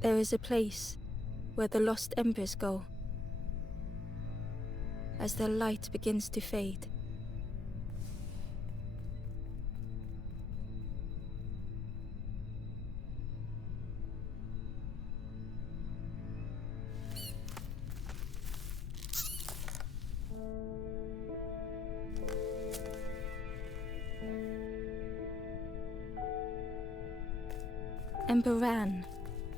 There is a place where the lost embers go as their light begins to fade. Ember ran,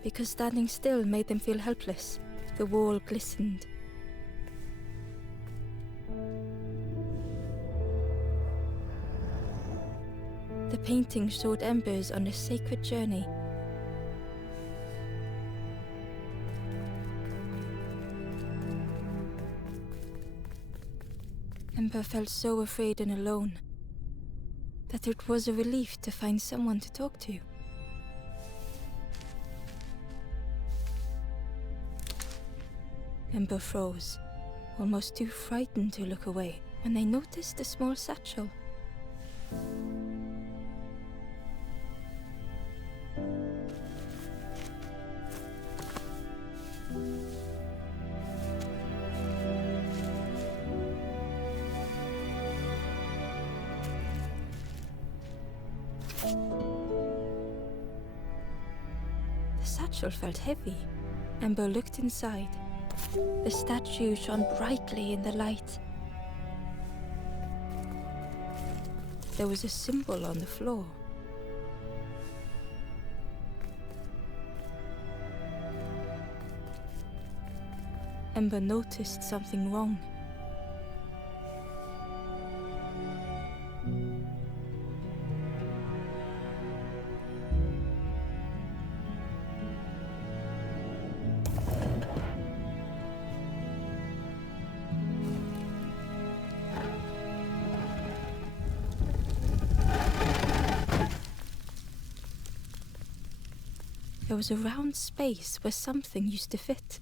because standing still made them feel helpless. The wall glistened. The painting showed embers on a sacred journey. Ember felt so afraid and alone that it was a relief to find someone to talk to. Ember froze, almost too frightened to look away, when they noticed a small satchel. The satchel felt heavy. Ember looked inside. The statue shone brightly in the light. There was a symbol on the floor. Ember noticed something wrong. There was a round space where something used to fit.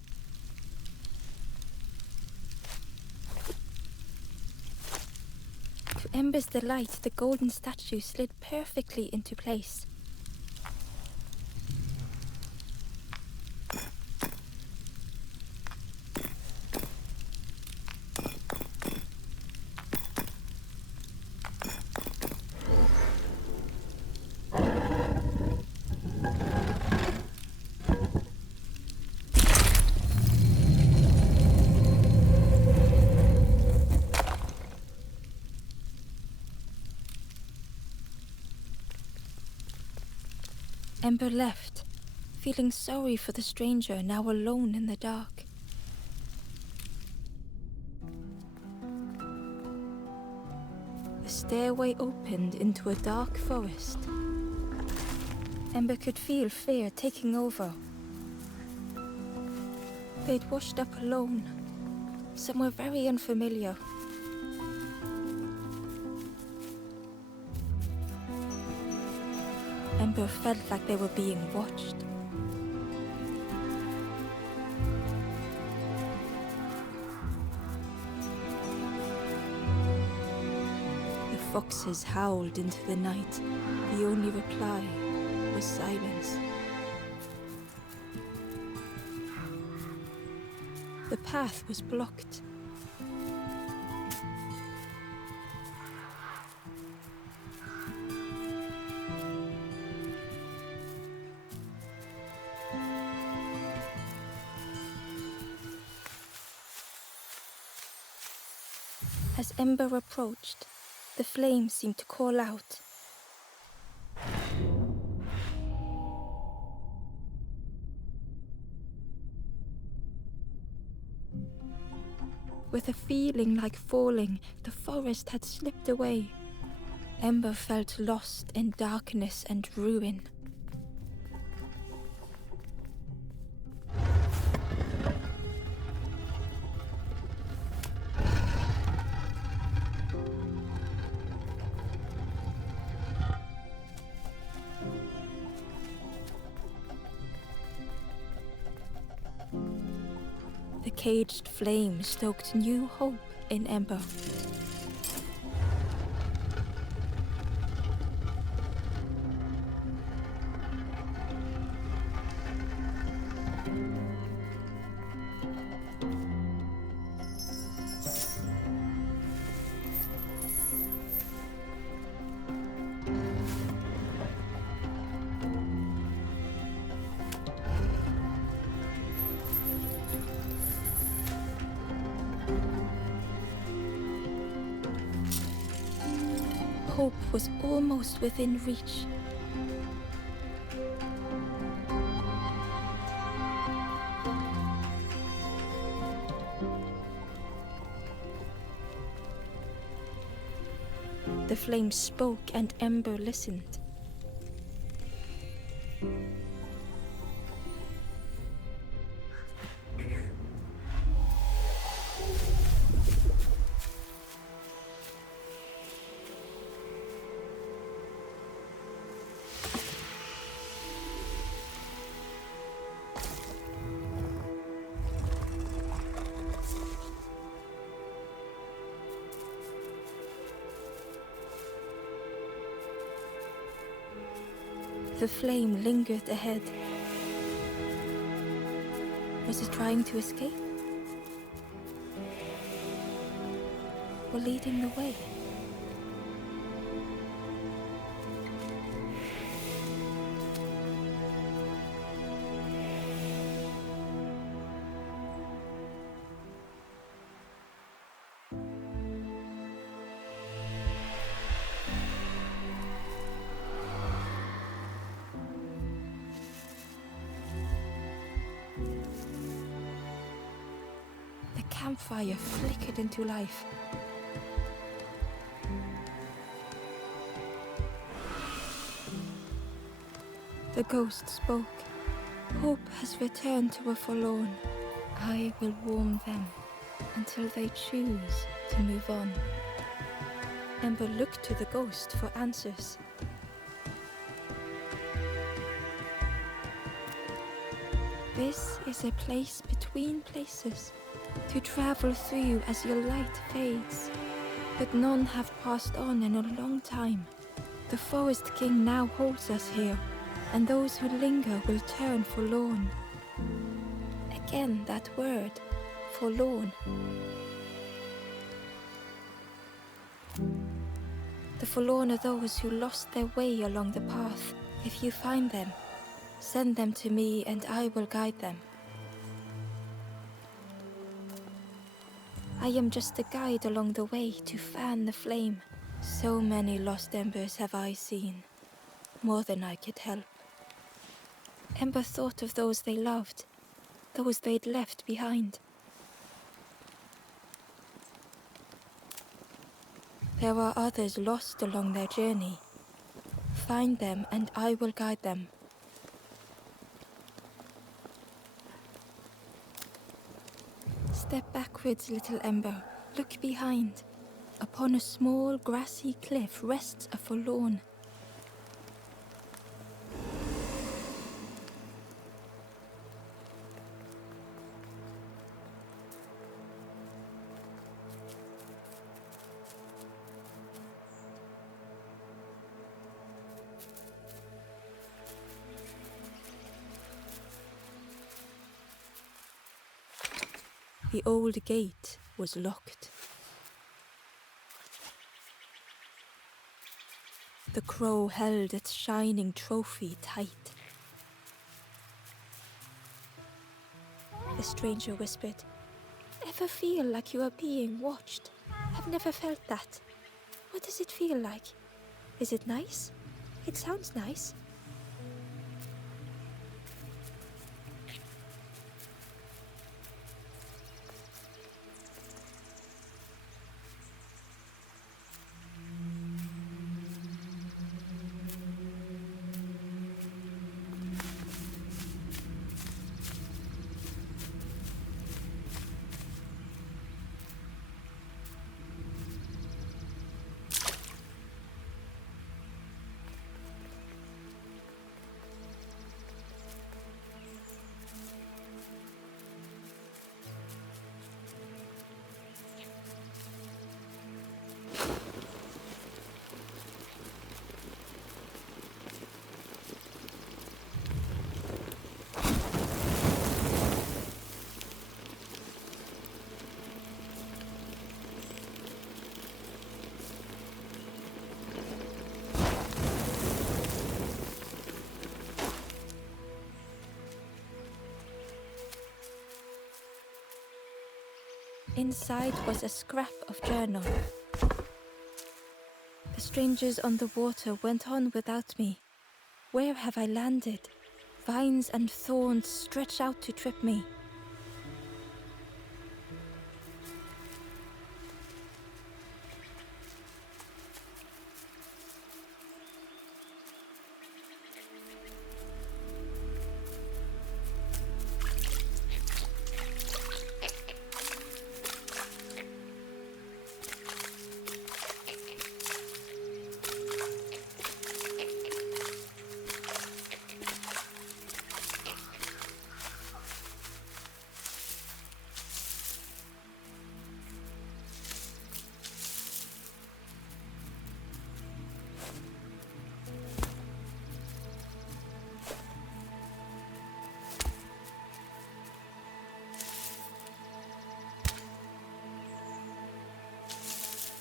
To Ember's delight, the golden statue slid perfectly into place. Ember left, feeling sorry for the stranger now alone in the dark. The stairway opened into a dark forest. Ember could feel fear taking over. They'd washed up alone, somewhere very unfamiliar. Ember felt like they were being watched. The foxes howled into the night. The only reply was silence. The path was blocked. As Ember approached, the flames seemed to call out. With a feeling like falling, the forest had slipped away. Ember felt lost in darkness and ruin. The caged flame stoked new hope in Ember. Hope was almost within reach. The flame spoke and Ember listened. The flame lingered ahead. Was it trying to escape? Or leading the way? The campfire flickered into life. The ghost spoke. Hope has returned to a forlorn. I will warm them until they choose to move on. Ember looked to the ghost for answers. This is a place between places, to travel through as your light fades. But none have passed on in a long time. The Forest King now holds us here, and those who linger will turn forlorn. Again that word, forlorn. The forlorn are those who lost their way along the path. If you find them, send them to me and I will guide them. I am just a guide along the way to fan the flame. So many lost embers have I seen, more than I could help. Ember thought of those they loved, those they'd left behind. There are others lost along their journey. Find them and I will guide them. Step backwards, little Ember. Look behind. Upon a small grassy cliff rests a forlorn. The old gate was locked. The crow held its shining trophy tight. The stranger whispered, "Ever feel like you are being watched? I've never felt that. What does it feel like? Is it nice? It sounds nice." Inside was a scrap of journal. The The strangers on the water went on without me. Where have I landed? Vines and thorns stretch out to trip me.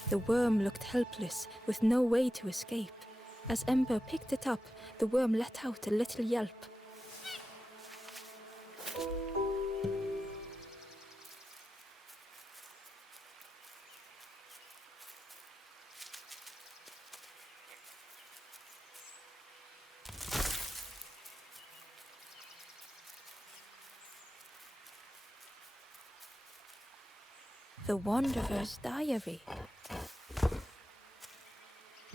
The worm looked helpless, with no way to escape. As Ember picked it up, the worm let out a little yelp. The Wanderer's Diary.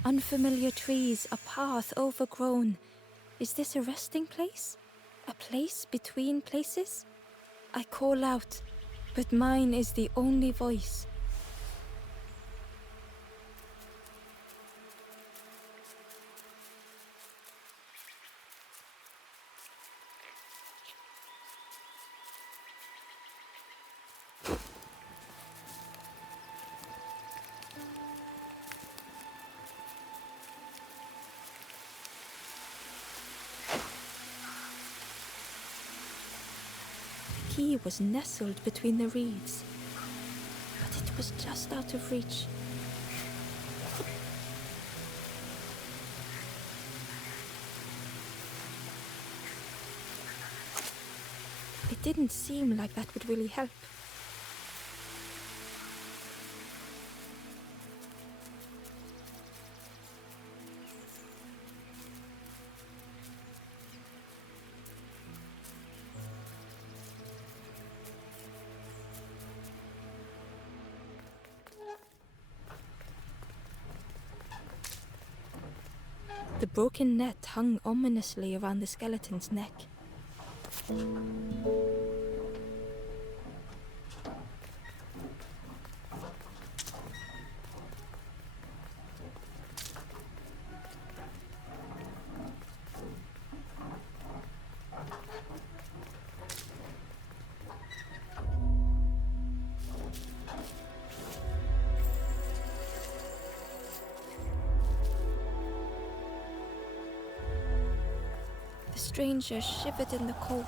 Unfamiliar trees, a path overgrown. Is this a resting place? A place between places? I call out, but mine is the only voice. The key was nestled between the reeds, but it was just out of reach. It didn't seem like that would really help. The broken net hung ominously around the skeleton's neck. The stranger shivered in the cold.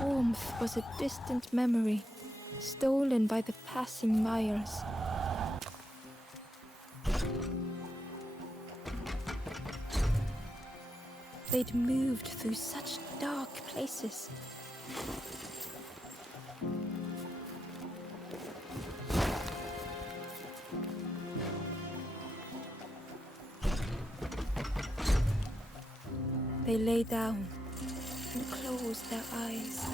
Warmth was a distant memory, stolen by the passing miles. They'd moved through such dark places. They lay down and closed their eyes.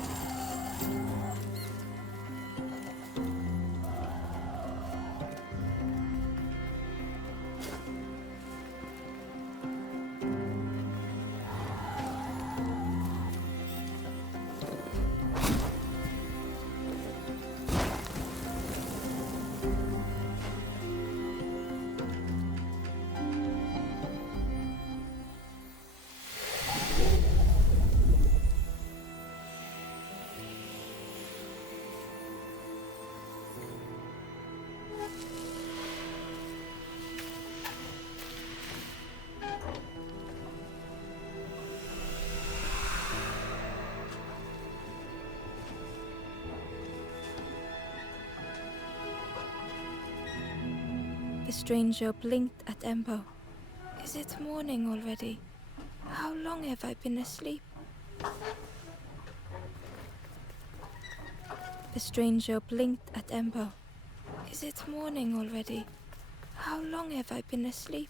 The stranger blinked at Ember. Is it morning already? How long have I been asleep? The stranger blinked at Ember. Is it morning already? How long have I been asleep?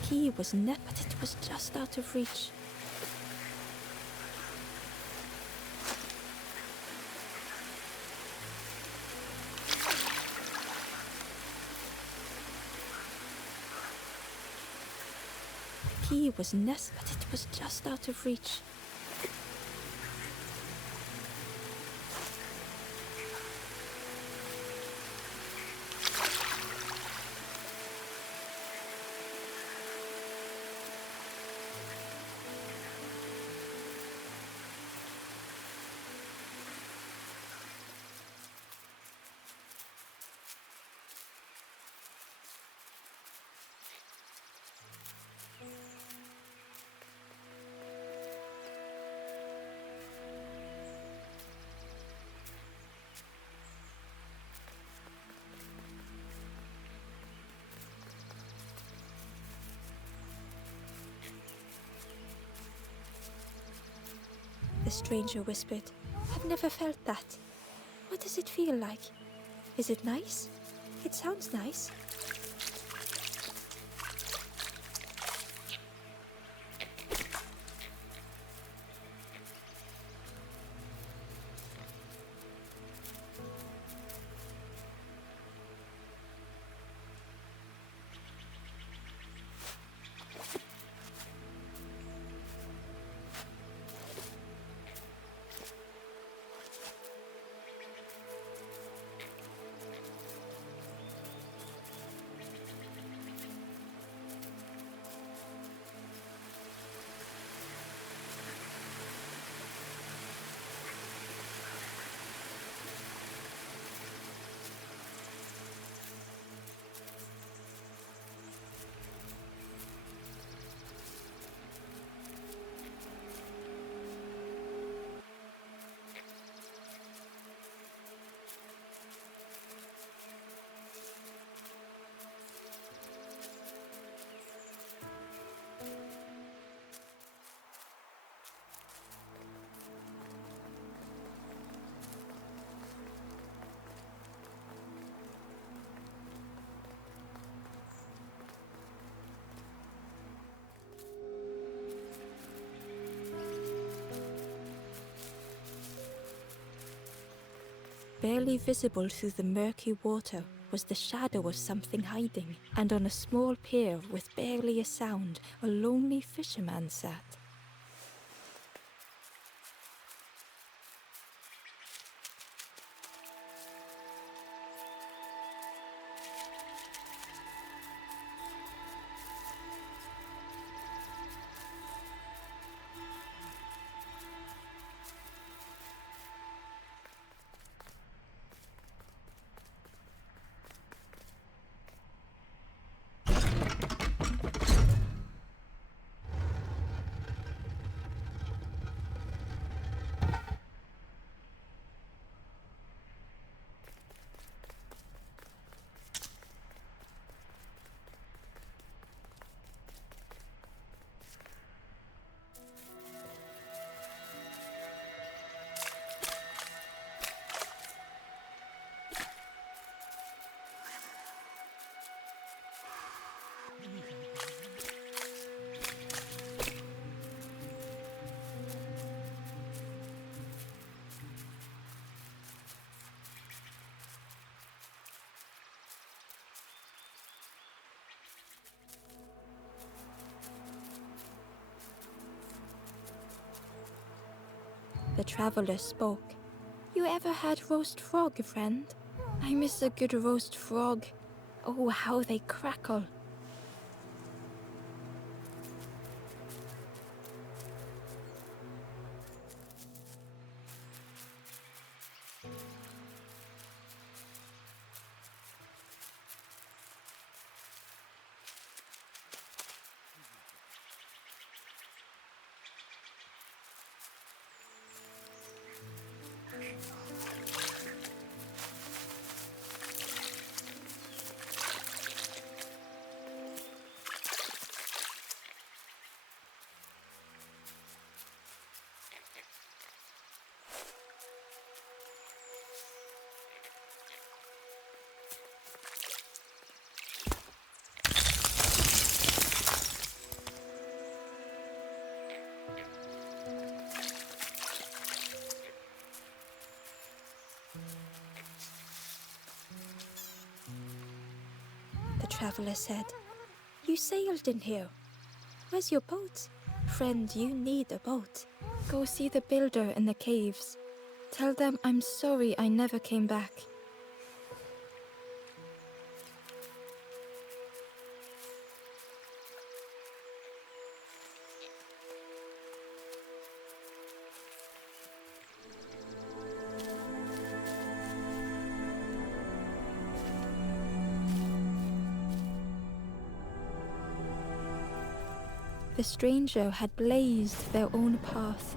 The key was but it was just out of reach. The key was but it was just out of reach. The stranger whispered. I've never felt that. What does it feel like? Is it nice? It sounds nice. Barely visible through the murky water was the shadow of something hiding, and on a small pier with barely a sound, a lonely fisherman sat. The traveler spoke. You ever had roast frog, friend? I miss a good roast frog. Oh, how they crackle. The traveler said, You sailed in here. Where's your boat? Friend, you need a boat. Go see the builder in the caves. Tell them I'm sorry I never came back. The stranger had blazed their own path,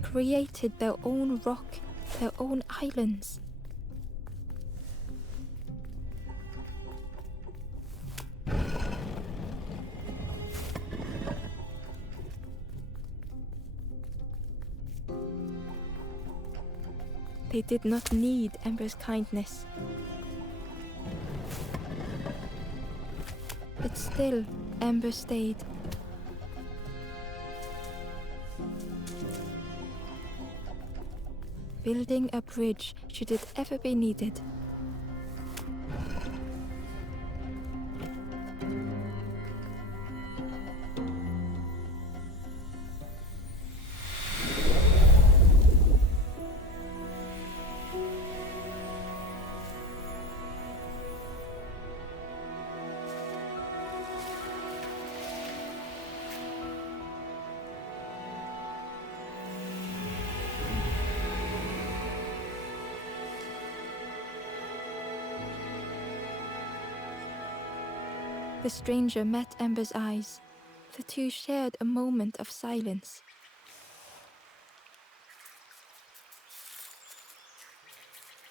created their own rock, their own islands. They did not need Ember's kindness. But still, Ember stayed. Building a bridge should it ever be needed. The stranger met Ember's eyes. The two shared a moment of silence.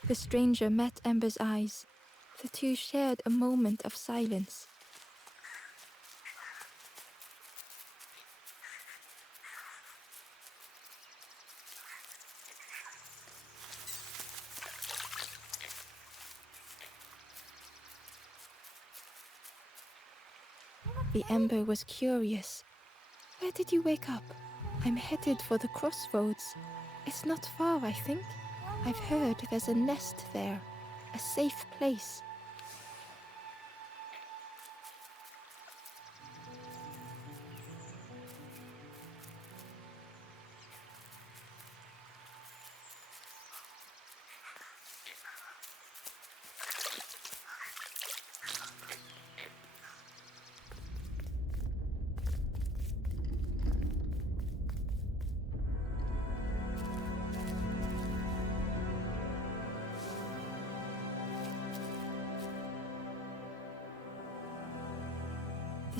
The stranger met Ember's eyes. The two shared a moment of silence. The Ember was curious. Where did you wake up? I'm headed for the crossroads. It's not far, I think. I've heard there's a nest there, a safe place.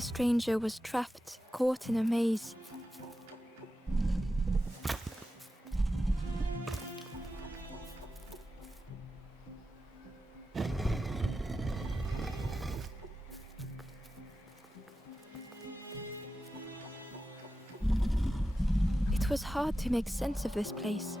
The stranger was trapped, caught in a maze. It was hard to make sense of this place.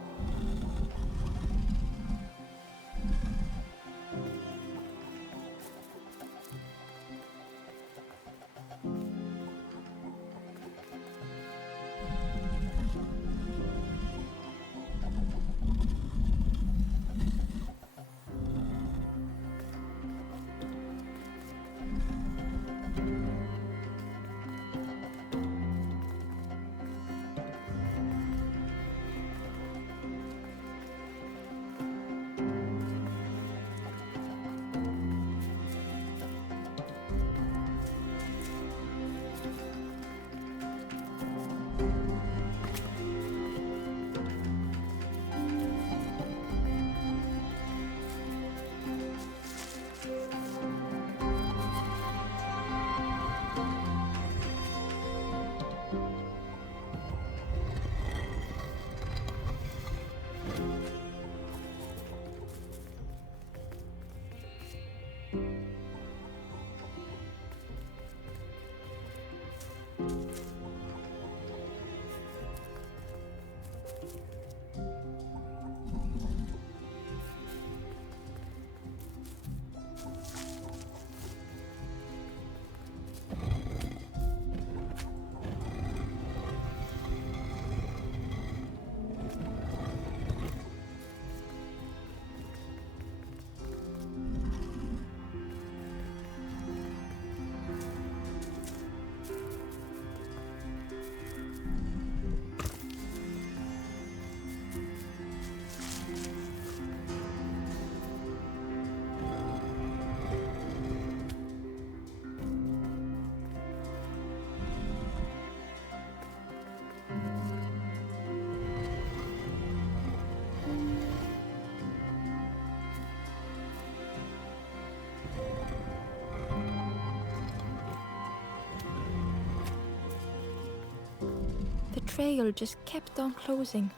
The trail just kept on closing.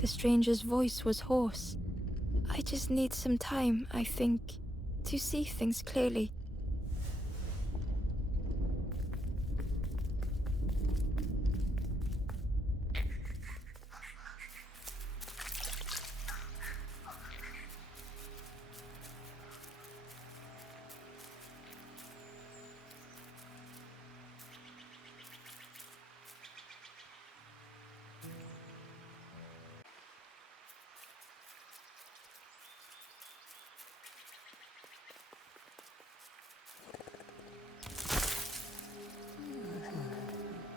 The stranger's voice was hoarse. I just need some time, I think, to see things clearly.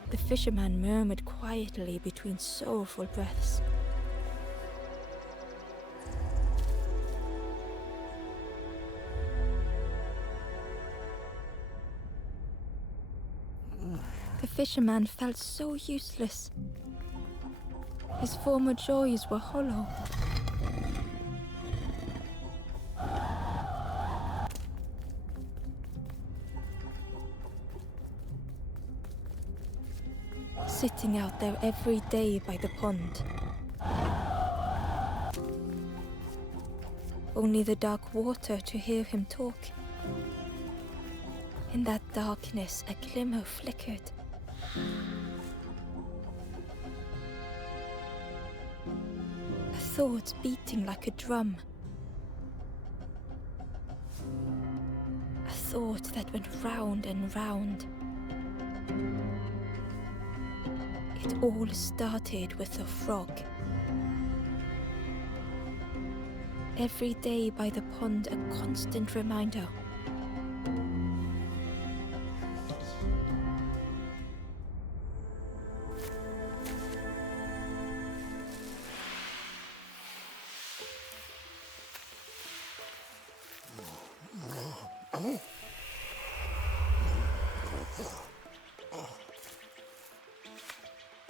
The fisherman murmured quietly between sorrowful breaths. The fisherman felt so useless. His former joys were hollow. Sitting out there every day by the pond. Only the dark water to hear him talk. In that darkness, a glimmer flickered. A thought beating like a drum. A thought that went round and round. It all started with a frog. Every day by the pond, a constant reminder.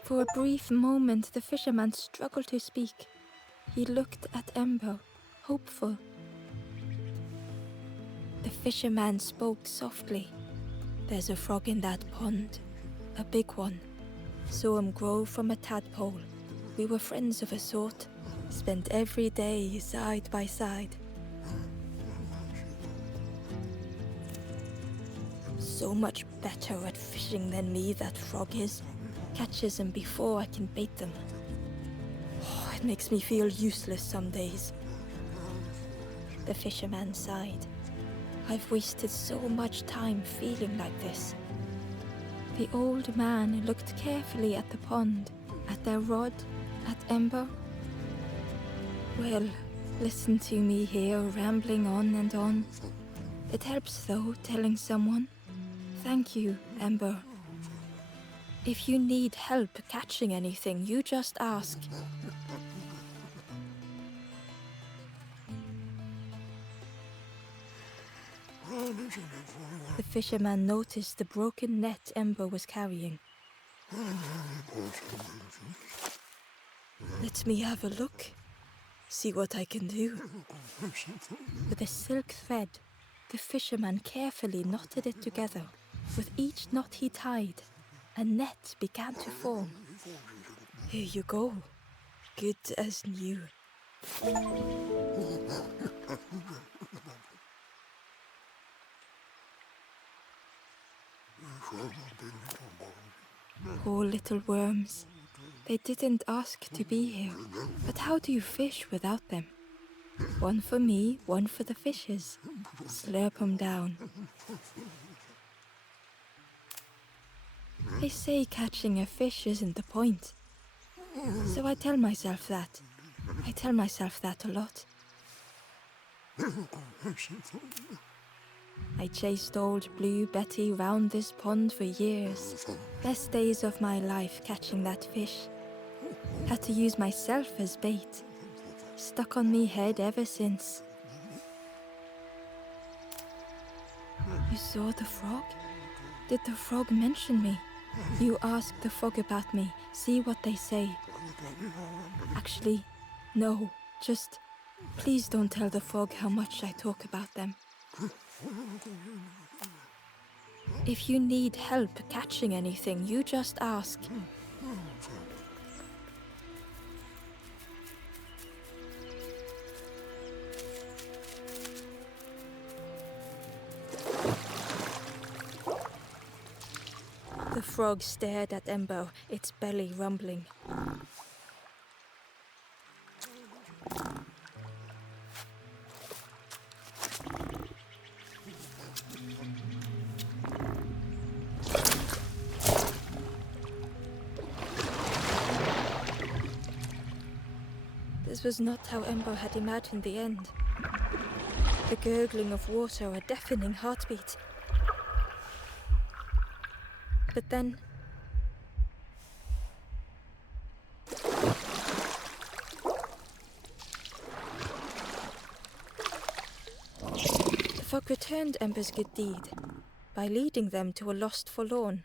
For a brief moment, the fisherman struggled to speak. He looked at Ember, hopeful. The fisherman spoke softly. There's a frog in that pond, a big one. Saw him grow from a tadpole. we were friends of a sort, spent every day side by side. So much better at fishing than me, that frog is. Catches them before I can bait them. Oh, it makes me feel useless some days. The fisherman sighed. I've wasted so much time feeling like this. The old man looked carefully at the pond, at their rod, at Ember. Well, listen to me here rambling on and on. It helps though, telling someone. Thank you, Ember. If you need help catching anything, you just ask. The fisherman noticed the broken net Ember was carrying. Let me have a look. See what I can do. With a silk thread, the fisherman carefully knotted it together. With each knot he tied, a net began to form. Here you go. Good as new. Poor little worms. They didn't ask to be here. But how do you fish without them? One for me, one for the fishes. Slurp 'em down. They say catching a fish isn't the point. So I tell myself that. I tell myself that a lot. I chased old Blue Betty round this pond for years. Best days of my life catching that fish. Had to use myself as bait. Stuck on me head ever since. You saw the frog? Did the frog mention me? You ask the frog about me, see what they say. Actually, no, just please don't tell the frog how much I talk about them. If you need help catching anything, you just ask. The frog stared at Ember, its belly rumbling. This was not how Ember had imagined the end. The gurgling of water, a deafening heartbeat. But then... the frog returned Ember's good deed by leading them to a lost forlorn.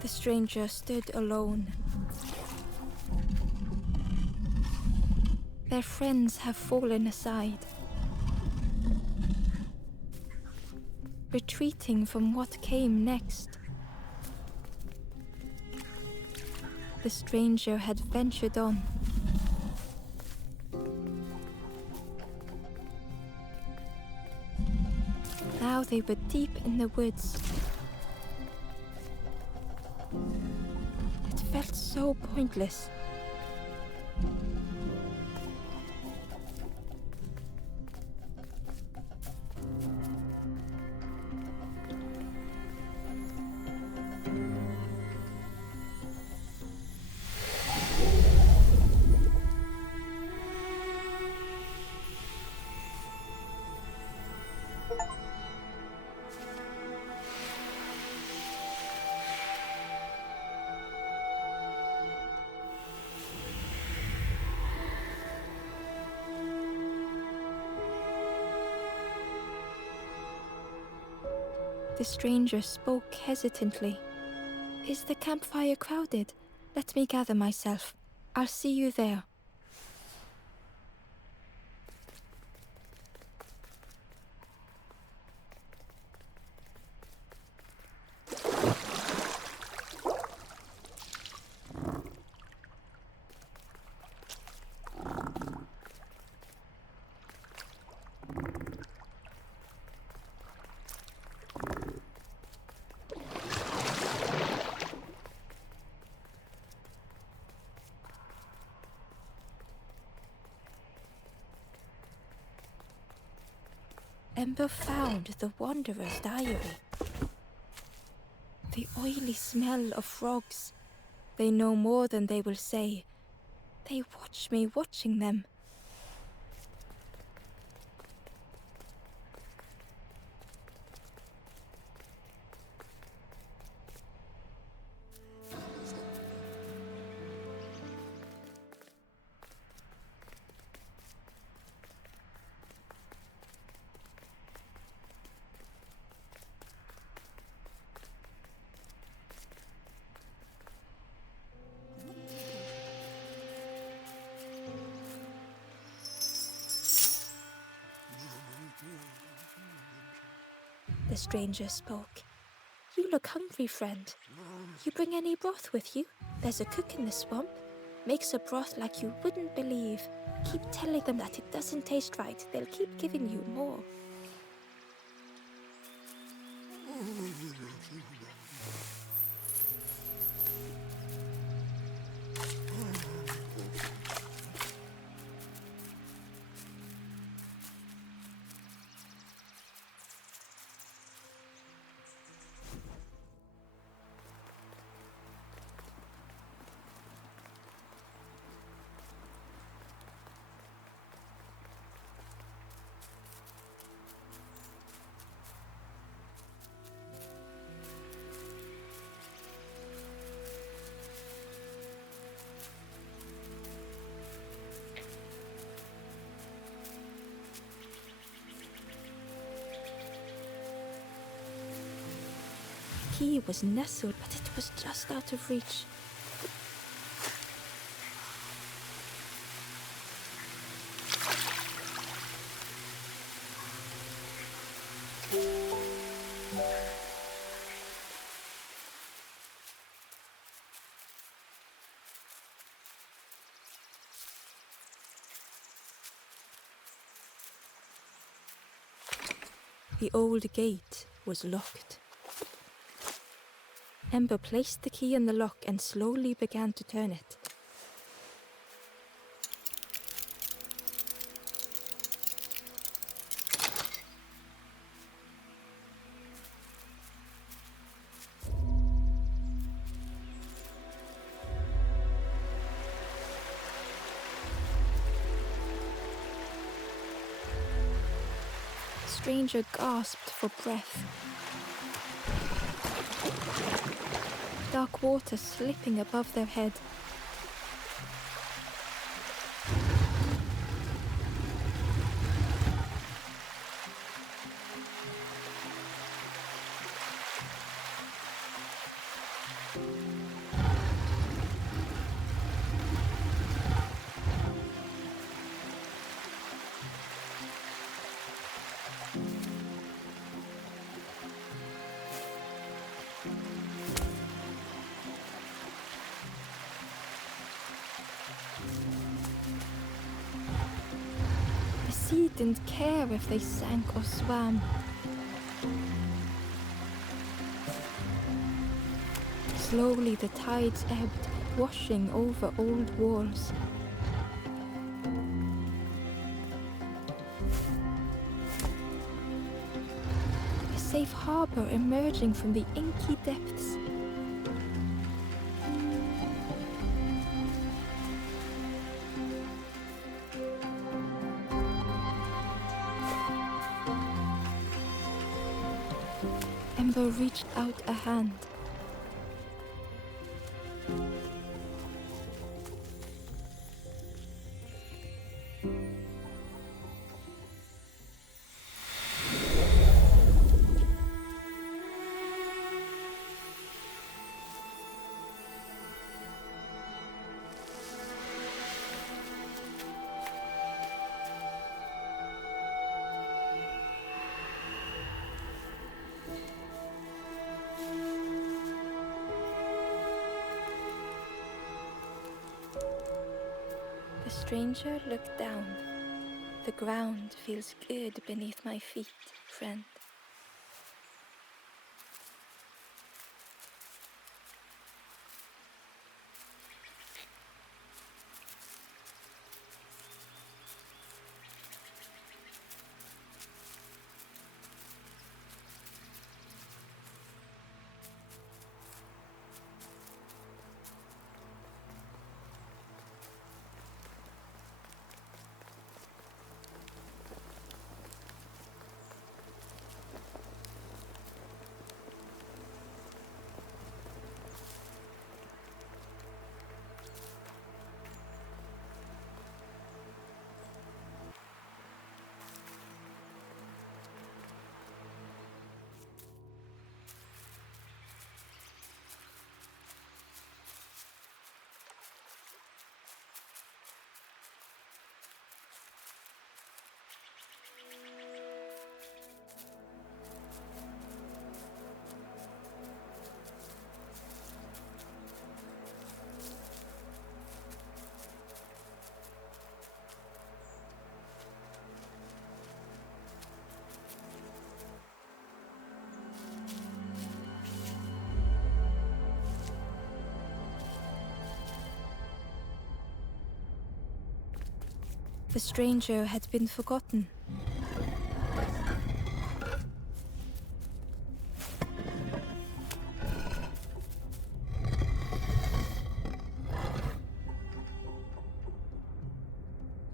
The stranger stood alone. Their friends have fallen aside, retreating from what came next. The stranger had ventured on. Now they were deep in the woods. It felt so pointless. The stranger spoke hesitantly. Is the campfire crowded? Let me gather myself. I'll see you there. Ember found the Wanderer's diary. The oily smell of frogs. They know more than they will say. They watch me watching them. The stranger spoke. You look hungry, friend. You bring any broth with you? There's a cook in the swamp. Makes a broth like you wouldn't believe. Keep telling them that it doesn't taste right. They'll keep giving you more. The key was nestled, but it was just out of reach. The old gate was locked. Ember placed the key in the lock and slowly began to turn it. The stranger gasped for breath. Dark water slipping above their head. The sea didn't care if they sank or swam. Slowly the tides ebbed, washing over old walls. A safe harbor emerging from the inky depths. Ember reached out a hand. stranger looked down. The ground feels good beneath my feet, friend. The stranger had been forgotten.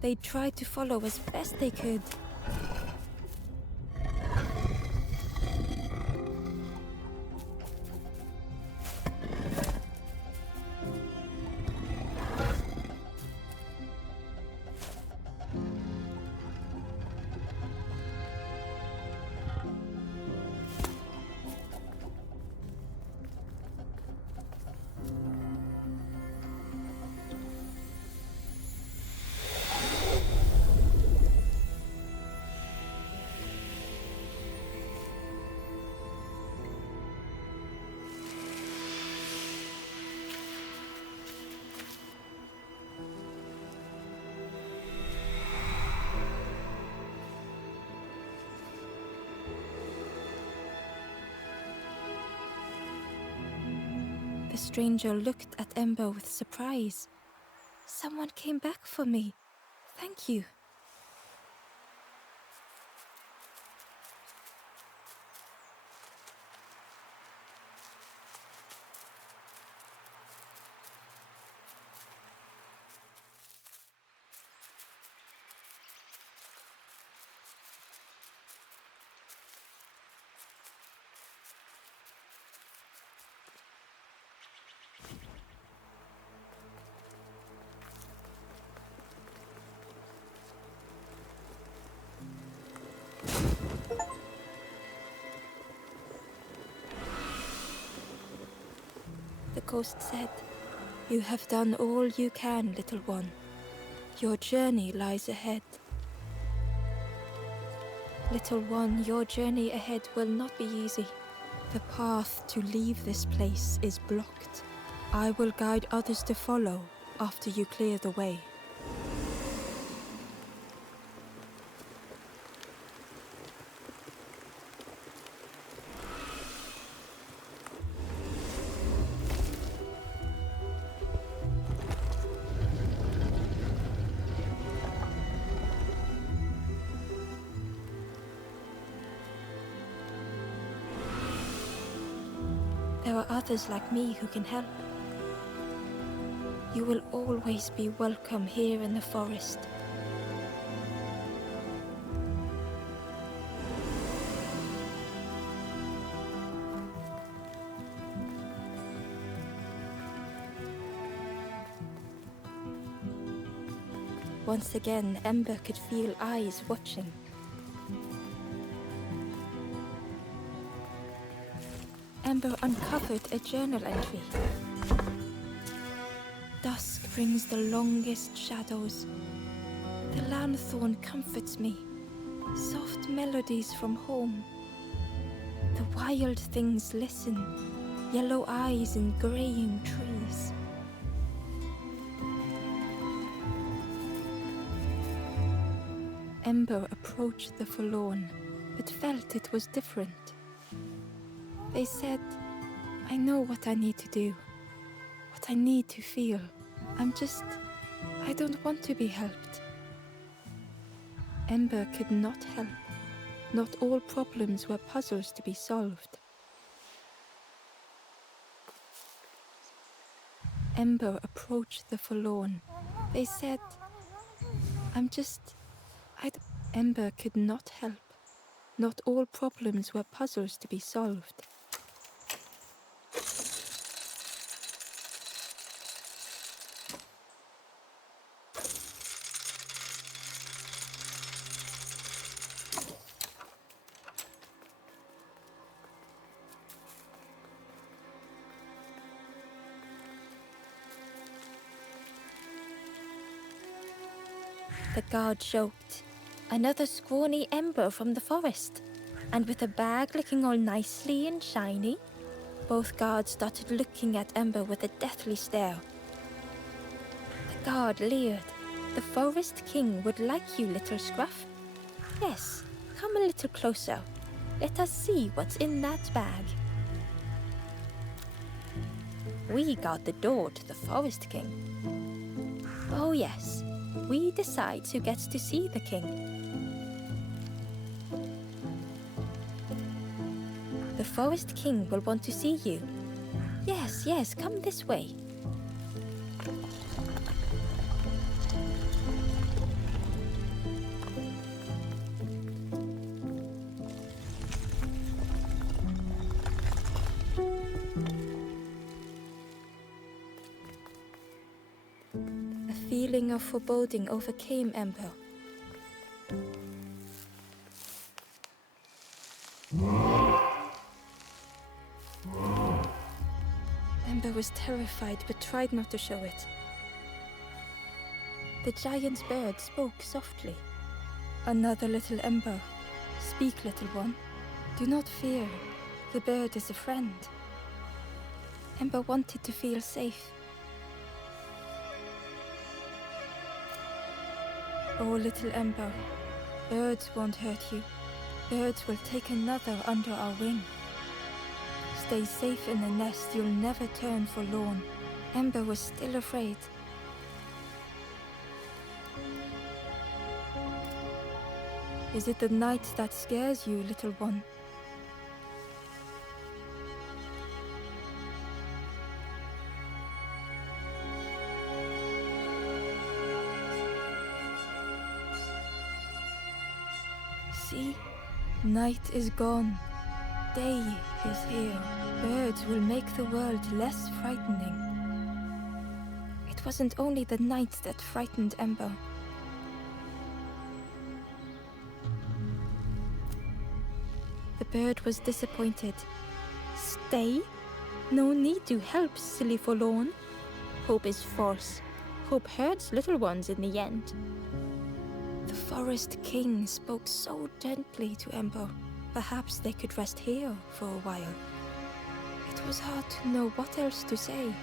They tried to follow as best they could. The stranger looked at Ember with surprise. Someone came back for me. Thank you. The ghost said, "You have done all you can, little one. Your journey lies ahead." Little one, your journey ahead will not be easy. The path to leave this place is blocked. I will guide others to follow after you clear the way. There are others like me who can help. You will always be welcome here in the forest. Once again, Ember could feel eyes watching. Ember uncovered a journal entry. Dusk brings the longest shadows. The lanthorn comforts me. Soft melodies from home. The wild things listen. Yellow eyes in graying trees. Ember approached the forlorn, but felt it was different. They said, I know what I need to do, what I need to feel. I don't want to be helped. Ember could not help. Not all problems were puzzles to be solved. Ember approached the forlorn. They said, Ember could not help. Not all problems were puzzles to be solved. The guard joked. Another scrawny Ember from the forest, and with a bag looking all nicely and shiny. Both guards started looking at Ember with a deathly stare. The guard leered. The Forest King would like you, little scruff. Yes, come a little closer. Let us see what's in that bag. We guard the door to the Forest King. Oh yes, we decide who gets to see the king. The Forest King will want to see you. Yes, come this way. A feeling of foreboding overcame Ember. Ember was terrified but tried not to show it. The giant bird spoke softly. Another little Ember. Speak, little one. Do not fear. The bird is a friend. Ember wanted to feel safe. Oh, little Ember. Birds won't hurt you. Birds will take another under our wing. Stay safe in the nest, you'll never turn forlorn. Ember was still afraid. Is it the night that scares you, little one? See, night is gone. Day is here. Birds will make the world less frightening. It wasn't only the night that frightened Ember. The bird was disappointed. Stay? No need to help, silly forlorn. Hope is false. Hope hurts little ones in the end. The Forest King spoke so gently to Ember. Perhaps they could rest here for a while. It was hard to know what else to say.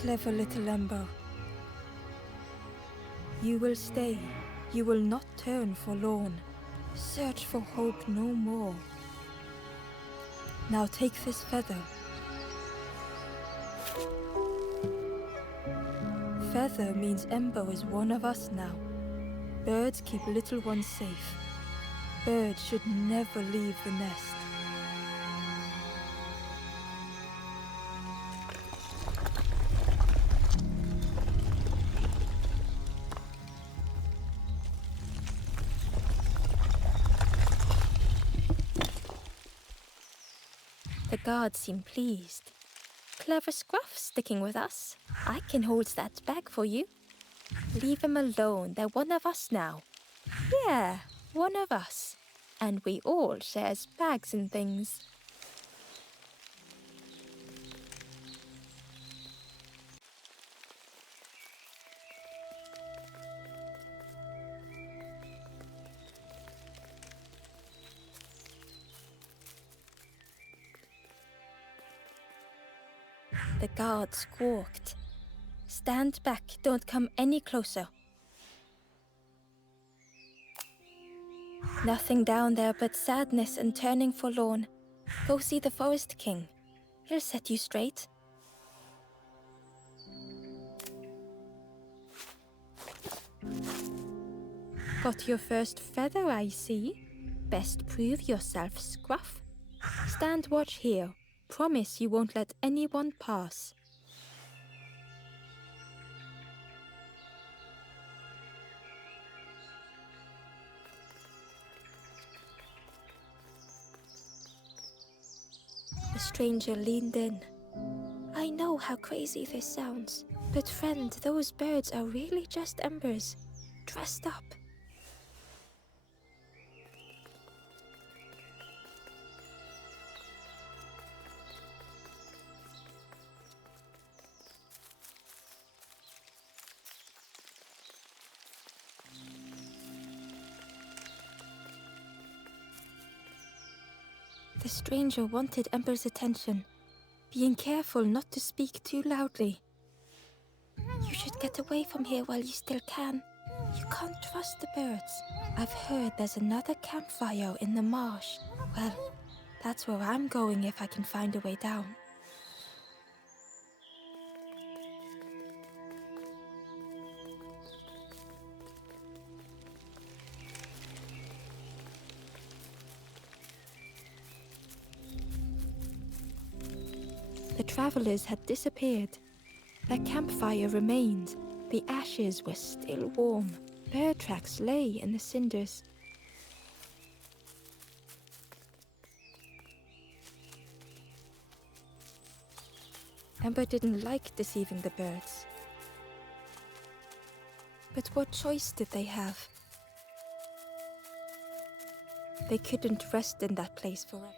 Clever little Ember. You will stay. You will not turn forlorn. Search for hope no more. Now take this feather. Feather means Ember is one of us now. Birds keep little ones safe. Birds should never leave the nest. The guards seem pleased. Clever Scruff sticking with us. I can hold that bag for you. Leave them alone, they're one of us now. Yeah, one of us. And we all shares bags and things. The guard squawked. Stand back, don't come any closer. Nothing down there but sadness and turning forlorn. Go see the Forest King. He'll set you straight. Got your first feather, I see. Best prove yourself, Scruff. Stand watch here. Promise you won't let anyone pass. The stranger leaned in. I know how crazy this sounds, but friend, those birds are really just embers, dressed up. The stranger wanted Ember's attention, being careful not to speak too loudly. You should get away from here while you still can. You can't trust the birds. I've heard there's another campfire in the marsh. Well, that's where I'm going if I can find a way down. The travelers had disappeared. Their campfire remained. The ashes were still warm. Bear tracks lay in the cinders. Ember didn't like deceiving the birds. But what choice did they have? They couldn't rest in that place forever.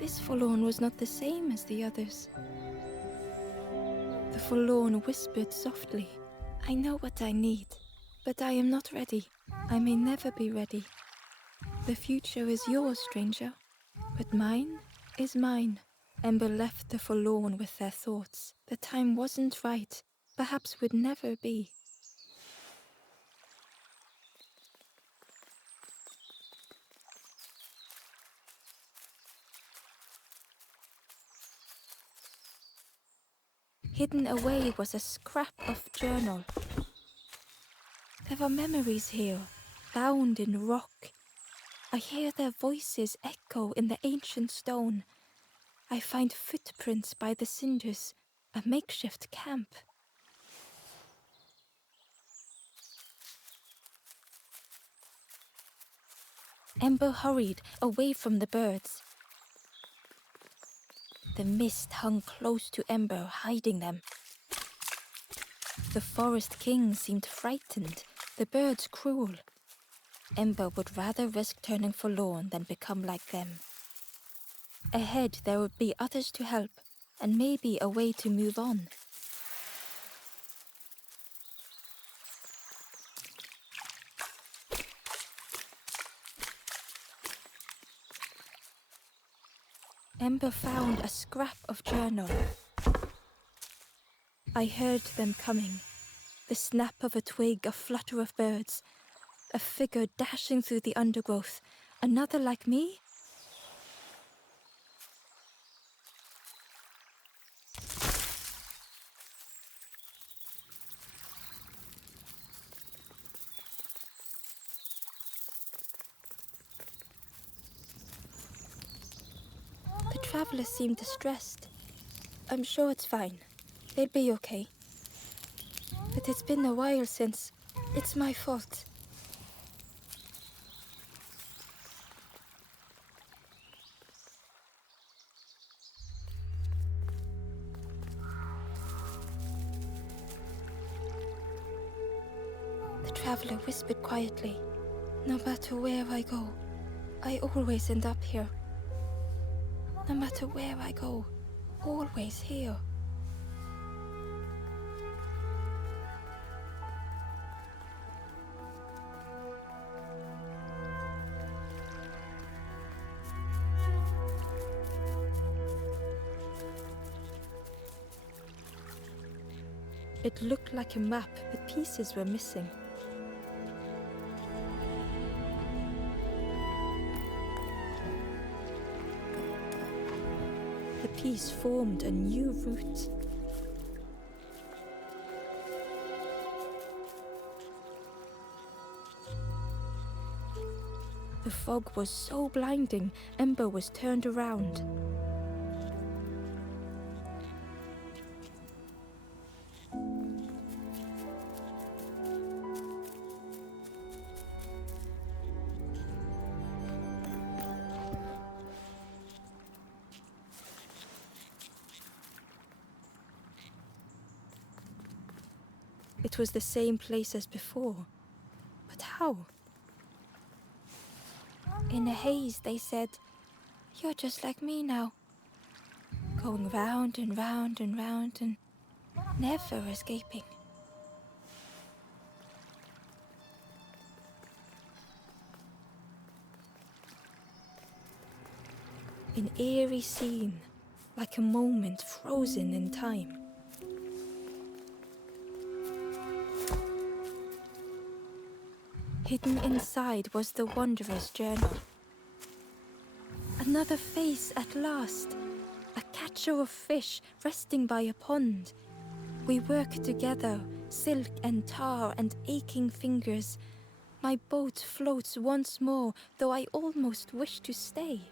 This forlorn was not the same as the others. The forlorn whispered softly, I know what I need, but I am not ready. I may never be ready. The future is yours, stranger, but mine is mine. Ember left the forlorn with their thoughts. The time wasn't right, perhaps would never be. Hidden away was a scrap of journal. There are memories here, bound in rock. I hear their voices echo in the ancient stone. I find footprints by the cinders, a makeshift camp. Ember hurried away from the birds. The mist hung close to Ember, hiding them. The Forest King seemed frightened, the birds cruel. Ember would rather risk turning forlorn than become like them. Ahead there would be others to help, and maybe a way to move on. Ember found a scrap of journal. I heard them coming. The snap of a twig, a flutter of birds. A figure dashing through the undergrowth. Another like me? The travelers seemed distressed. I'm sure it's fine. They'll be okay. But it's been a while since. It's my fault. The traveler whispered quietly. No matter where I go, I always end up here. No matter where I go, always here. It looked like a map, but pieces were missing. The piece formed a new route. The fog was so blinding, Ember was turned around. It was the same place as before. But how? In a haze, they said, "You're just like me now. Going round and round and round and never escaping." An eerie scene, like a moment frozen in time. Hidden inside was the Wanderer's journal. Another face at last. A catcher of fish resting by a pond. We work together, silk and tar and aching fingers. My boat floats once more, though I almost wish to stay.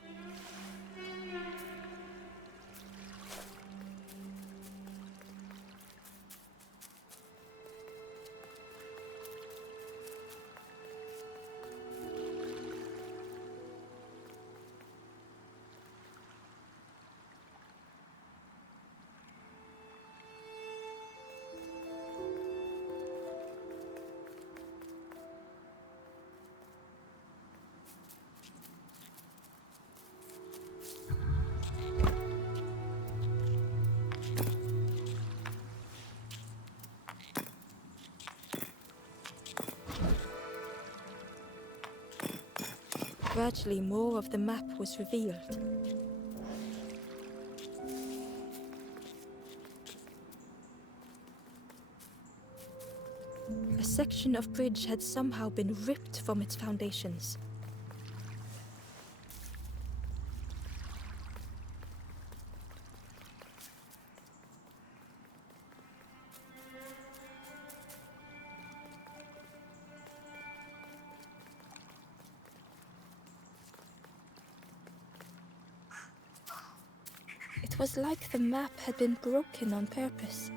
Gradually, more of the map was revealed. A section of bridge had somehow been ripped from its foundations. It was like the map had been broken on purpose.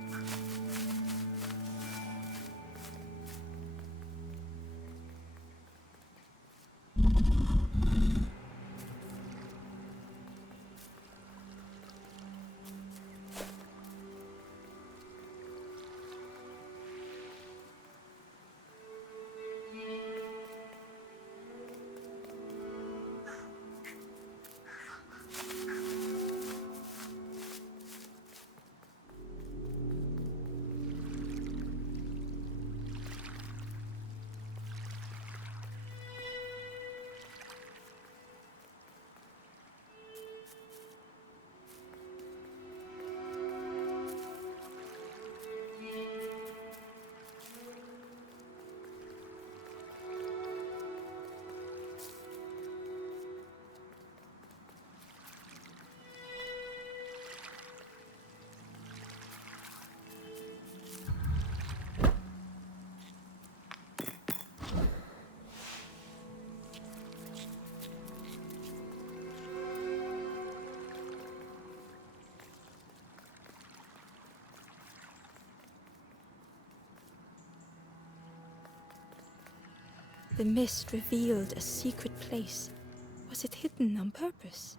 The mist revealed a secret place. Was it hidden on purpose?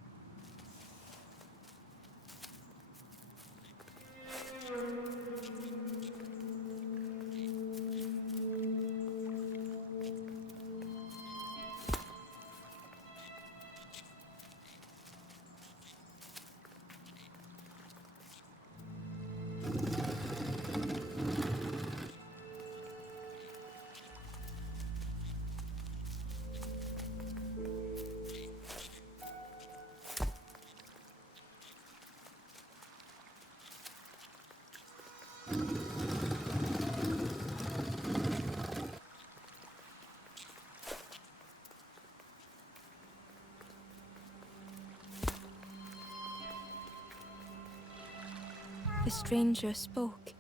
The stranger spoke.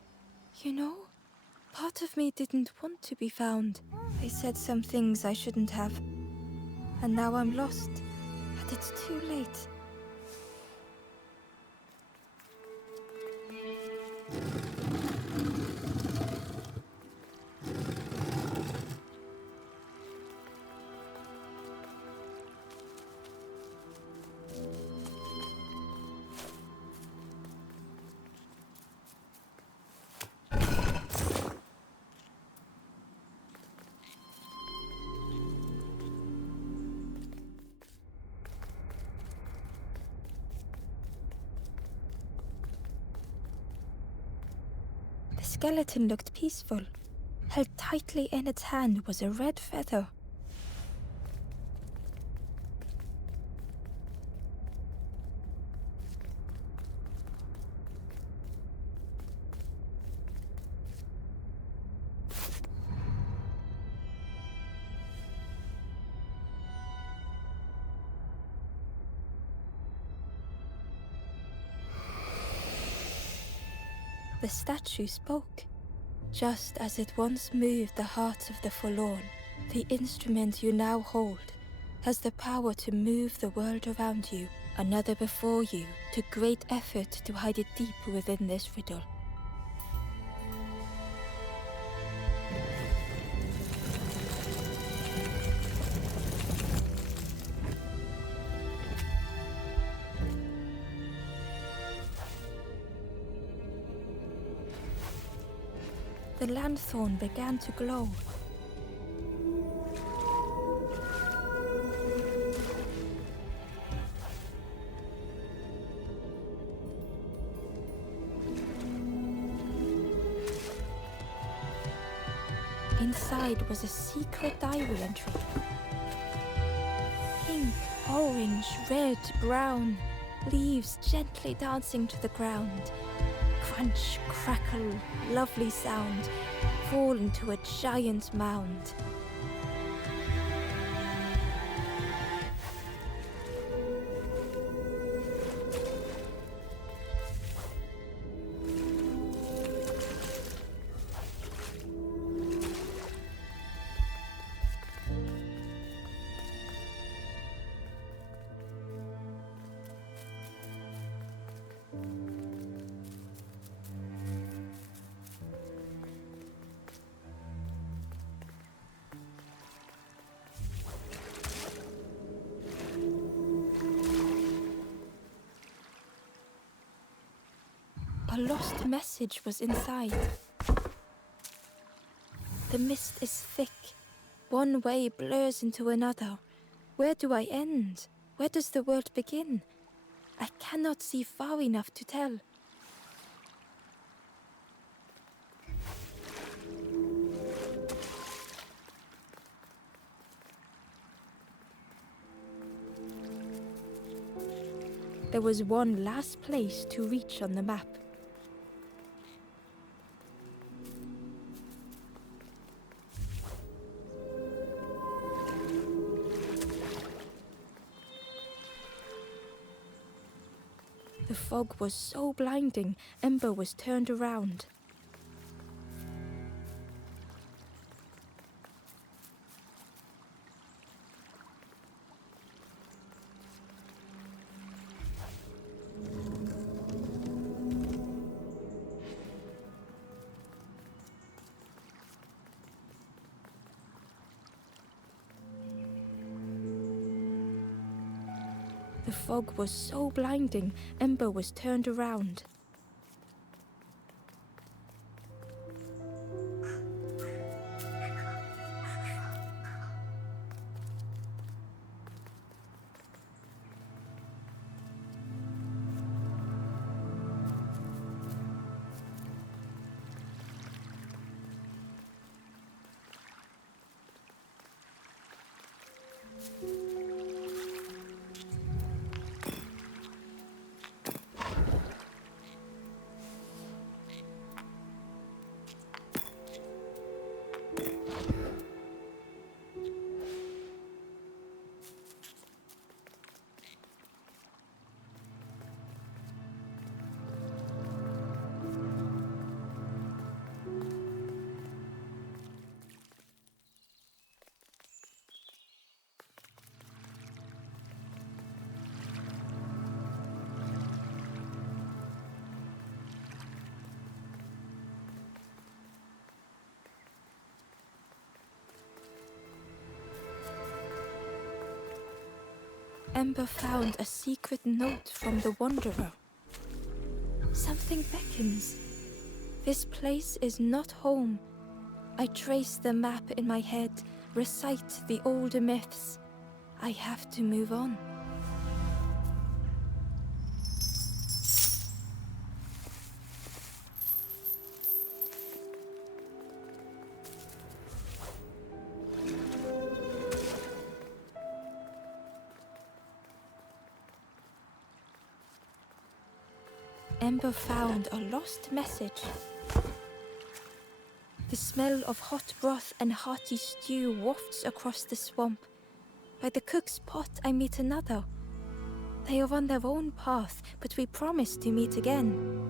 You know, part of me didn't want to be found. I said some things I shouldn't have. And now I'm lost. And it's too late. The skeleton looked peaceful. Held tightly in its hand was a red feather. The statue spoke. Just as it once moved the hearts of the forlorn, the instrument you now hold has the power to move the world around you, another before you, to great effort to hide it deep within this riddle. The lanthorn began to glow. Inside was a secret diary entry. Pink, orange, red, brown, leaves gently dancing to the ground. Crunch, crackle, lovely sound, fall into a giant mound. A lost message was inside. The mist is thick. One way blurs into another. Where do I end? Where does the world begin? I cannot see far enough to tell. There was one last place to reach on the map. The fog was so blinding, Ember was turned around. The fog was so blinding, Ember was turned around. Ember found a secret note from the Wanderer. Something beckons. This place is not home. I trace the map in my head, recite the older myths. I have to move on. Ember found a lost message. The smell of hot broth and hearty stew wafts across the swamp. By the cook's pot I meet another. They are on their own path, but we promise to meet again.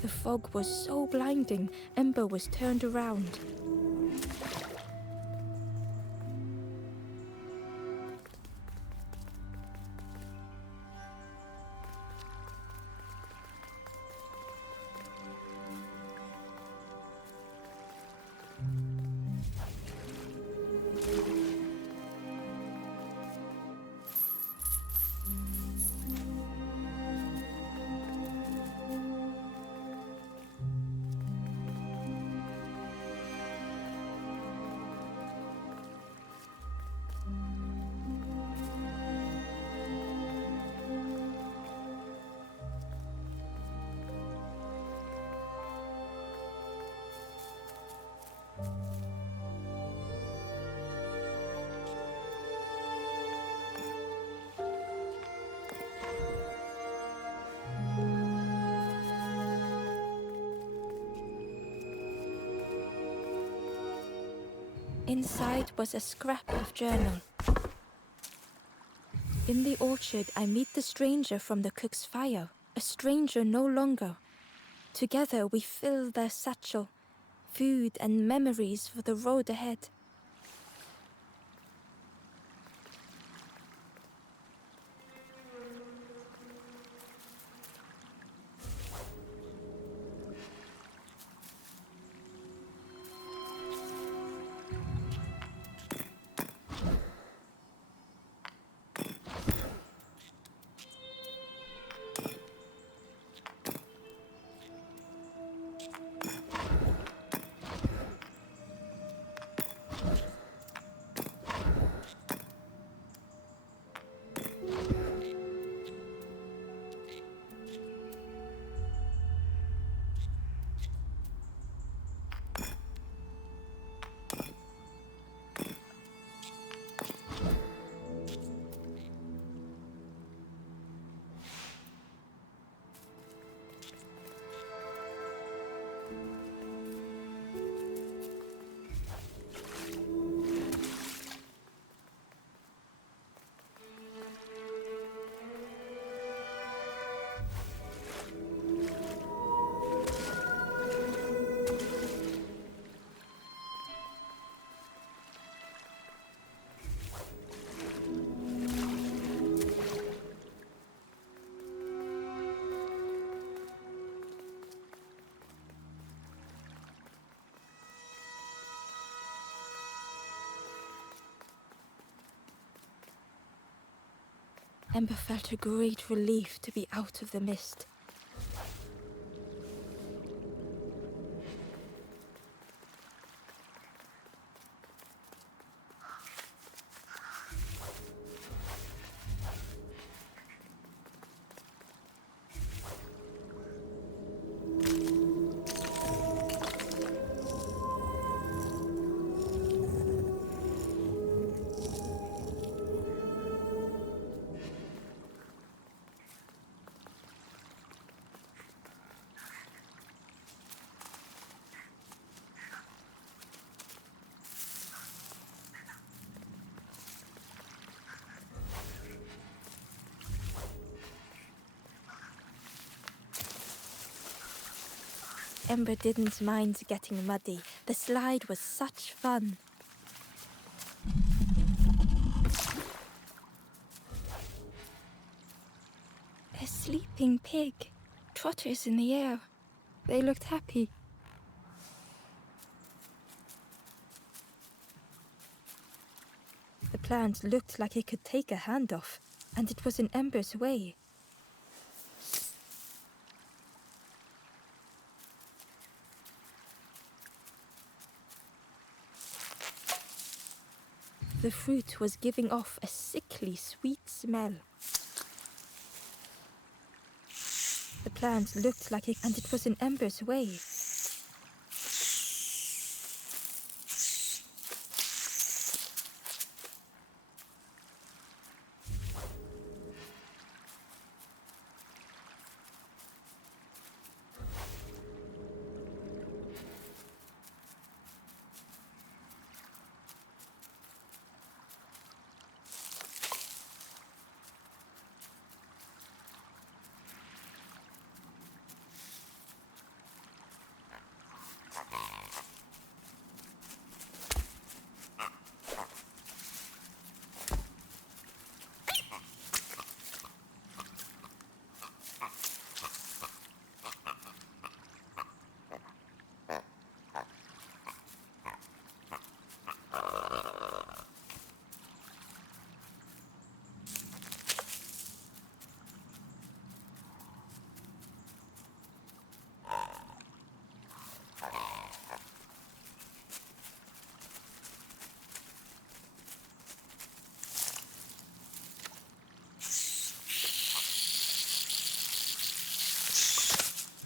The fog was so blinding, Ember was turned around. Inside was a scrap of journal. In the orchard, I meet the stranger from the cook's fire, a stranger no longer. Together we fill their satchel, food and memories for the road ahead. Ember felt a great relief to be out of the mist. Ember didn't mind getting muddy. The slide was such fun. A sleeping pig, trotters in the air. They looked happy. The plant looked like it could take a hand off, and it was in Ember's way. The fruit was giving off a sickly sweet smell. The plant looked like it, and it was in Ember's way.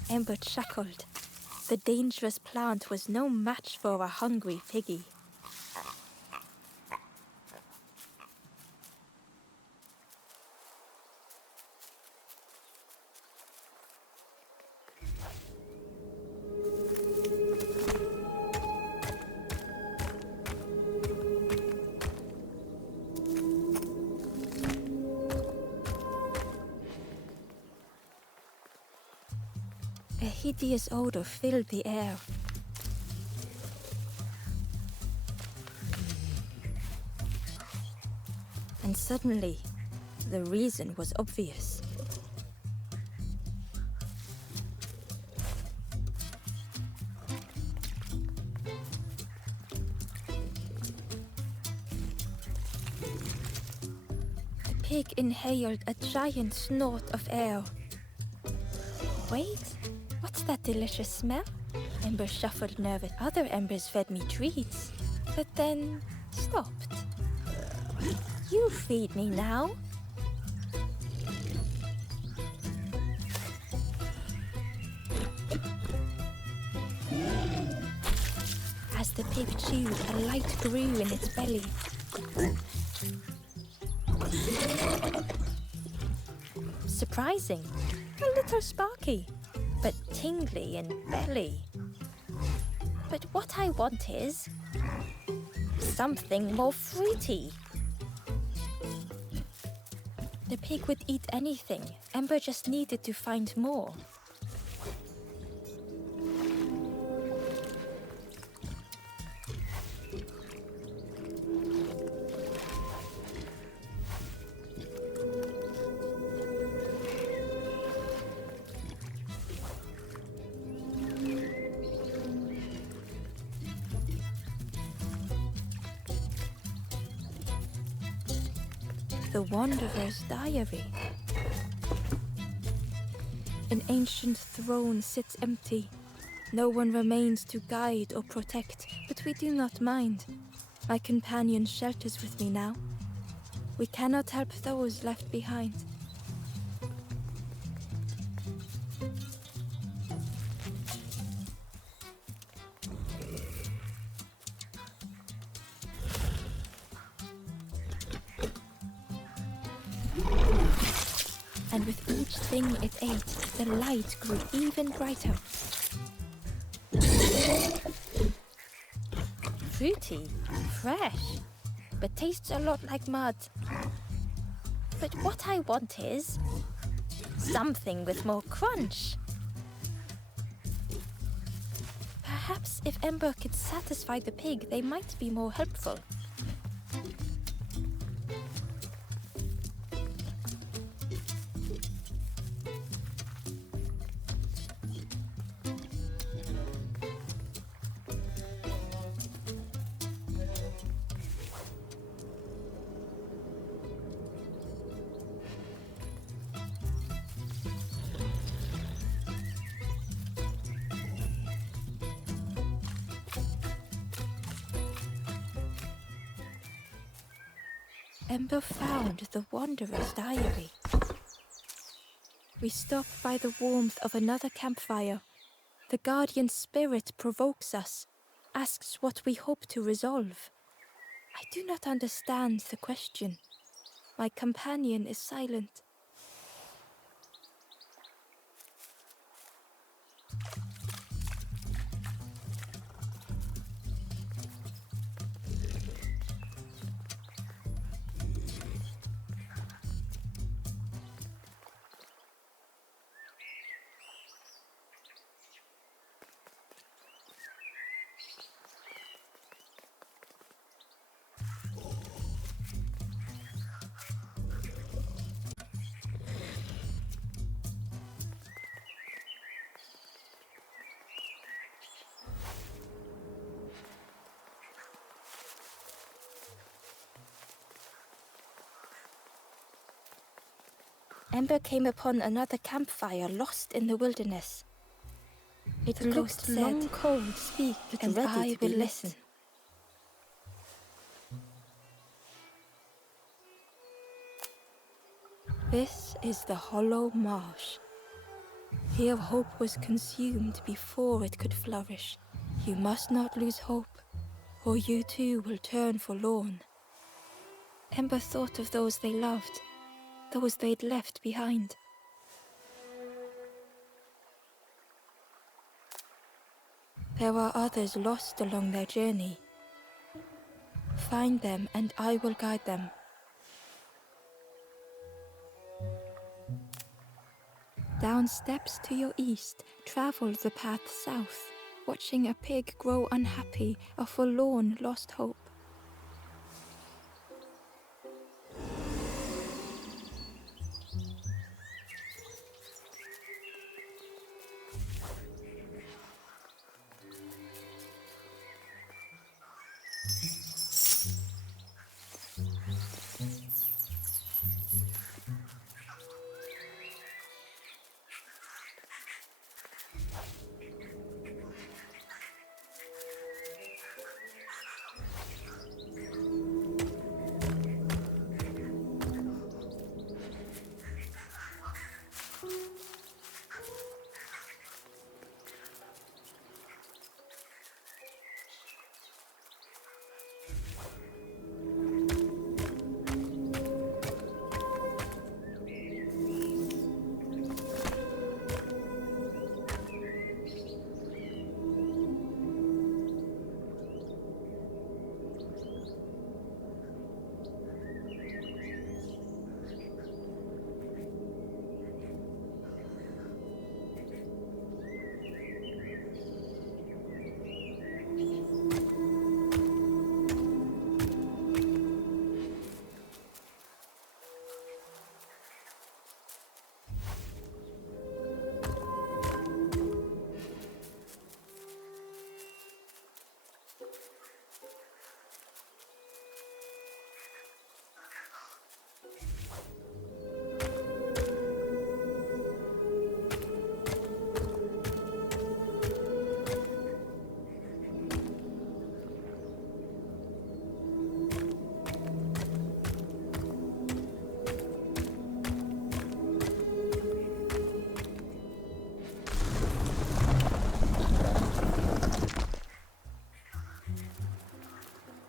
Ember chuckled. The dangerous plant was no match for a hungry piggy. A hideous odor filled the air. And suddenly, the reason was obvious. The pig inhaled a giant snort of air. Wait. What's that delicious smell? Ember shuffled nervous. Other embers fed me treats, but then stopped. You feed me now. As the pig chewed, a light grew in its belly. Surprising, a little sparky, but tingly in belly. But what I want is something more fruity. The pig would eat anything. Ember just needed to find more. The Wanderer's Diary. An ancient throne sits empty. No one remains to guide or protect, but we do not mind. My companion shelters with me now. We cannot help those left behind. And with each thing it ate, the light grew even brighter. Fruity, fresh, but tastes a lot like mud. But what I want is something with more crunch. Perhaps if Ember could satisfy the pig, they might be more helpful. Ember found the Wanderer's diary. We stop by the warmth of another campfire. The guardian spirit provokes us, asks what we hope to resolve. I do not understand the question. My companion is silent. Ember came upon another campfire lost in the wilderness. It looked long cold, speak, and I will listen. This is the hollow marsh. Here hope was consumed before it could flourish. You must not lose hope, or you too will turn forlorn. Ember thought of those they loved, those they'd left behind. There are others lost along their journey. Find them and I will guide them. Down steps to your east, travel the path south, watching a pig grow unhappy, a forlorn lost hope.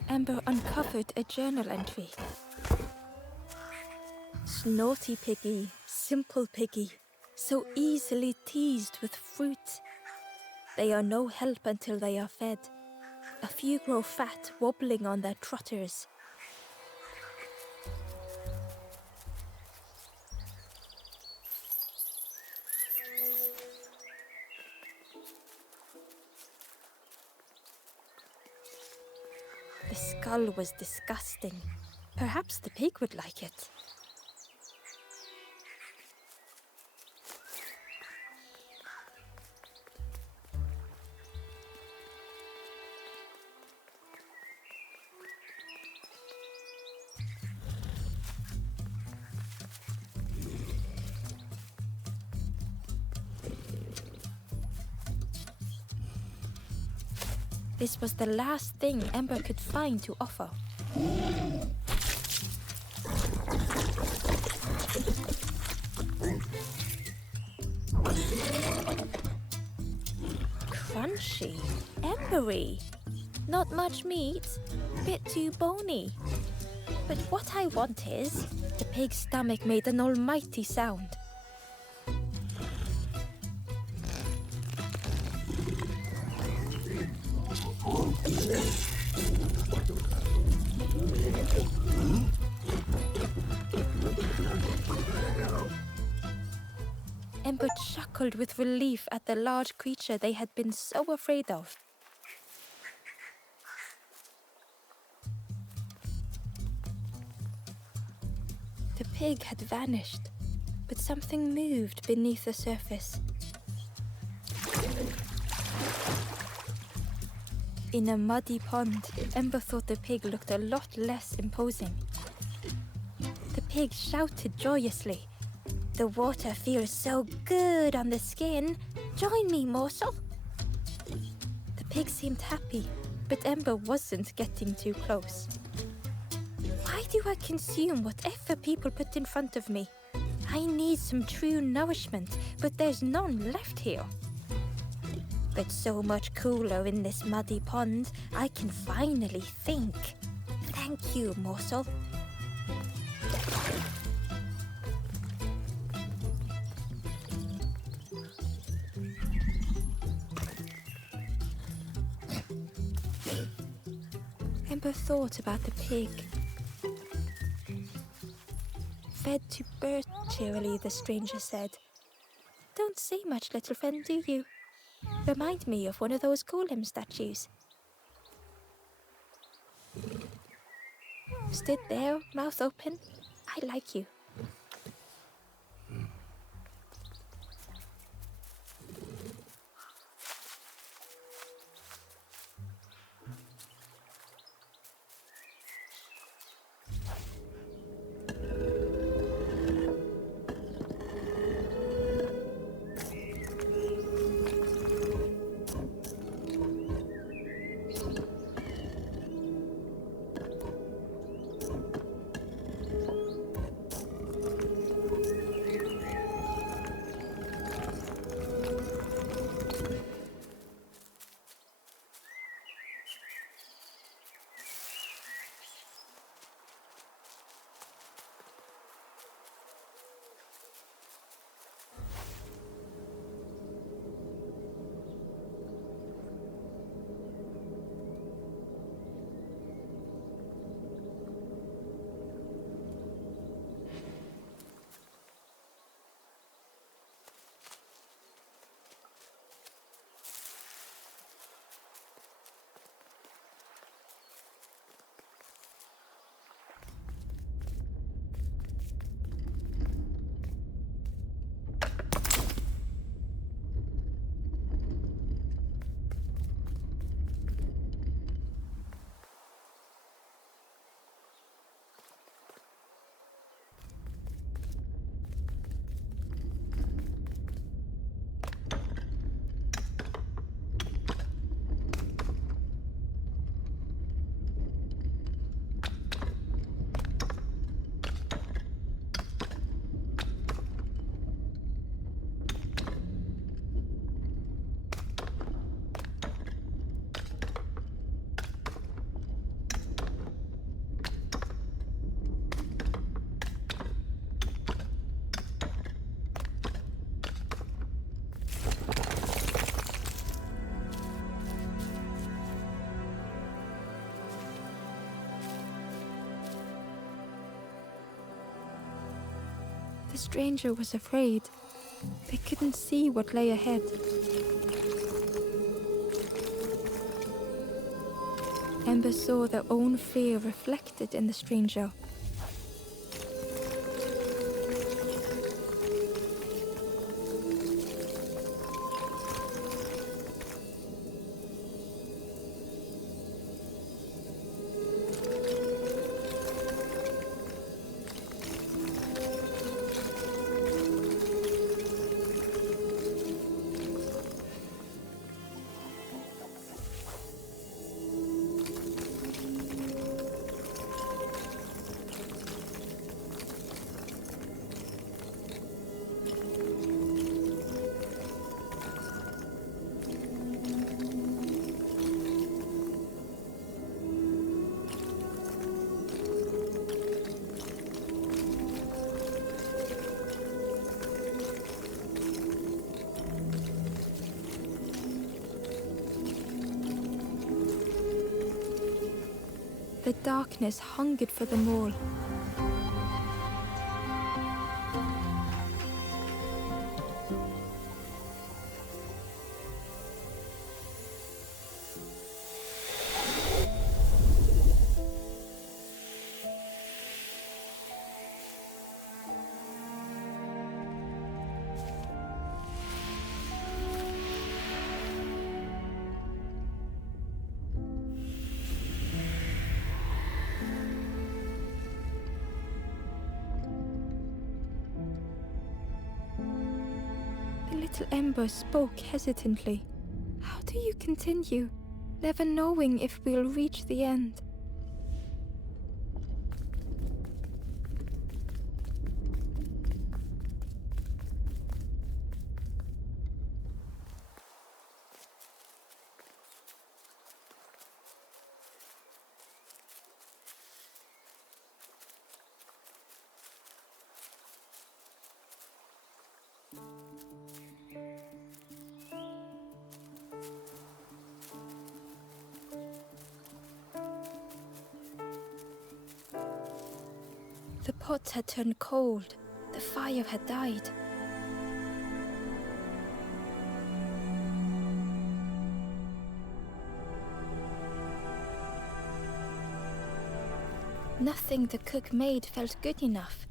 Ember uncovered a journal entry. Snotty piggy, simple piggy, so easily teased with fruit. They are no help until they are fed. A few grow fat, wobbling on their trotters. The skull was disgusting. Perhaps the pig would like it. This was the last thing Ember could find to offer. Crunchy, embery. Not much meat, bit too bony. But what I want is, the pig's stomach made an almighty sound. Ember chuckled with relief at the large creature they had been so afraid of. The pig had vanished, but something moved beneath the surface. In a muddy pond, Ember thought the pig looked a lot less imposing. The pig shouted joyously. "The water feels so good on the skin. Join me, morsel." The pig seemed happy, but Ember wasn't getting too close. Why do I consume whatever people put in front of me? I need some true nourishment, but there's none left here. But so much cooler in this muddy pond, I can finally think. Thank you, morsel. Ember thought about the pig. Fed to birds cheerily, the stranger said. "Don't say much, little friend, do you? Remind me of one of those golem statues." Stood there, mouth open. "I like you." The stranger was afraid. They couldn't see what lay ahead. Ember saw their own fear reflected in the stranger. The darkness hungered for them all. The little ember spoke hesitantly. How do you continue, never knowing if we'll reach the end? The pot had turned cold. The fire had died. Nothing the cook made felt good enough.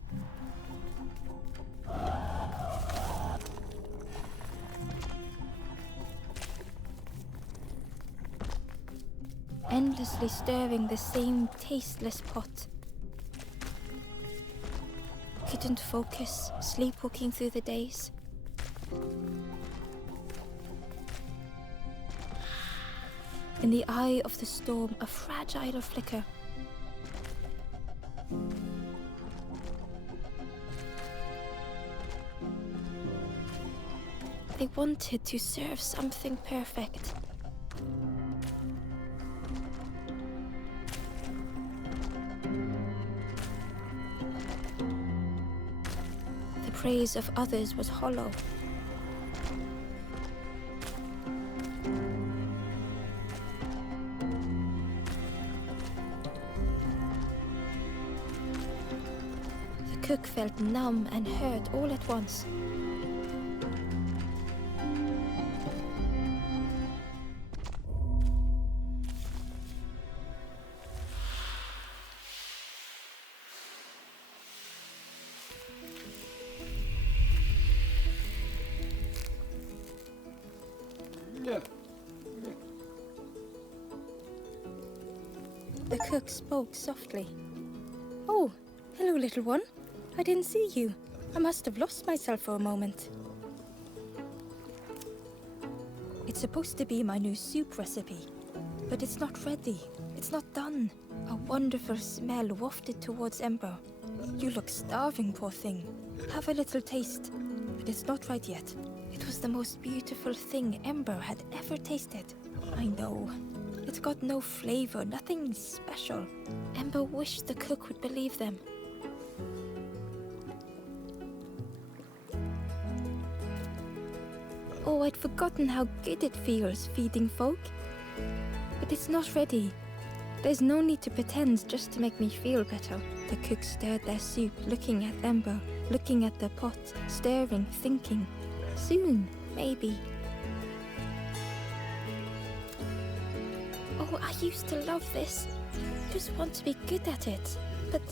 Endlessly stirring the same tasteless pot. Couldn't focus, sleepwalking through the days. In the eye of the storm, a fragile flicker. They wanted to serve something perfect. The praise of others was hollow. The cook felt numb and hurt all at once. The cook spoke softly. "Oh, hello, little one. I didn't see you. I must have lost myself for a moment." It's supposed to be my new soup recipe, but it's not ready. It's not done. A wonderful smell wafted towards Ember. "You look starving, poor thing. Have a little taste." But it's not right yet. It was the most beautiful thing Ember had ever tasted. I know. It got no flavor, nothing special. Ember wished the cook would believe them. Oh, I'd forgotten how good it feels feeding folk. But it's not ready. There's no need to pretend just to make me feel better. The cook stirred their soup, looking at Ember, looking at the pot, stirring, thinking. Soon, maybe. Oh, I used to love this. Just want to be good at it. But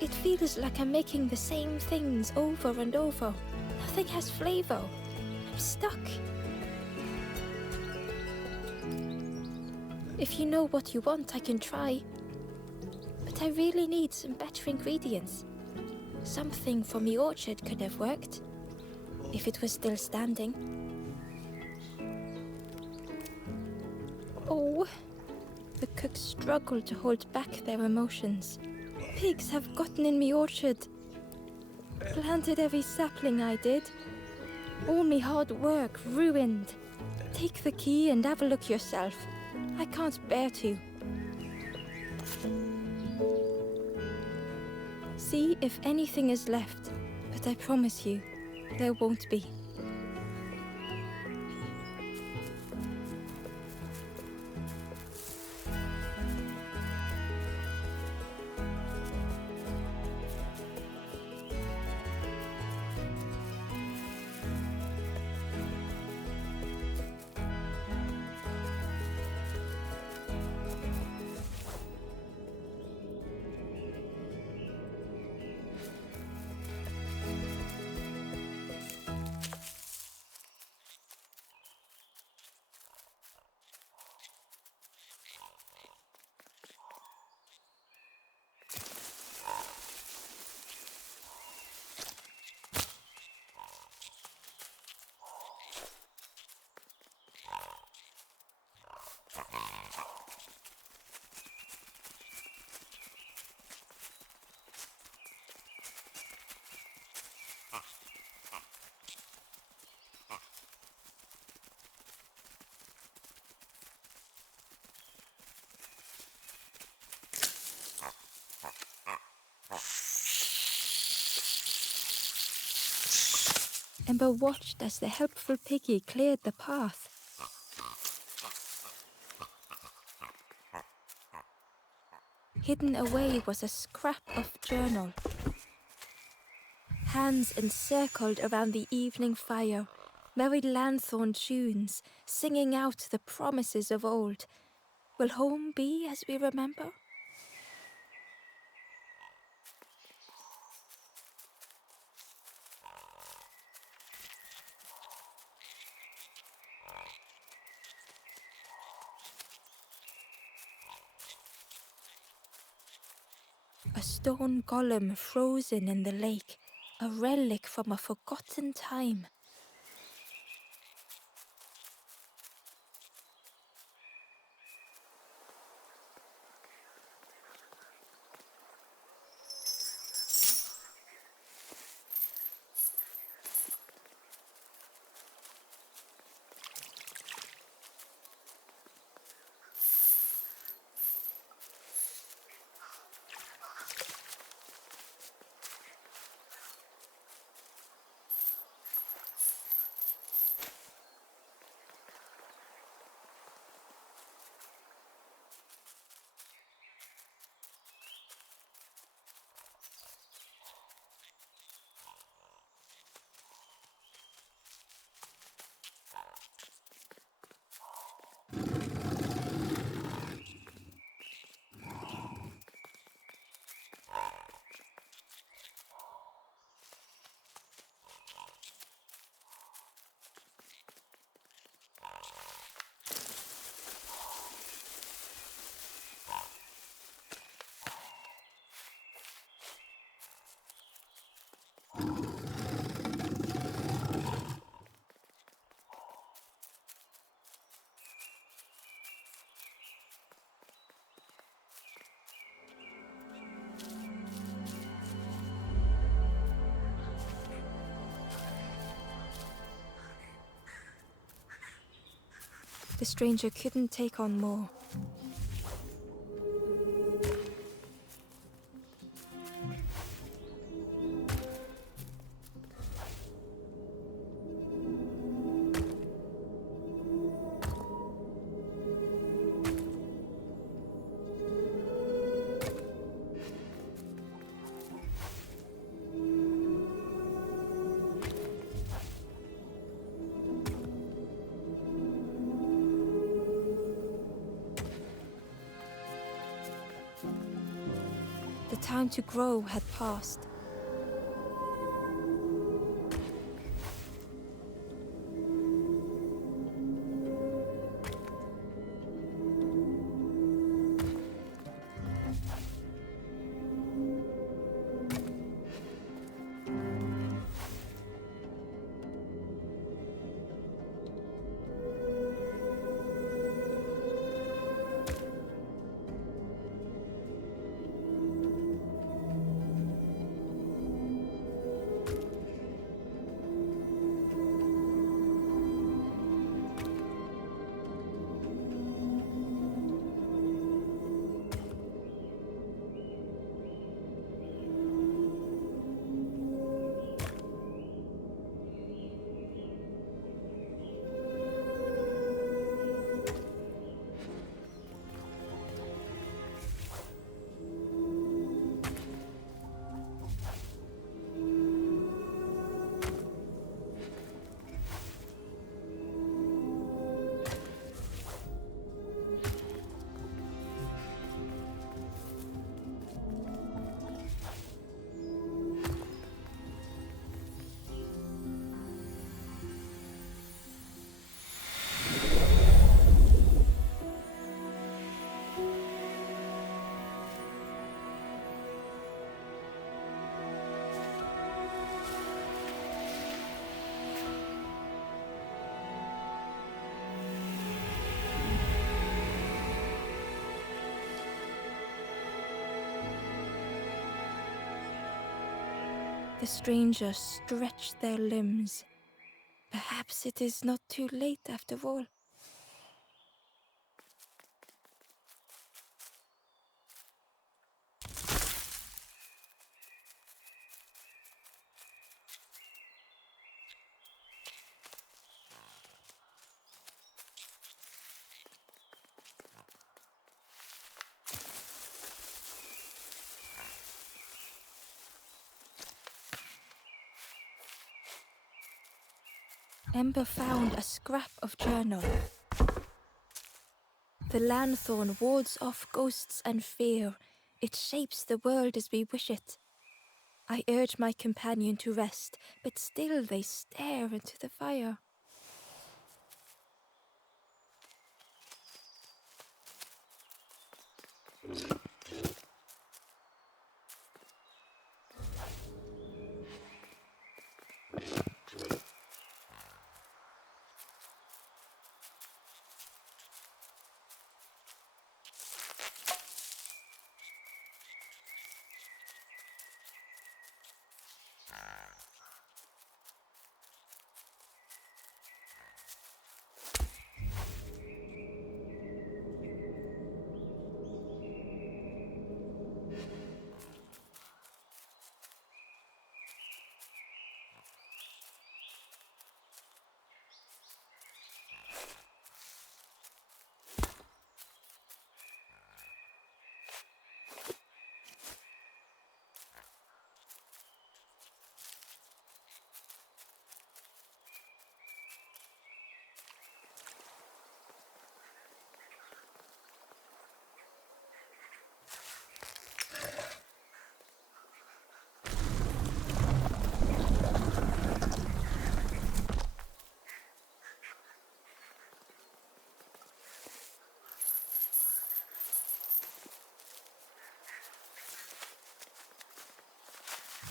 it feels like I'm making the same things over and over. Nothing has flavor. I'm stuck. If you know what you want, I can try. But I really need some better ingredients. Something from the orchard could have worked. If it was still standing. Oh. The cook struggled to hold back their emotions. Pigs have gotten in me orchard. Planted every sapling I did. All me hard work ruined. Take the key and have a look yourself. I can't bear to. See if anything is left, but I promise you, there won't be. Ember watched as the helpful piggy cleared the path. Hidden away was a scrap of journal. Hands encircled around the evening fire, merry lanthorn tunes, singing out the promises of old. Will home be as we remember? A stone golem frozen in the lake, a relic from a forgotten time. The stranger couldn't take on more. The time to grow had passed. The strangers stretched their limbs. Perhaps it is not too late after all. Ember found a scrap of journal. The lanthorn wards off ghosts and fear. It shapes the world as we wish it. I urge my companion to rest, but still they stare into the fire.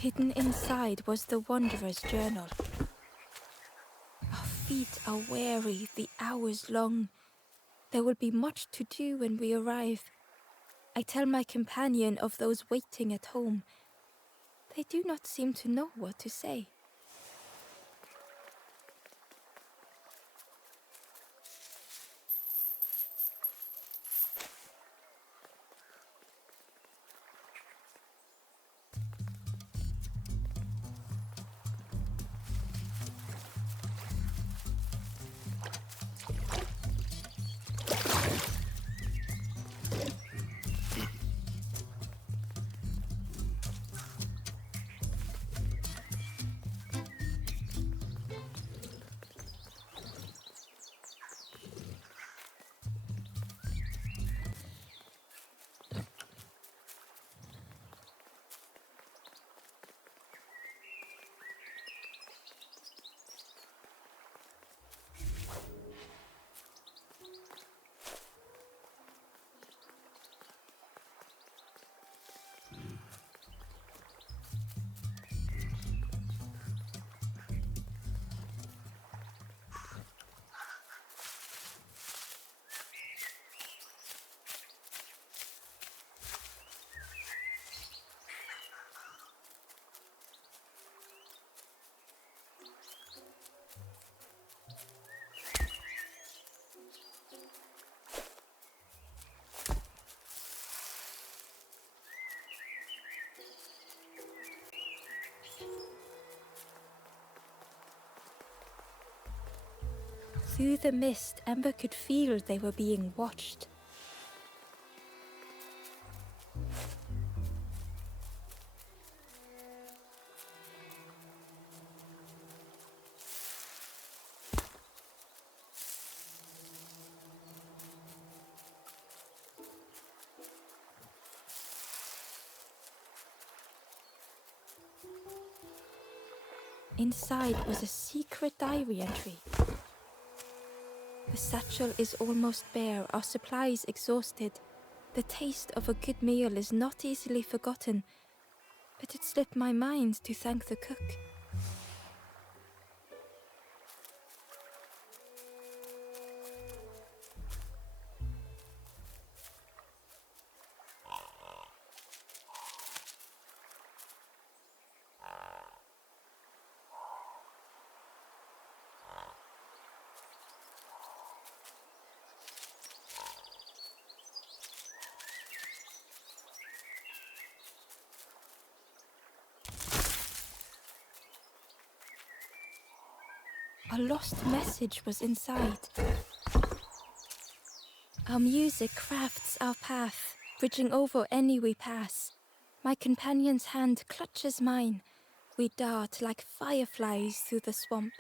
Hidden inside was the Wanderer's journal. Our feet are weary, the hours long. There will be much to do when we arrive. I tell my companion of those waiting at home. They do not seem to know what to say. Through the mist, Ember could feel they were being watched. Inside was a secret diary entry. The satchel is almost bare, our supplies exhausted. The taste of a good meal is not easily forgotten, but it slipped my mind to thank the cook. A lost message was inside. Our music crafts our path, bridging over any we pass. My companion's hand clutches mine. We dart like fireflies through the swamp.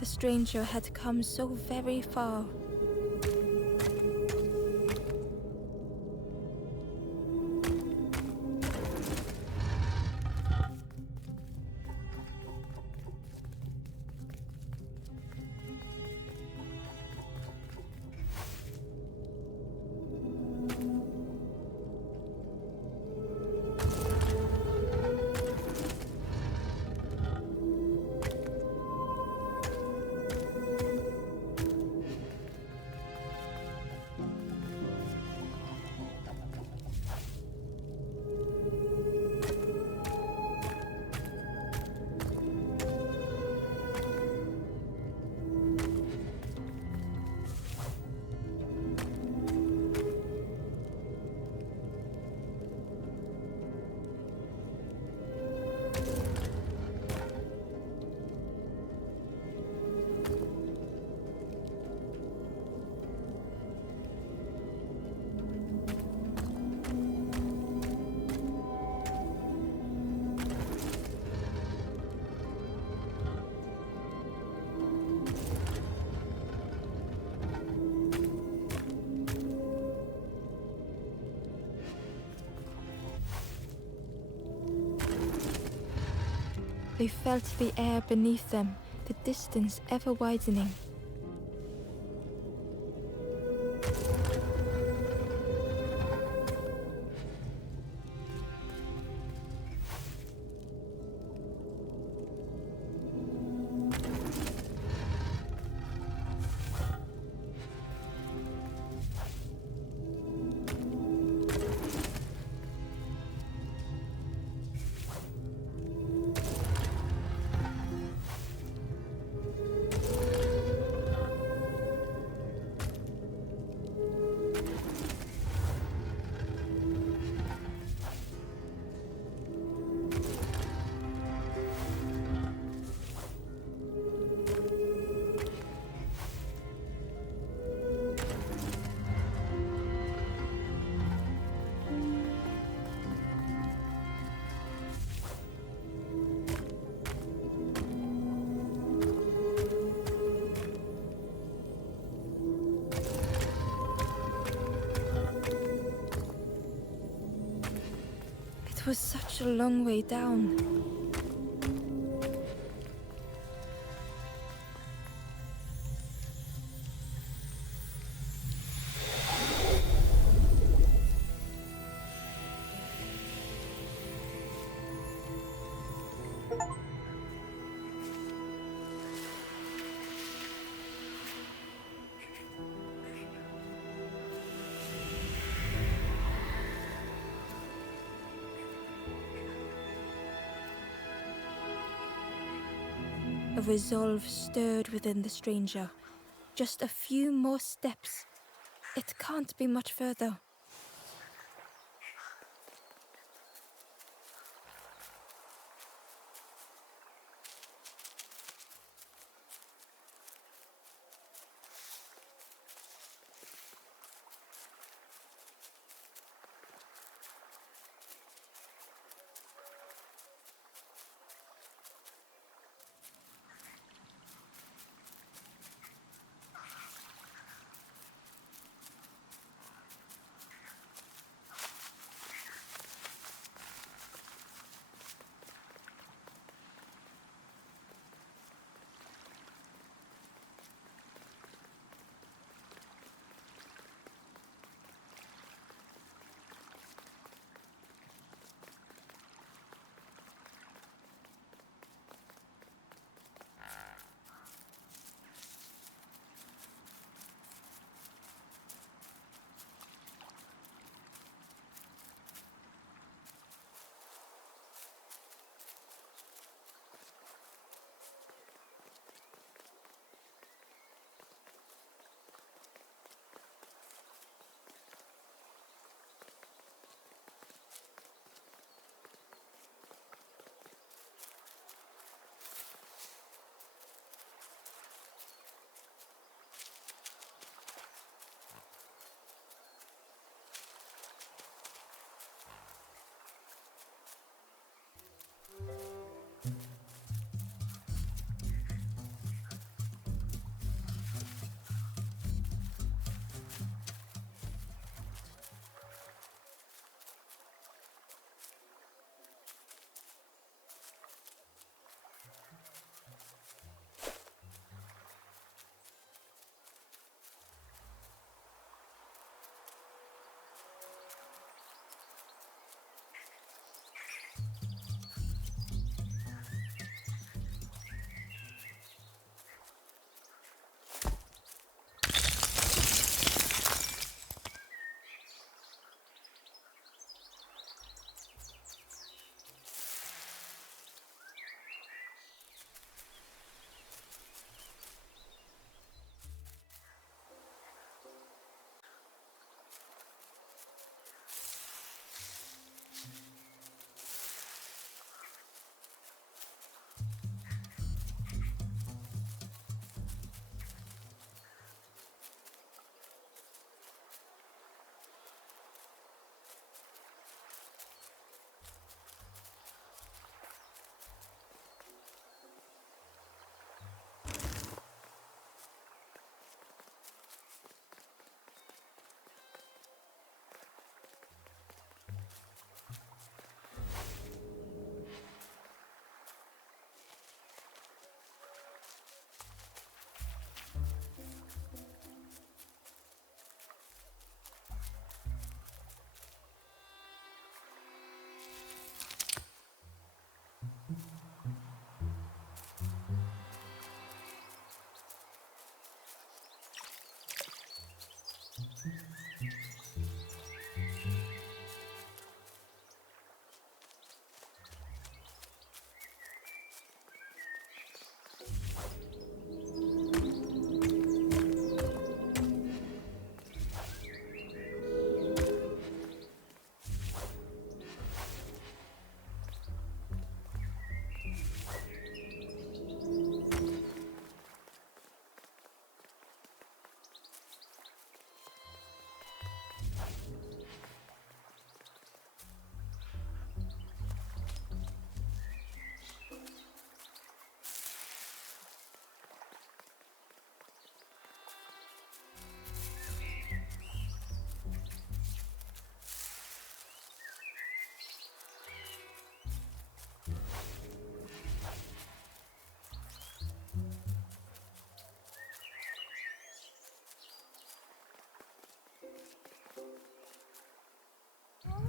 The stranger had come so very far. They felt the air beneath them, the distance ever widening. It was such a long way down. A resolve stirred within the stranger. Just a few more steps. It can't be much further.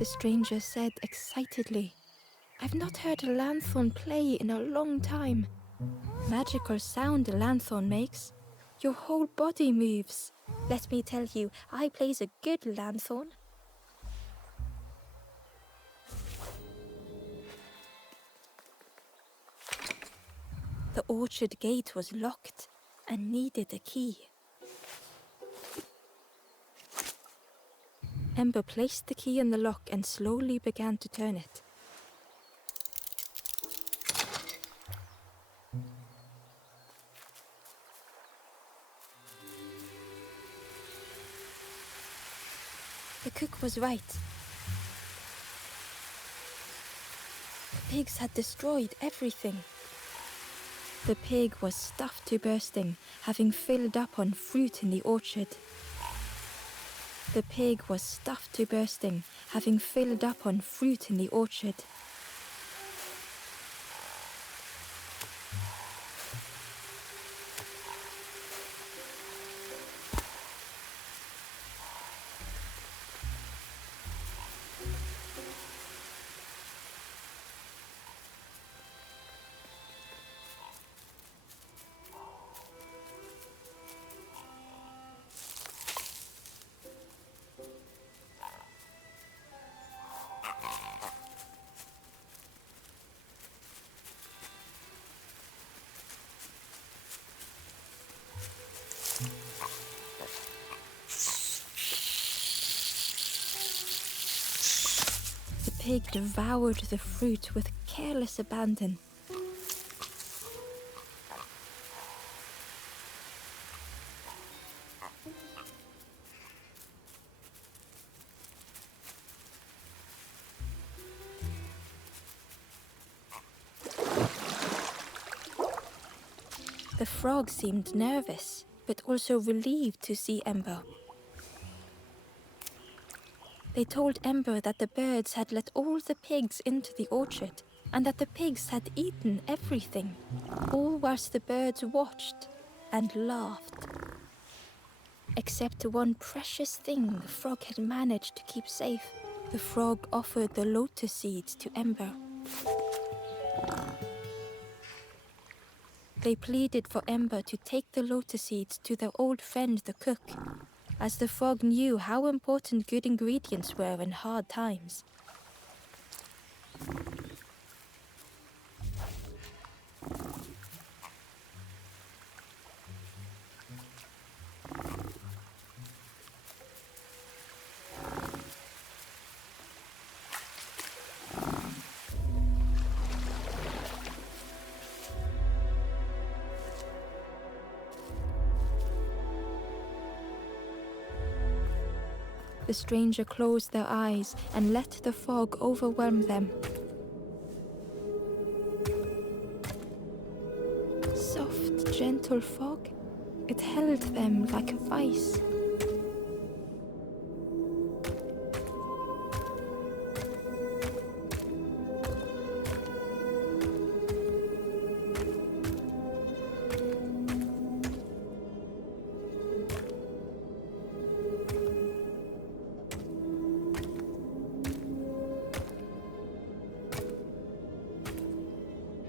the stranger said excitedly. I've not heard a lanthorn play in a long time. Magical sound a lanthorn makes. Your whole body moves. Let me tell you, I plays a good lanthorn. The orchard gate was locked and needed a key. Ember placed the key in the lock and slowly began to turn it. The cook was right. The pigs had destroyed everything. The pig was stuffed to bursting, having filled up on fruit in the orchard. The pig was stuffed to bursting, having filled up on fruit in the orchard. The pig devoured the fruit with careless abandon. The frog seemed nervous, but also relieved to see Ember. They told Ember that the birds had let all the pigs into the orchard, and that the pigs had eaten everything, all whilst the birds watched and laughed. Except one precious thing the frog had managed to keep safe. The frog offered the lotus seeds to Ember. They pleaded for Ember to take the lotus seeds to their old friend the cook, as the frog knew how important good ingredients were in hard times. The stranger closed their eyes and let the fog overwhelm them. Soft, gentle fog, it held them like a vice.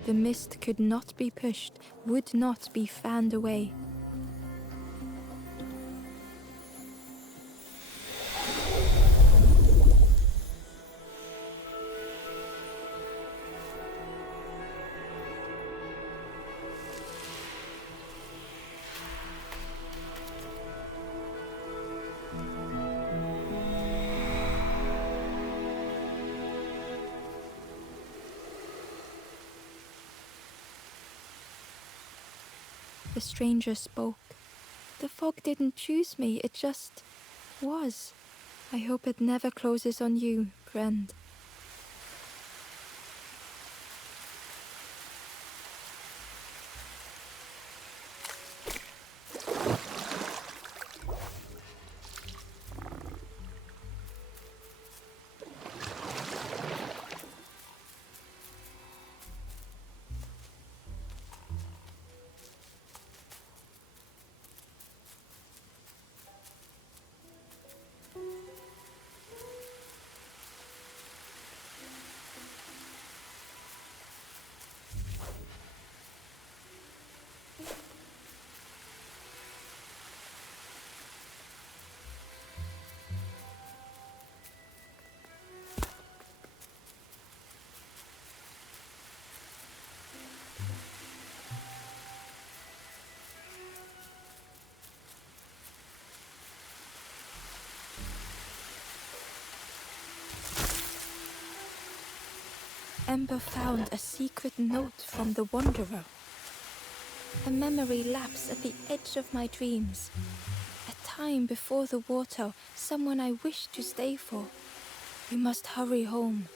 The mist could not be pushed, would not be fanned away. The stranger spoke. The fog didn't choose me, it just was. I hope it never closes on you, friend. Ember found a secret note from the Wanderer. A memory lapse at the edge of my dreams. A time before the water, someone I wished to stay for. We must hurry home.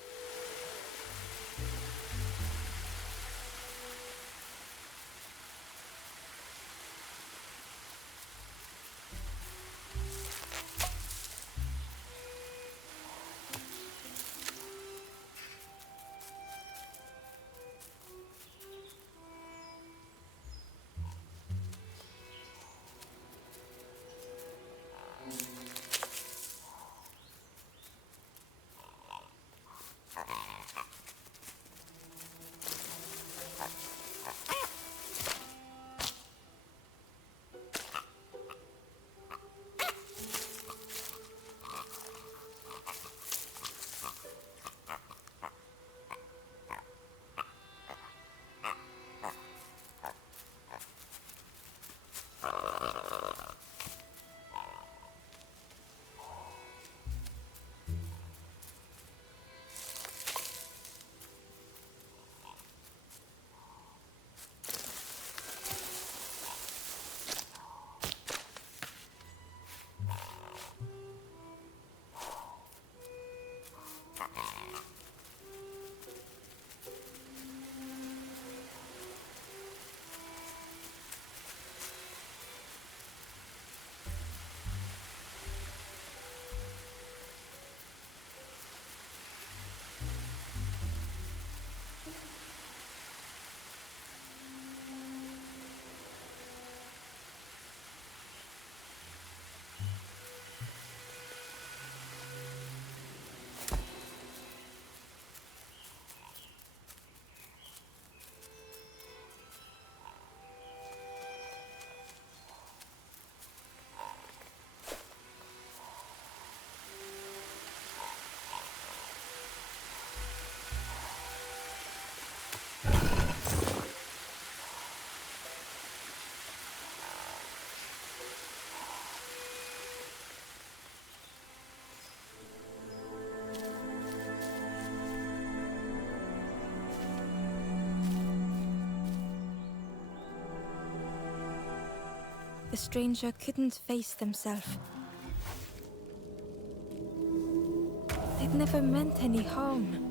The stranger couldn't face themselves. They'd never meant any harm.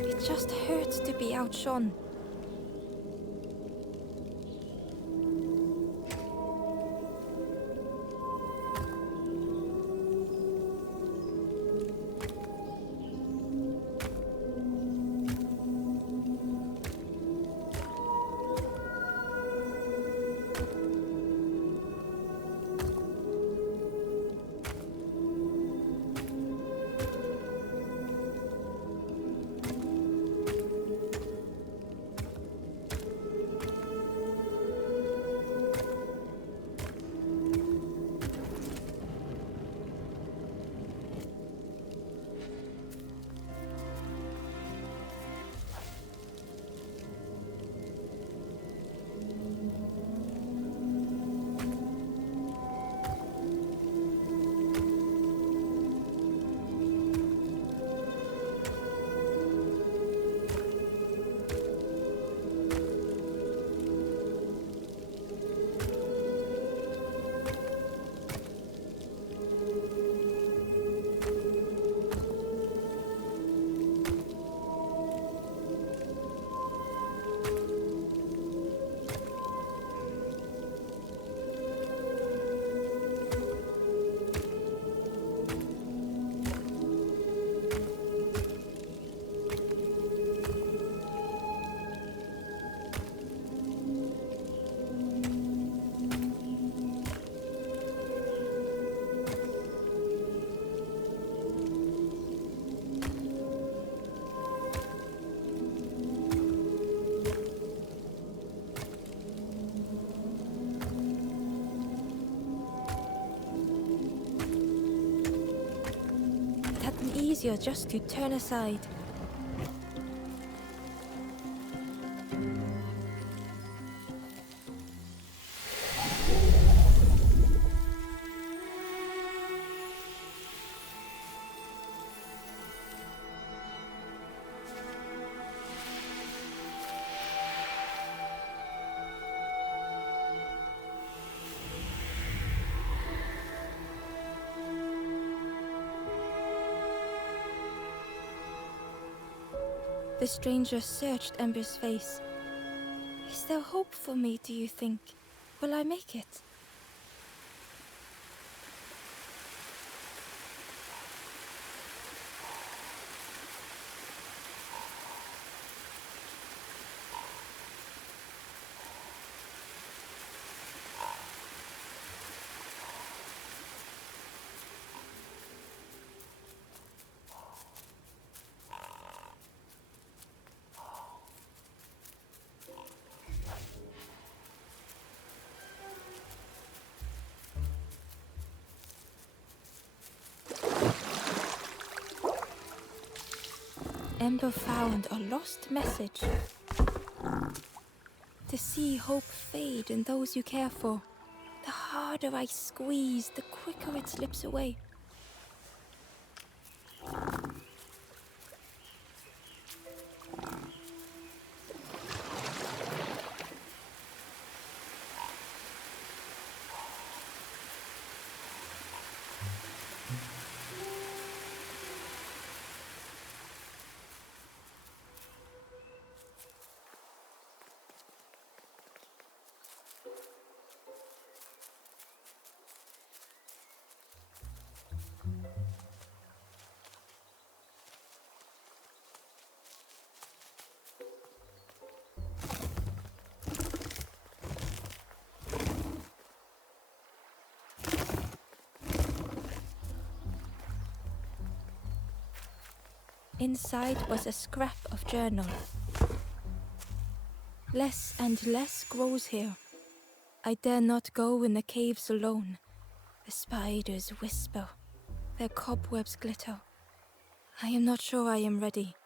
It just hurts to be outshone. easier just to turn aside. The stranger searched Ember's face. Is there hope for me, do you think? Will I make it? Ember found a lost message. To see hope fade in those you care for. The harder I squeeze, the quicker it slips away. Inside was a scrap of journal. Less and less grows here. I dare not go in the caves alone. The spiders whisper. Their cobwebs glitter. I am not sure I am ready.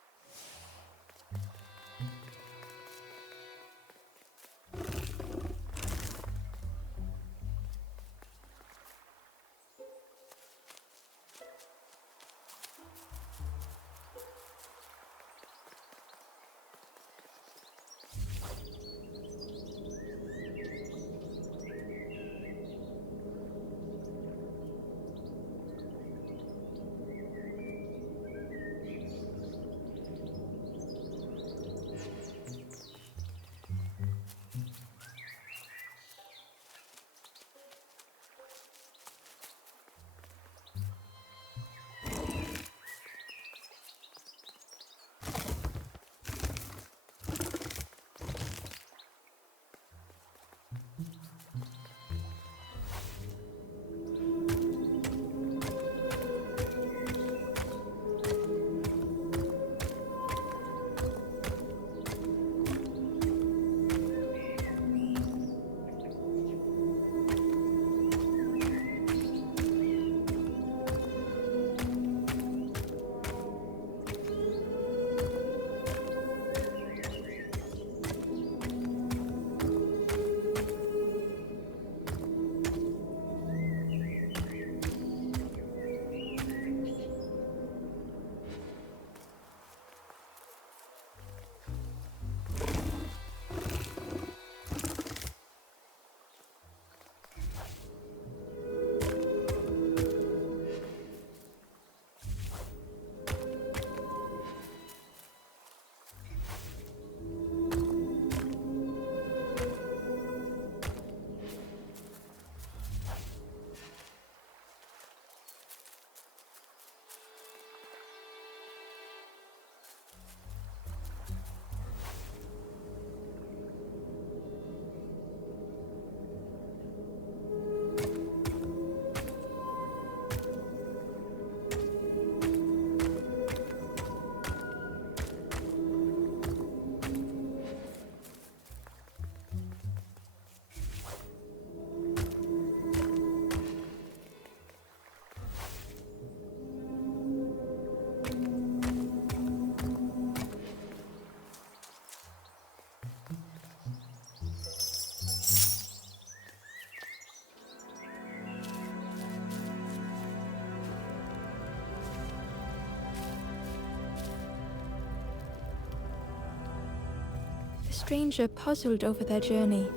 stranger puzzled over their journey.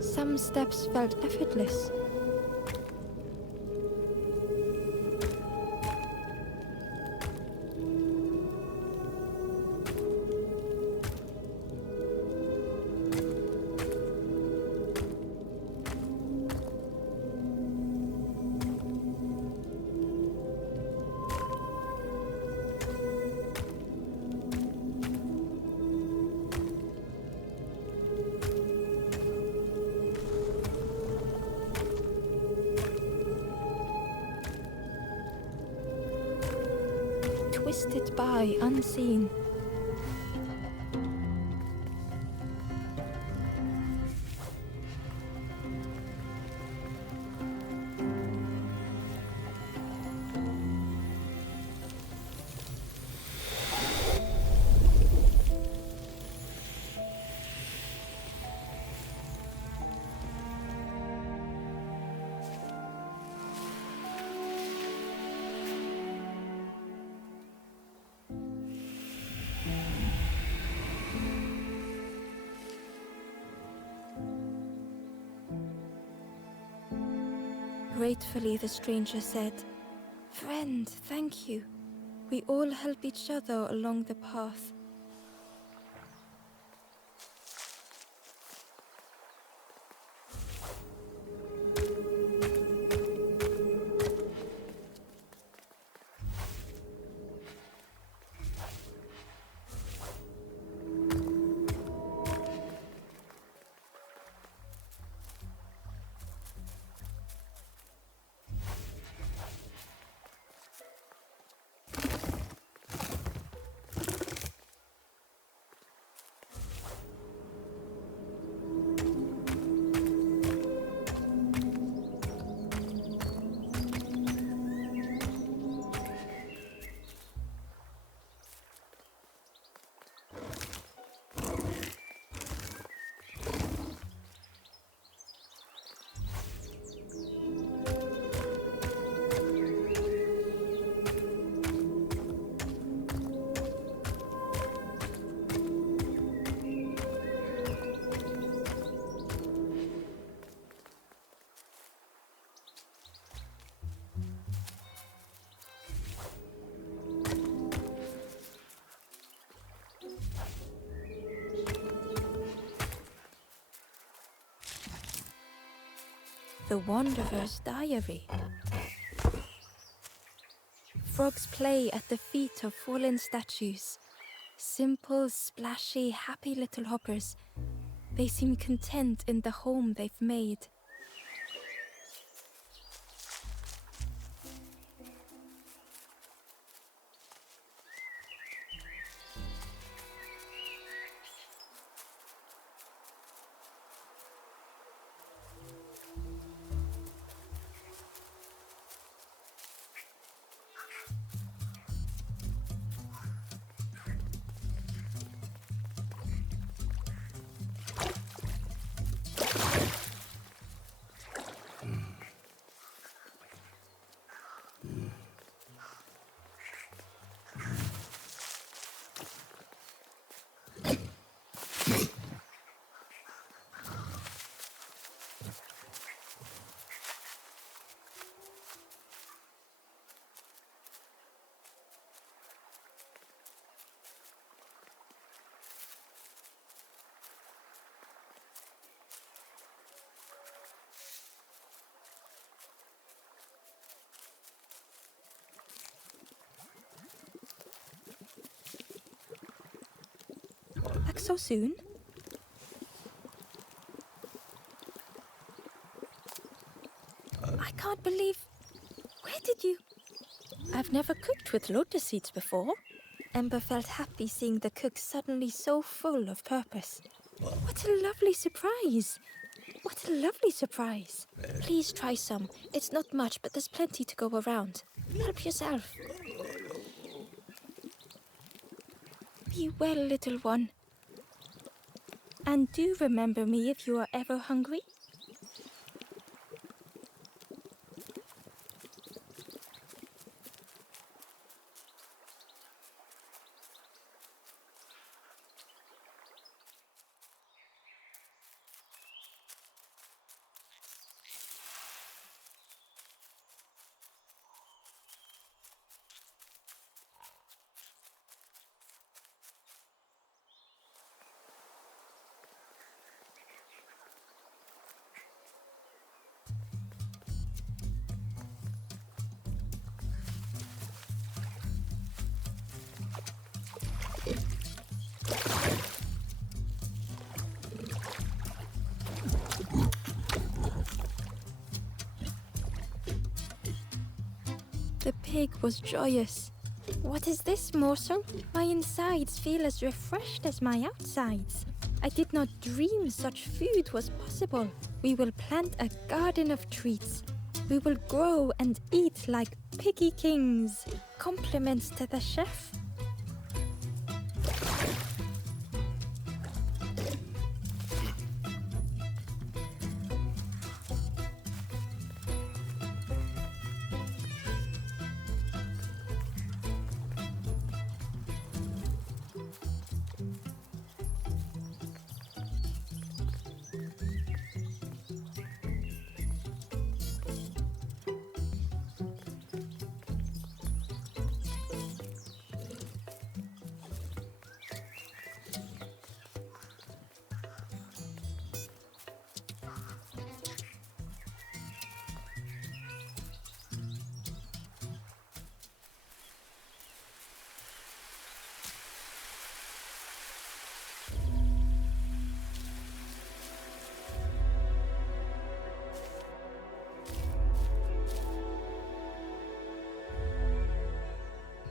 Some steps felt effortless. Twisted by unseen. Gratefully, the stranger said, "Friend, thank you. We all help each other along the path." The Wanderer's Diary. Frogs play at the feet of fallen statues. Simple, splashy, happy little hoppers. They seem content in the home they've made. Back so soon? I can't believe... Where did you... I've never cooked with lotus seeds before. Ember felt happy seeing the cook suddenly so full of purpose. What a lovely surprise! What a lovely surprise! Please try some. It's not much, but there's plenty to go around. Help yourself. Be well, little one. And do remember me if you are ever hungry. The pig was joyous. What is this, morsel? My insides feel as refreshed as my outsides. I did not dream such food was possible. We will plant a garden of treats. We will grow and eat like piggy kings. Compliments to the chef.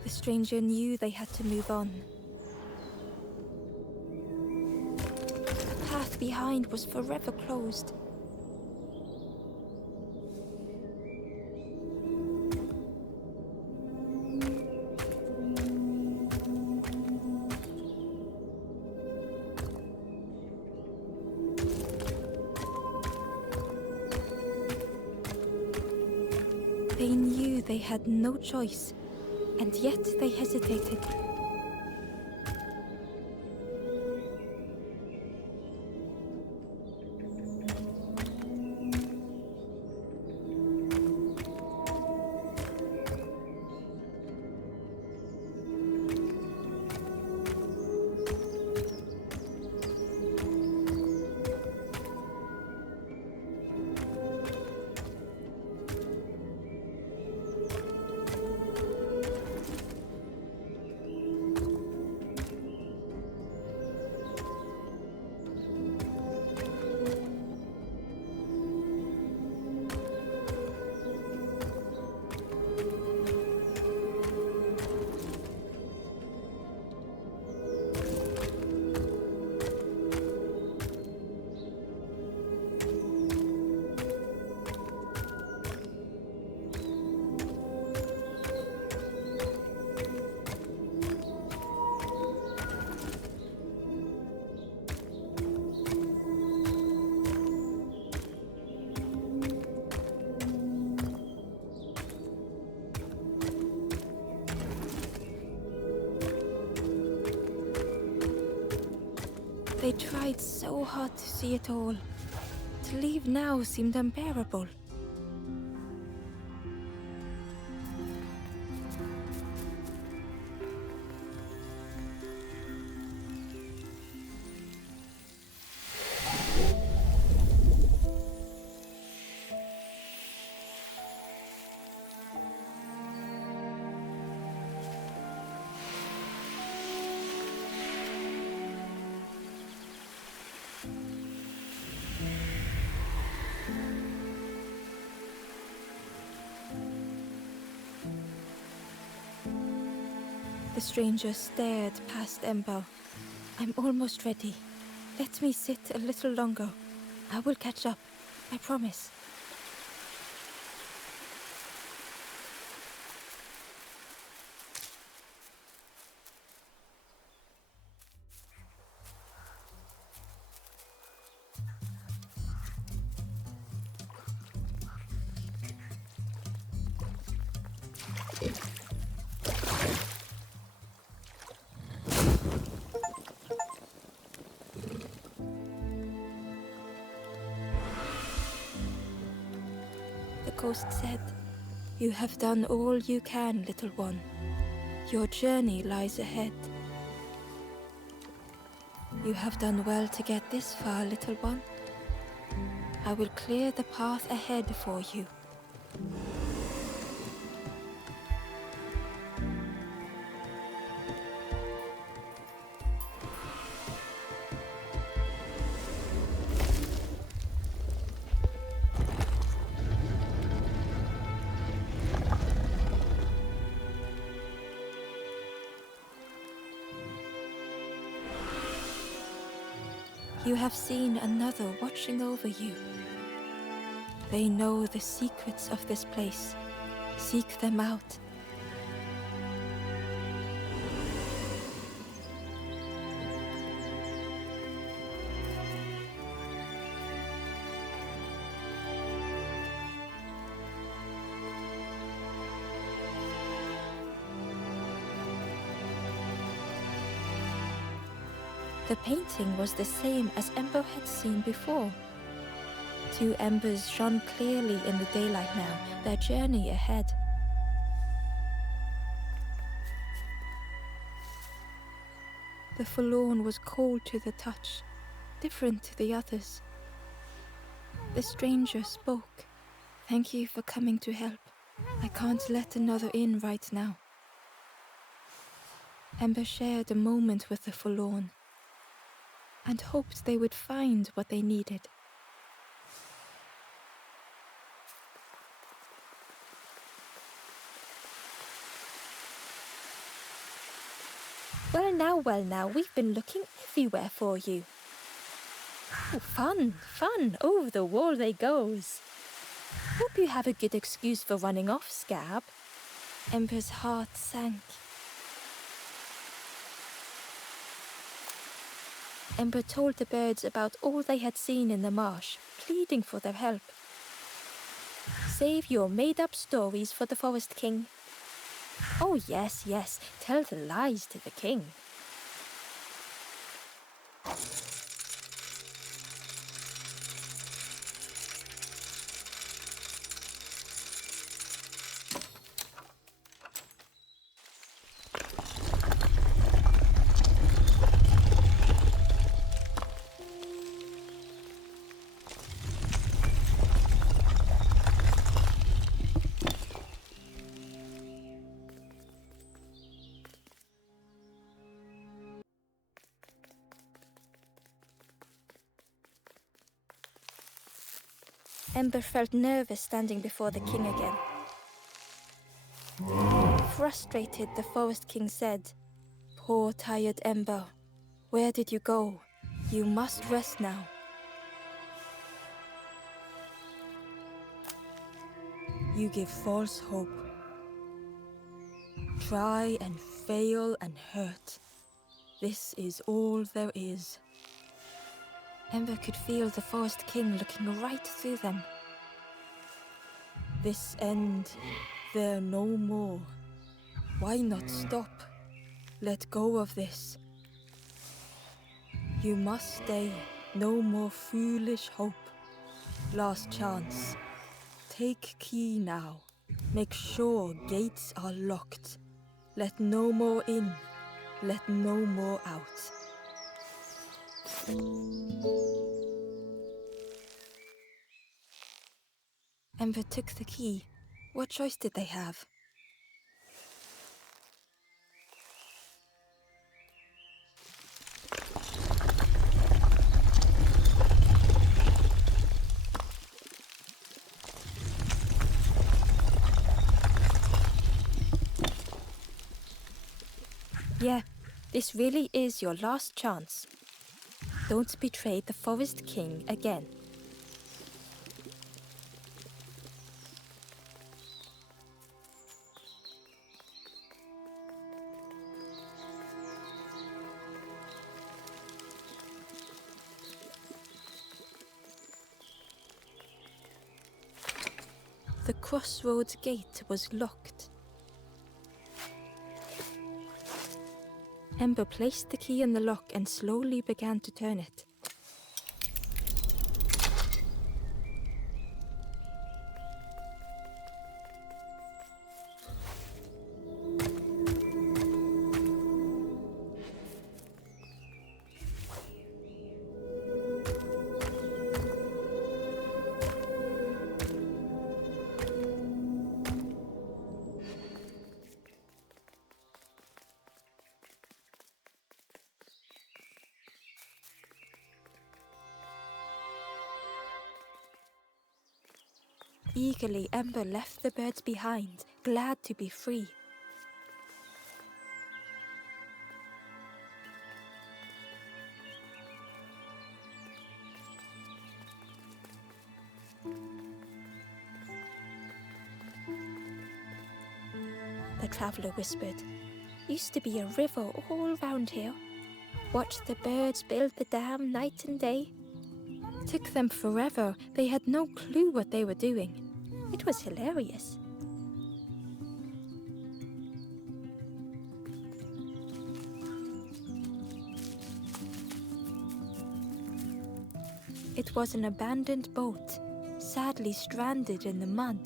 The stranger knew they had to move on. The path behind was forever closed. They knew they had no choice. And yet they hesitated. They tried so hard to see it all. To leave now seemed unbearable. The stranger stared past Ember. I'm almost ready. Let me sit a little longer. I will catch up, I promise. The ghost said, "You have done all you can, little one. Your journey lies ahead. You have done well to get this far, little one. I will clear the path ahead for you." You have seen another watching over you. They know the secrets of this place. Seek them out. The painting was the same as Ember had seen before. Two embers shone clearly in the daylight now, their journey ahead. The forlorn was cold to the touch, different to the others. The stranger spoke. "Thank you for coming to help. I can't let another in right now." Ember shared a moment with the forlorn and hoped they would find what they needed. Well now, we've been looking everywhere for you. Oh, fun, over the wall they goes. Hope you have a good excuse for running off, Scab. Ember's heart sank. Ember told the birds about all they had seen in the marsh, pleading for their help. Save your made-up stories for the Forest King. Oh yes, tell the lies to the king. Ember felt nervous standing before the king again. Frustrated, the Forest King said, "Poor tired Ember, where did you go? You must rest now." "You give false hope. Try and fail and hurt. This is all there is." Ember could feel the Forest King looking right through them. "This end, there no more. Why not stop? Let go of this. You must stay. No more foolish hope. Last chance. Take key now. Make sure gates are locked. Let no more in. Let no more out." Ember took the key. What choice did they have? Yeah, this really is your last chance. Don't betray the Forest King again. The crossroads gate was locked. Ember placed the key in the lock and slowly began to turn it. Eagerly, Ember left the birds behind, glad to be free. the traveler whispered. Used to be a river all round here. Watched the birds build the dam night and day. Took them forever. They had no clue what they were doing. It was hilarious. It was an abandoned boat, sadly stranded in the mud.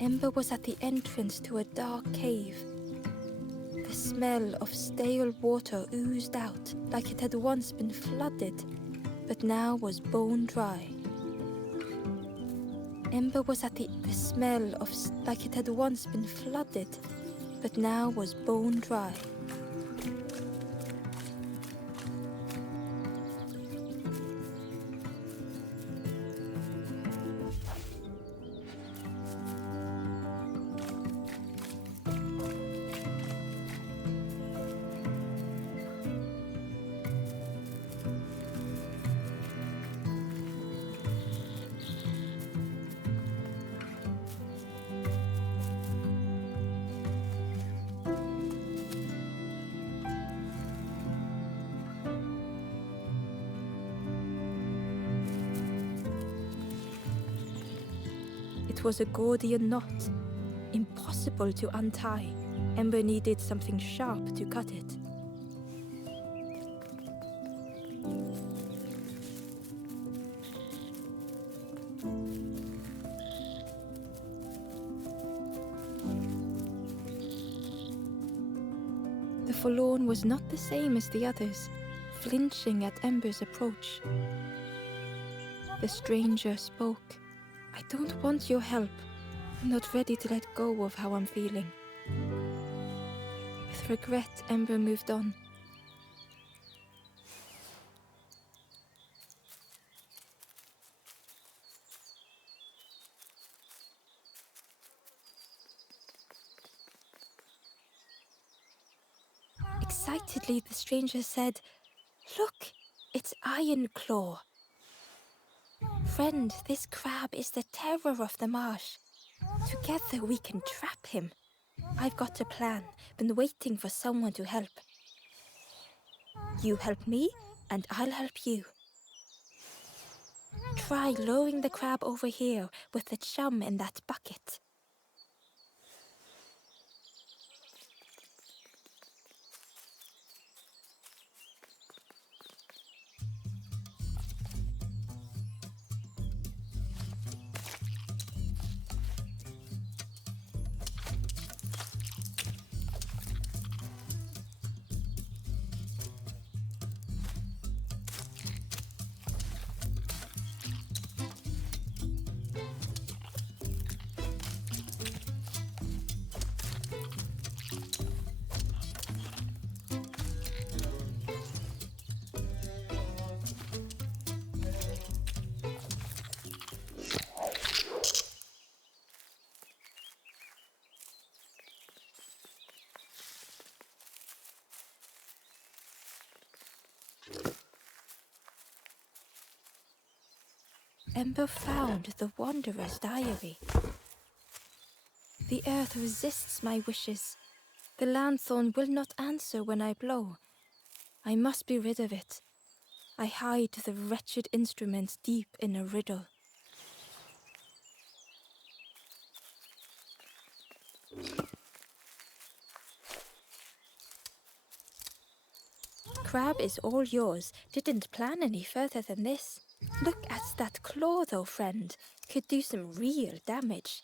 Ember was at the entrance to a dark cave. The smell of stale water oozed out like it had once been flooded, but now was bone dry. Ember was at the smell of like it had once been flooded, but now was bone dry. It was a Gordian knot, impossible to untie. Ember needed something sharp to cut it. The forlorn was not the same as the others, flinching at Ember's approach. The stranger spoke. I don't want your help. I'm not ready to let go of how I'm feeling. With regret, Ember moved on. Excitedly, the stranger said, "Look, it's Iron Claw. Friend, this crab is the terror of the marsh. Together we can trap him. I've got a plan, been waiting for someone to help. You help me, and I'll help you. Try lowering the crab over here with the chum in that bucket." Ember found the Wanderer's diary. The earth resists my wishes. The lanthorn will not answer when I blow. I must be rid of it. I hide the wretched instrument deep in a riddle. Crab is all yours. Didn't plan any further than this. Look at that claw though, friend. Could do some real damage.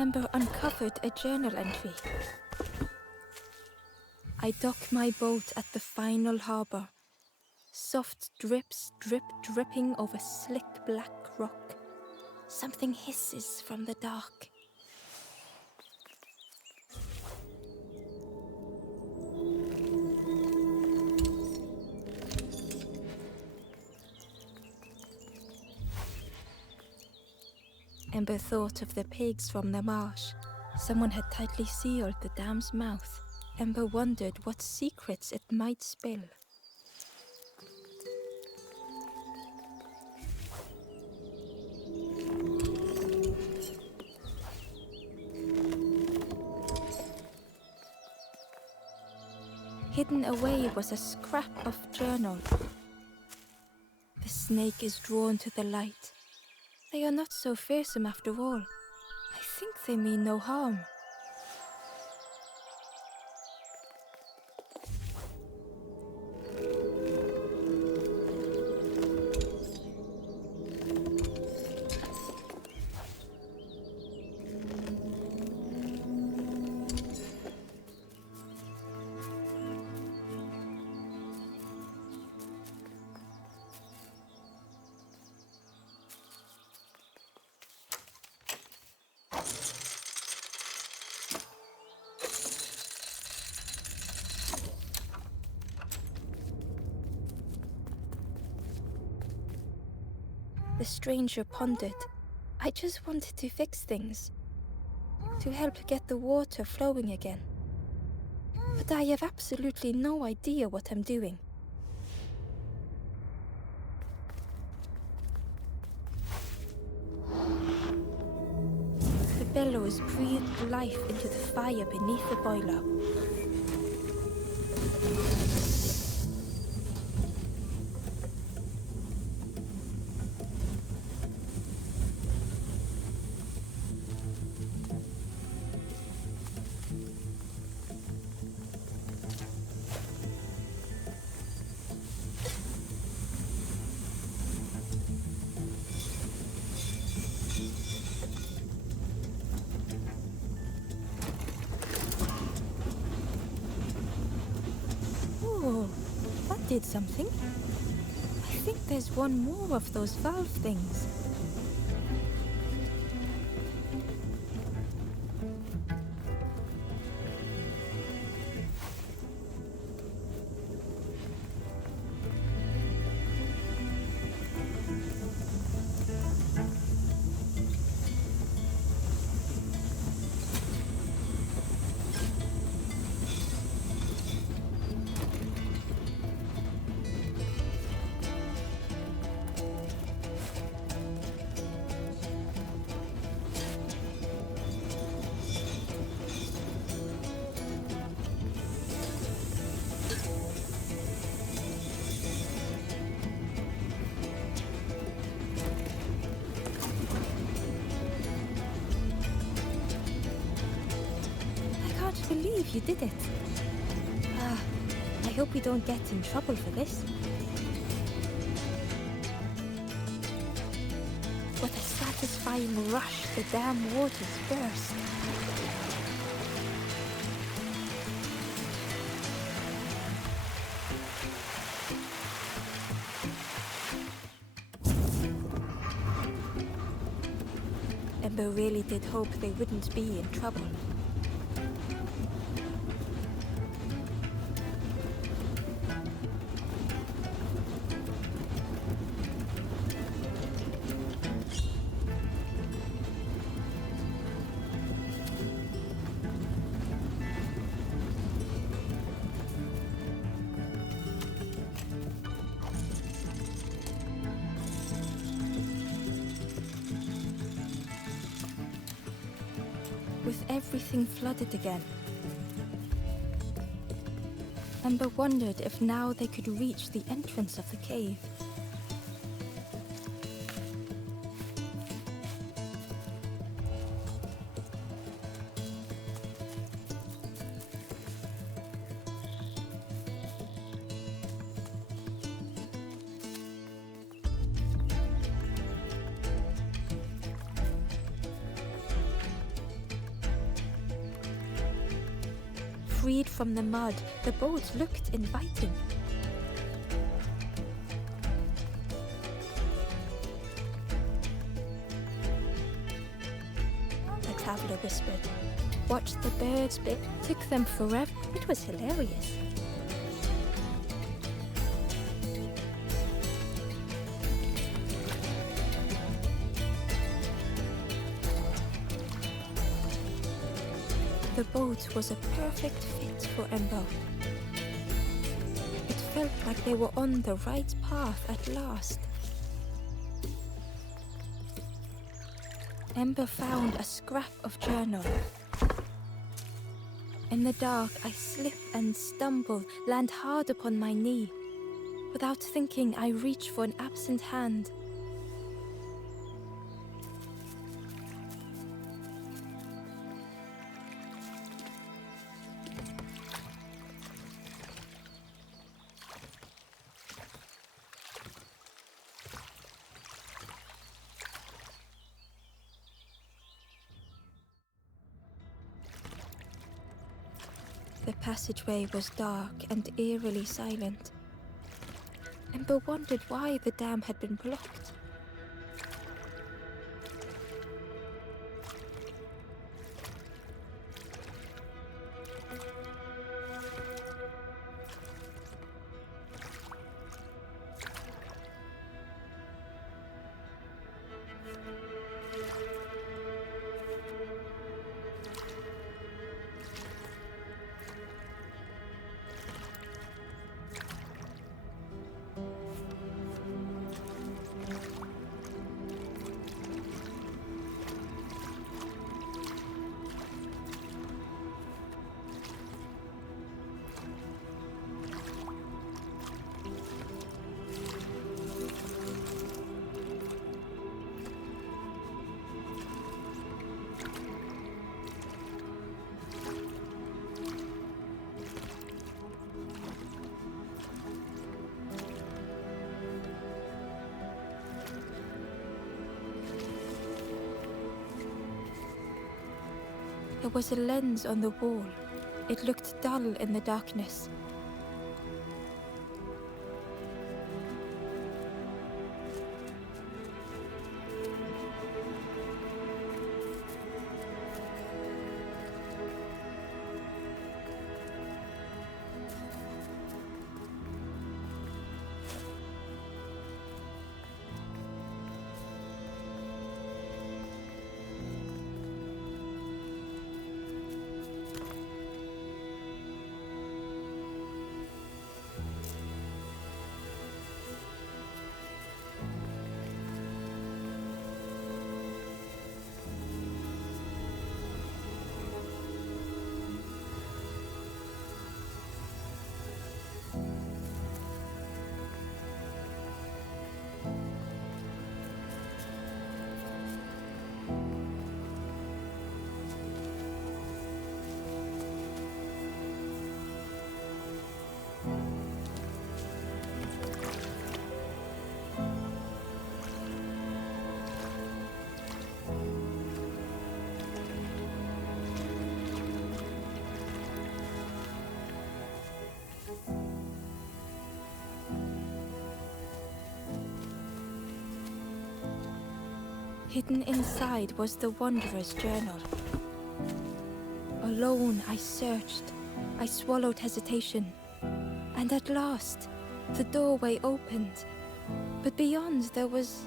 Ember uncovered a journal entry. I dock my boat at the final harbor. Soft drips dripping over slick black rock. Something hisses from the dark. Ember thought of the pigs from the marsh. Someone had tightly sealed the dam's mouth. Ember wondered what secrets it might spill. Hidden away was a scrap of journal. The snake is drawn to the light. They are not so fearsome after all. I think they mean no harm. The stranger pondered. I just wanted to fix things, to help get the water flowing again. But I have absolutely no idea what I'm doing. The bellows breathed life into the fire beneath the boiler. Oh, that did something. I think there's one more of those valve things. I can't believe you did it. I hope we don't get in trouble for this. With a satisfying rush, the dam waters burst. Ember really did hope they wouldn't be in trouble. With everything flooded again, Ember wondered if now they could reach the entrance of the cave. Freed from the mud, the boat looked inviting. The traveler whispered. Watched the birds bit. Took them forever. It was hilarious. The boat was a perfect fit for Ember. It felt like they were on the right path at last. Ember found a scrap of journal. In the dark, I slip and stumble, land hard upon my knee. Without thinking, I reach for an absent hand. The passageway was dark and eerily silent. Ember wondered why the dam had been blocked. There was a lens on the wall. It looked dull in the darkness. Hidden inside was the Wanderer's journal. Alone, I searched. I swallowed hesitation. And at last, the doorway opened. But beyond, there was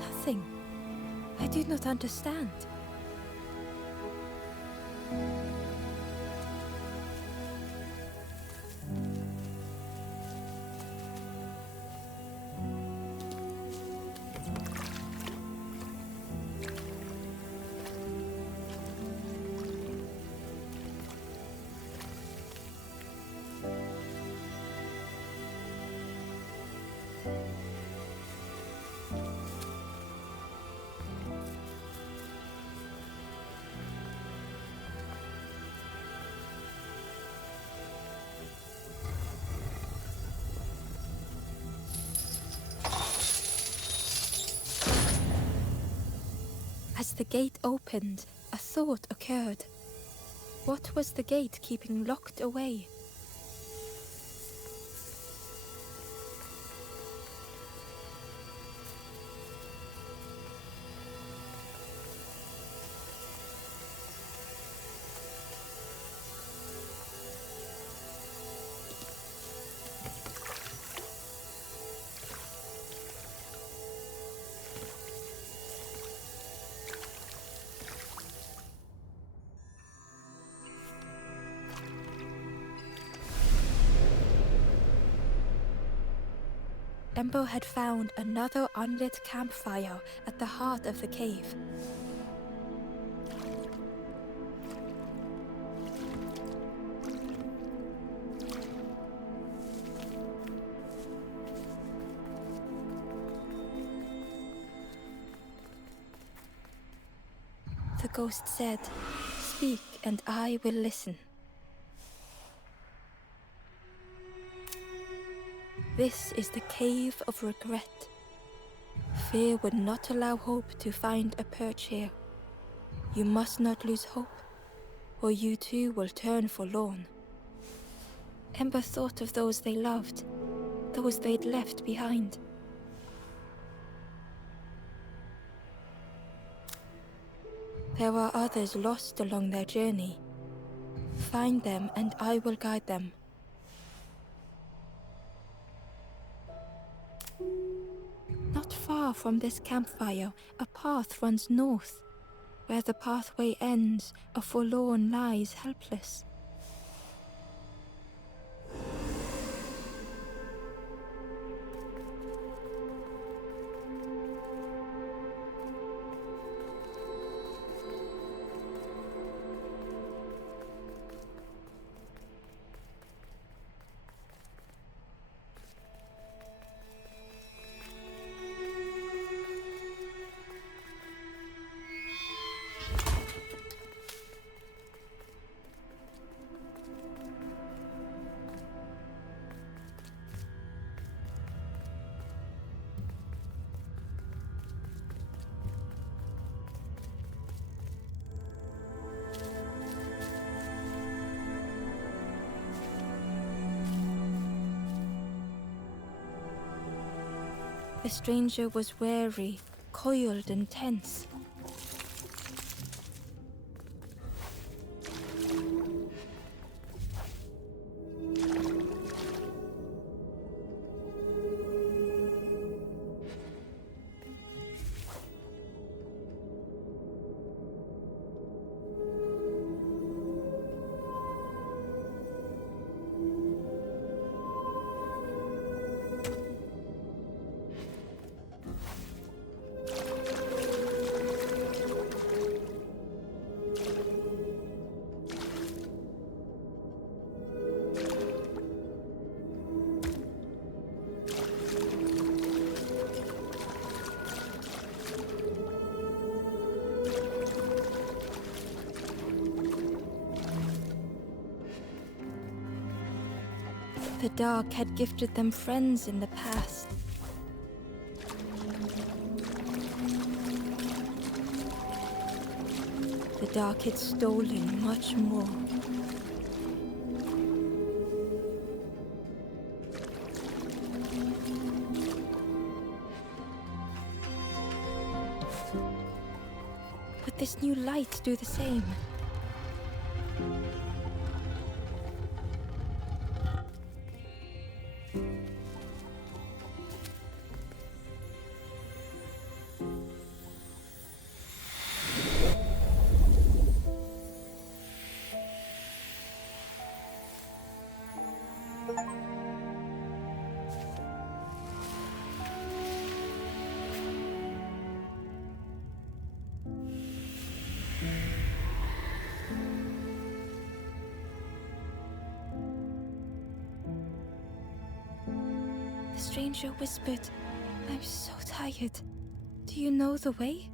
nothing. I did not understand. As the gate opened, a thought occurred. What was the gate keeping locked away? Ember had found another unlit campfire at the heart of the cave. The ghost said, "Speak and I will listen." This is the cave of regret. Fear would not allow hope to find a perch here. You must not lose hope, or you too will turn forlorn. Ember thought of those they loved, those they'd left behind. There are others lost along their journey. Find them and I will guide them. Not far from this campfire, a path runs north. Where the pathway ends, a forlorn lies helpless. The stranger was wary, coiled and tense. The dark had gifted them friends in the past. The dark had stolen much more. Would this new light do the same? The stranger whispered, "I'm so tired. Do you know the way?"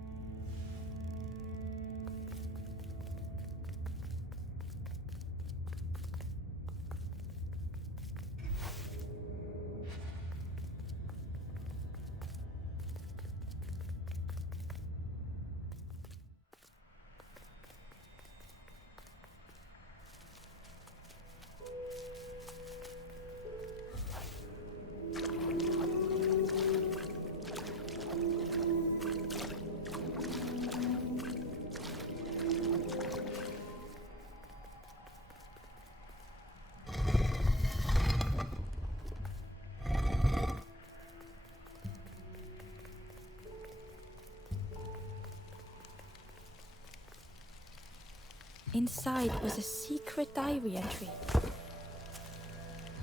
Inside was a secret diary entry.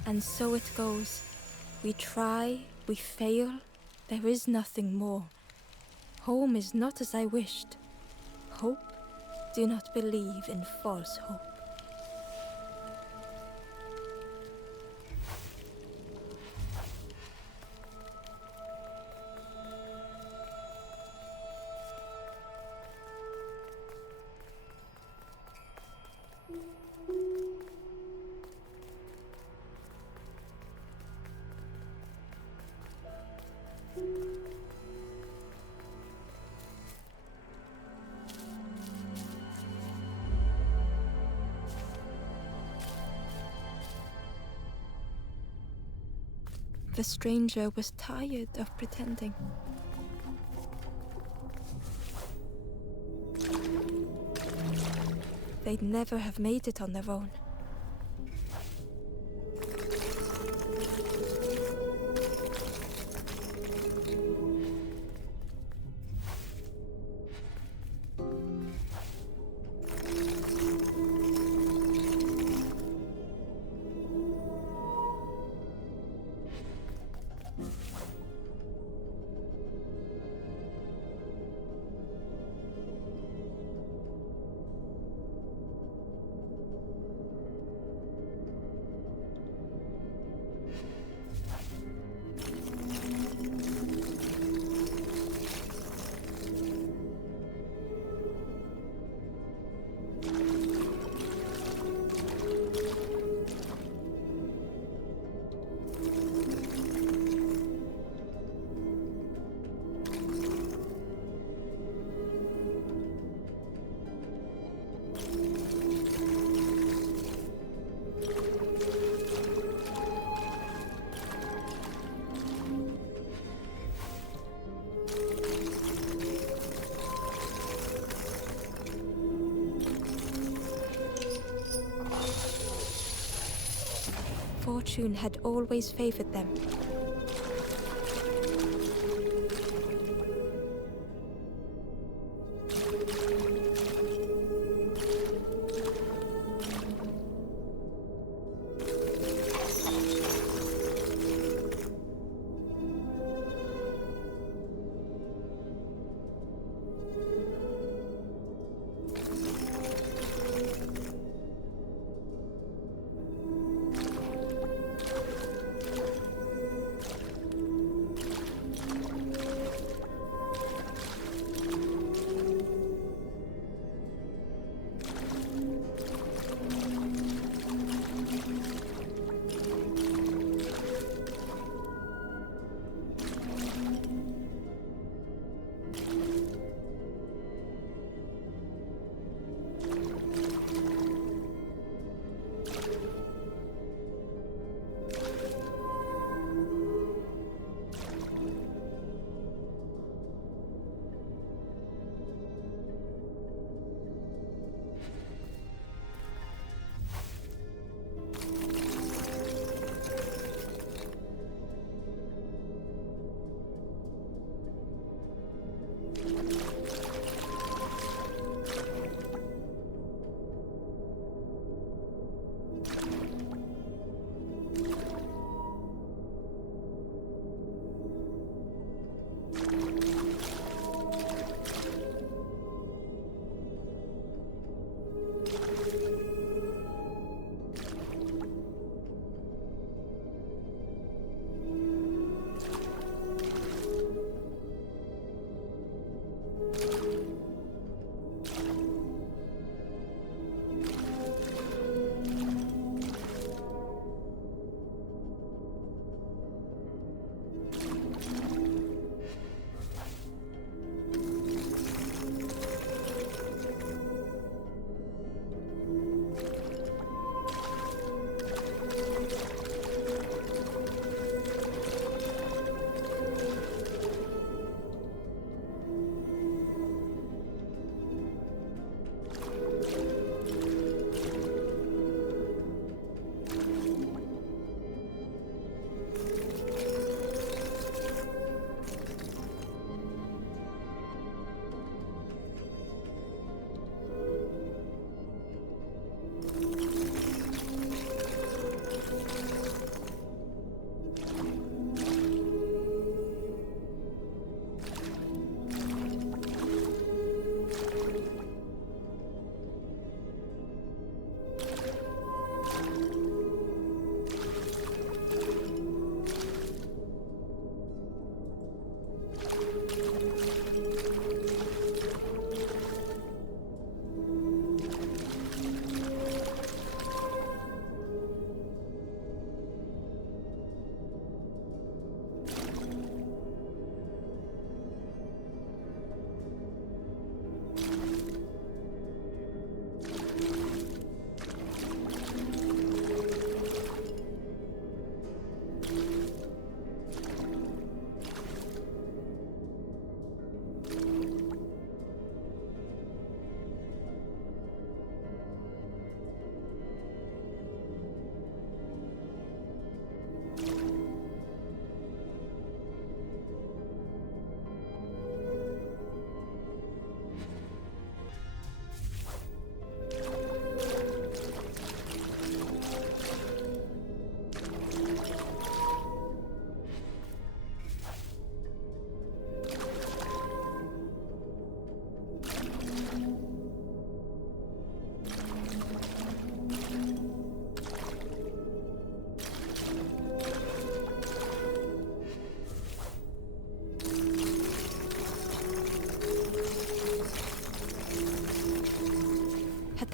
And so it goes. We try, we fail, there is nothing more. Home is not as I wished. Hope, do not believe in false hope. The stranger was tired of pretending. They'd never have made it on their own. Fortune had always favored them.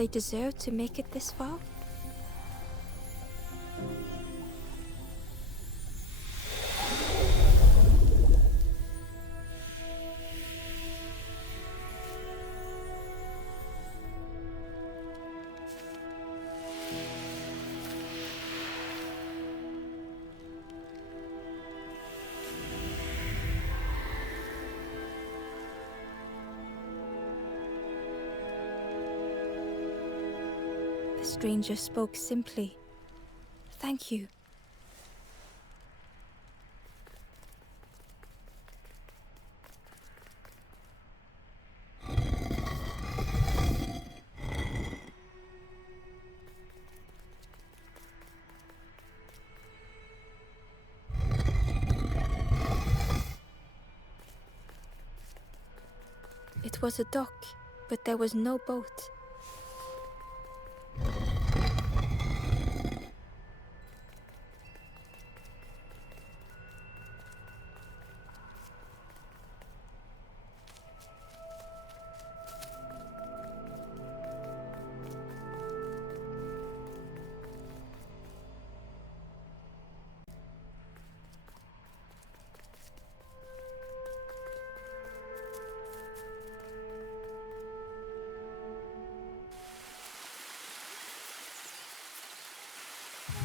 they deserve to make it this far? The stranger spoke simply. Thank you. It was a dock, but there was no boat.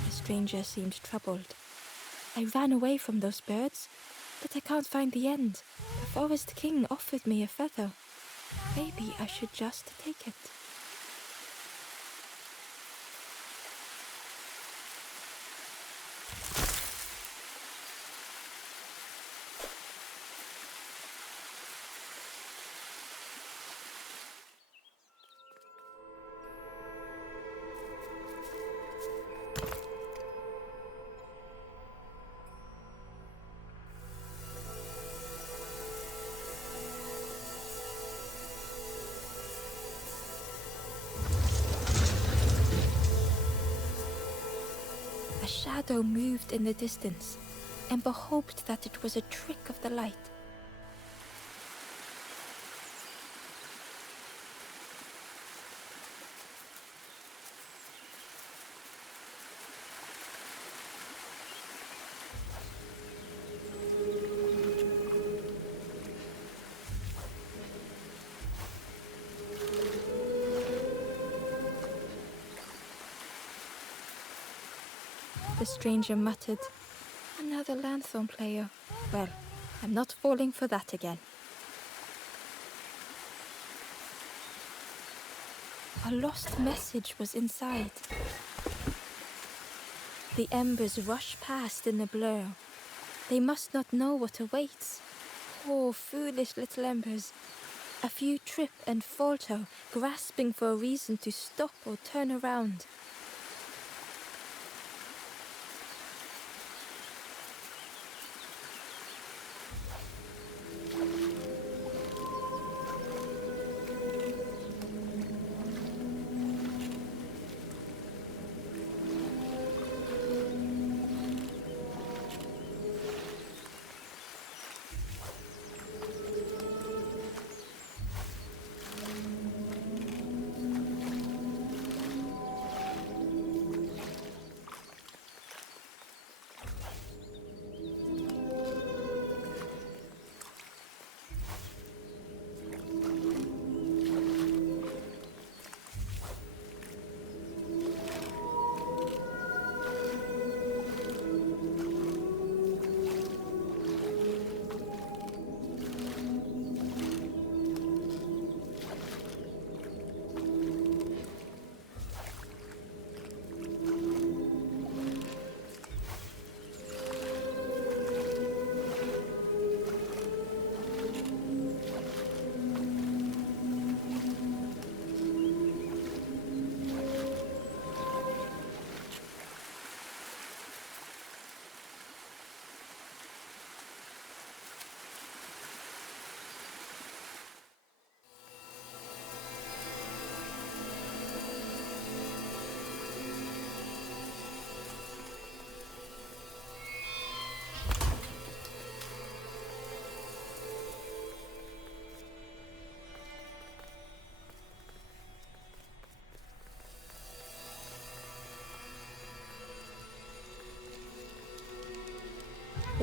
The stranger seemed troubled. I ran away from those birds, but I can't find the end. The Forest King offered me a feather. Maybe I should just take it. A shadow moved in the distance. Ember hoped that it was a trick of the light. The stranger muttered, "Another lanthorn player. Well, I'm not falling for that again." A lost message was inside. The embers rush past in a blur. They must not know what awaits. Poor, foolish little embers. A few trip and falter, grasping for a reason to stop or turn around.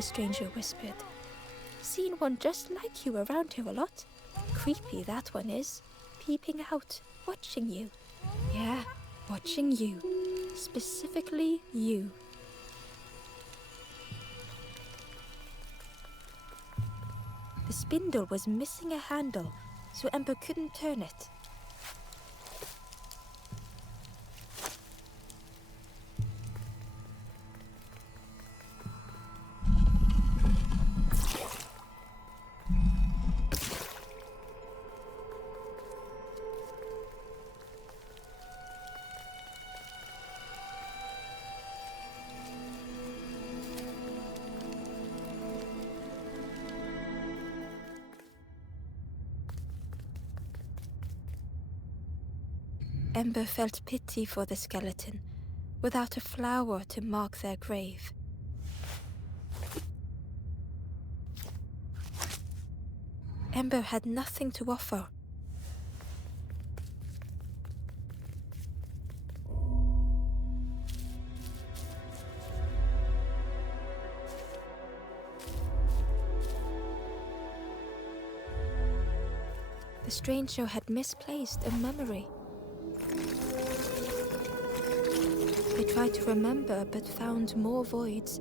stranger whispered. Seen one just like you around here a lot. Creepy, that one is. Peeping out, watching you. Yeah, watching you. Specifically you. The spindle was missing a handle, so Ember couldn't turn it. Ember felt pity for the skeleton, without a flower to mark their grave. Ember had nothing to offer. The stranger had misplaced a memory. They tried to remember, but found more voids.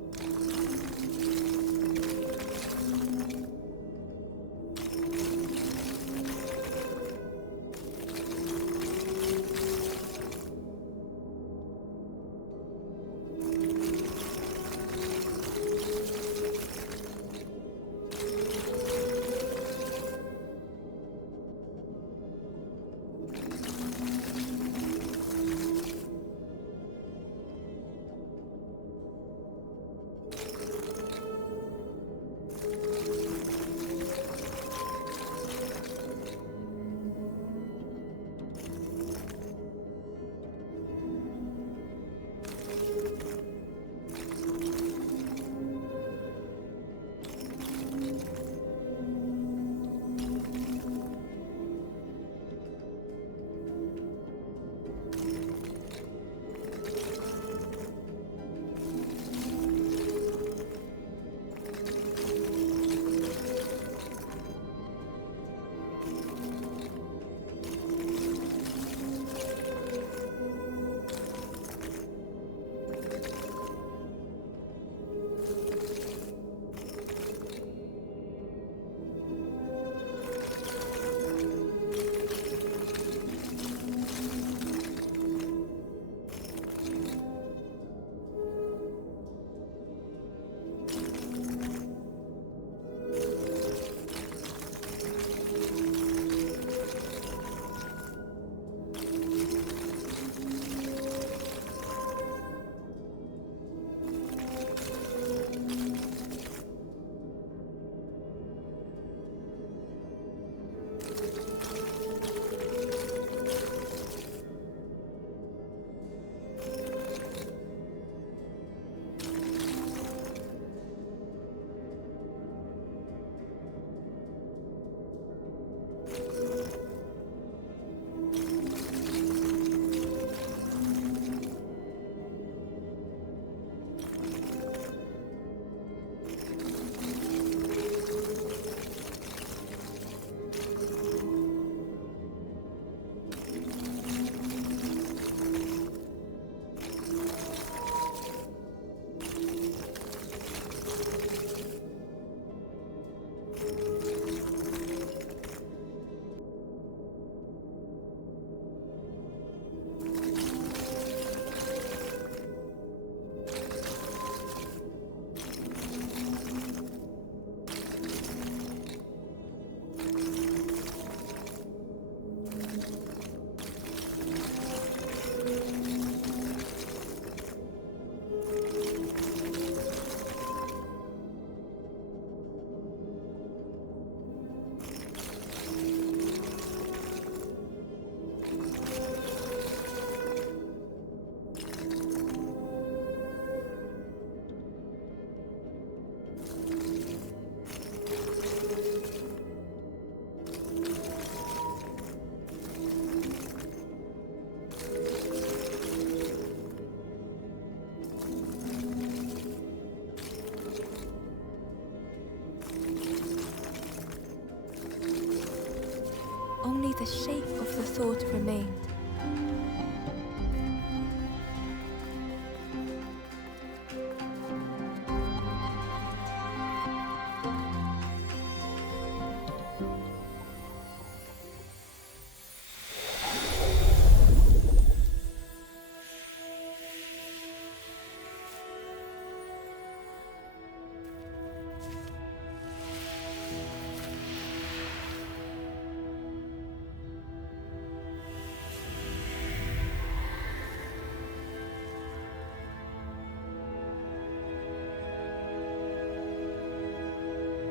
only the shape of the thought remained.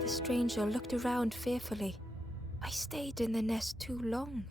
The stranger looked around fearfully. I stayed in the nest too long.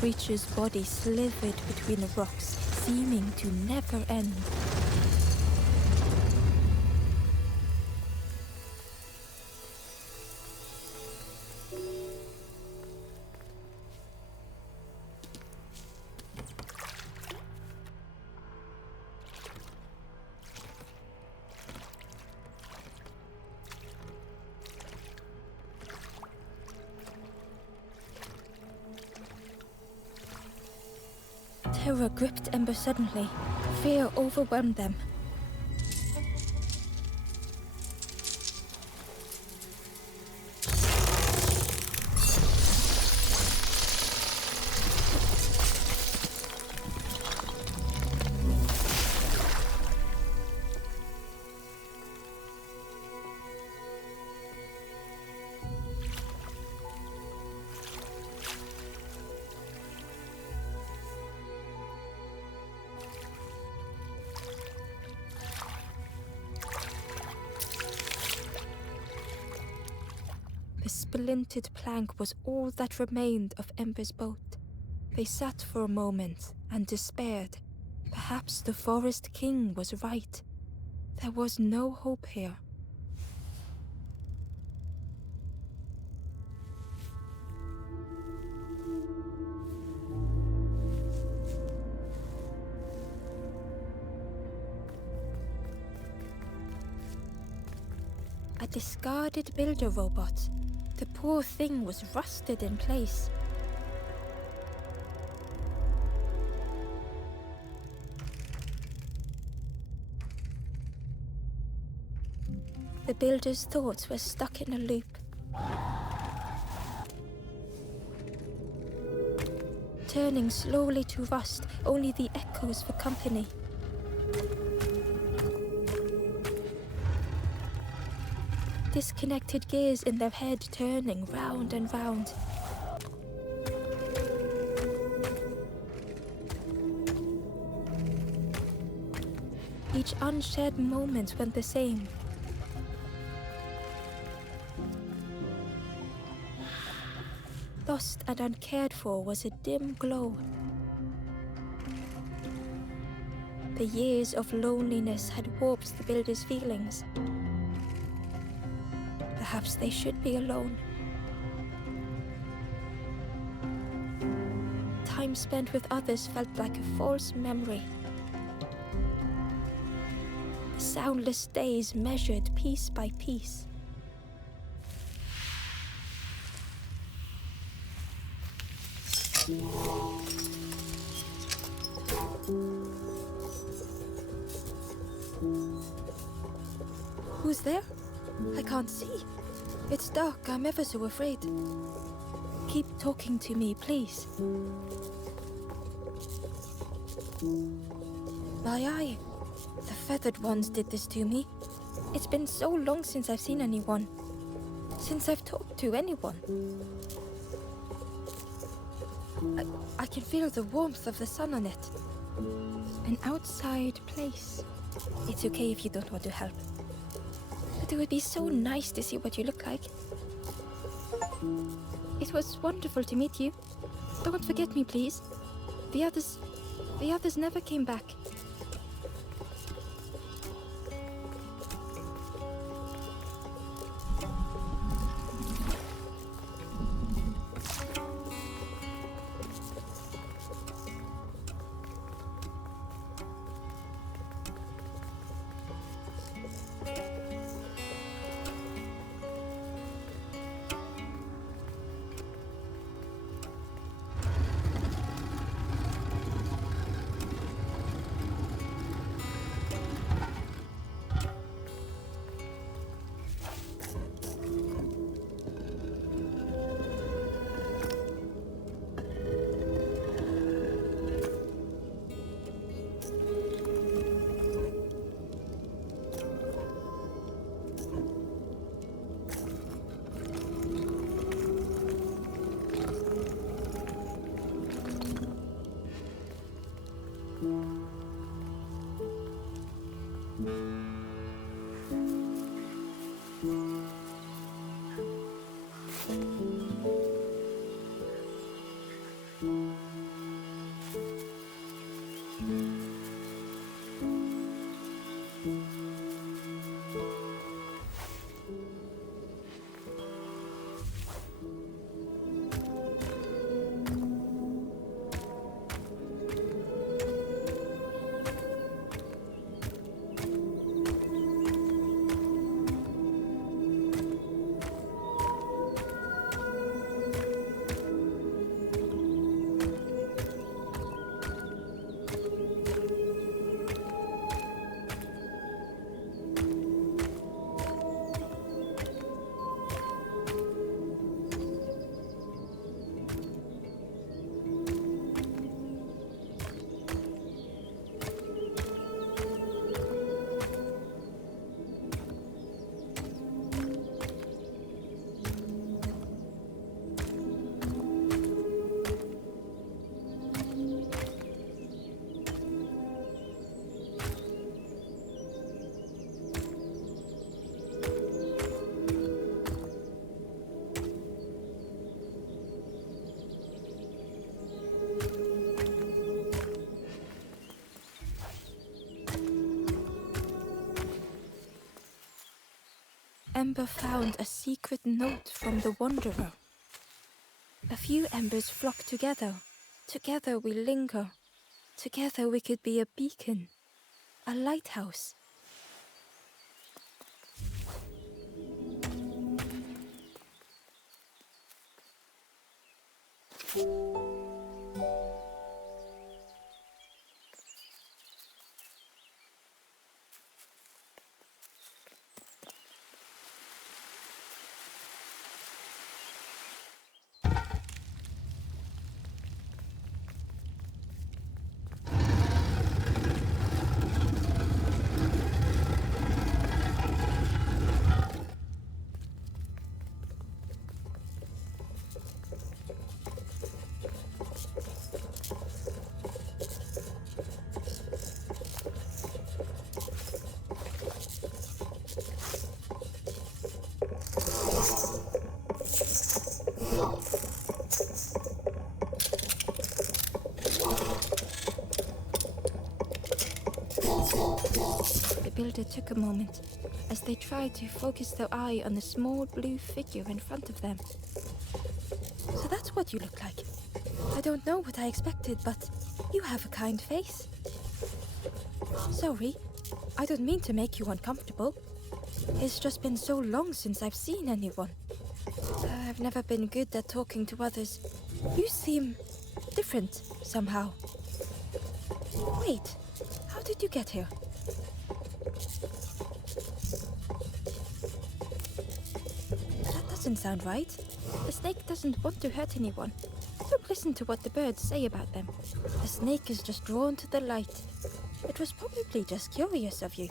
The creature's body slithered between the rocks, seeming to never end. Terror gripped Ember suddenly. Fear overwhelmed them. The splintered plank was all that remained of Ember's boat. They sat for a moment and despaired. Perhaps the Forest King was right. There was no hope here. A discarded builder robot. The poor thing was rusted in place. The builder's thoughts were stuck in a loop. Turning slowly to rust, only the echoes for company. Disconnected gears in their head turning round and round. Each unshared moment went the same. Lost and uncared for was a dim glow. The years of loneliness had warped the builder's feelings. Perhaps they should be alone. Time spent with others felt like a false memory. The soundless days measured piece by piece. Who's there? I can't see. It's dark, I'm ever so afraid. Keep talking to me, please. My eye. The feathered ones did this to me. It's been so long since I've seen anyone. Since I've talked to anyone. I can feel the warmth of the sun on it. An outside place. It's okay if you don't want to help. But it would be so nice to see what you look like. It was wonderful to meet you. Don't forget me, please. The others never came back. Ember found a secret note from the Wanderer. A few embers flock together. Together we linger. Together we could be a beacon, a lighthouse. The builder took a moment as they tried to focus their eye on the small blue figure in front of them. So that's what you look like. I don't know what I expected, but you have a kind face. Sorry, I don't mean to make you uncomfortable. It's just been so long since I've seen anyone. I've never been good at talking to others. You seem different somehow. Wait, how did you get here? That doesn't sound right. The snake doesn't want to hurt anyone. Don't listen to what the birds say about them. The snake is just drawn to the light. It was probably just curious of you.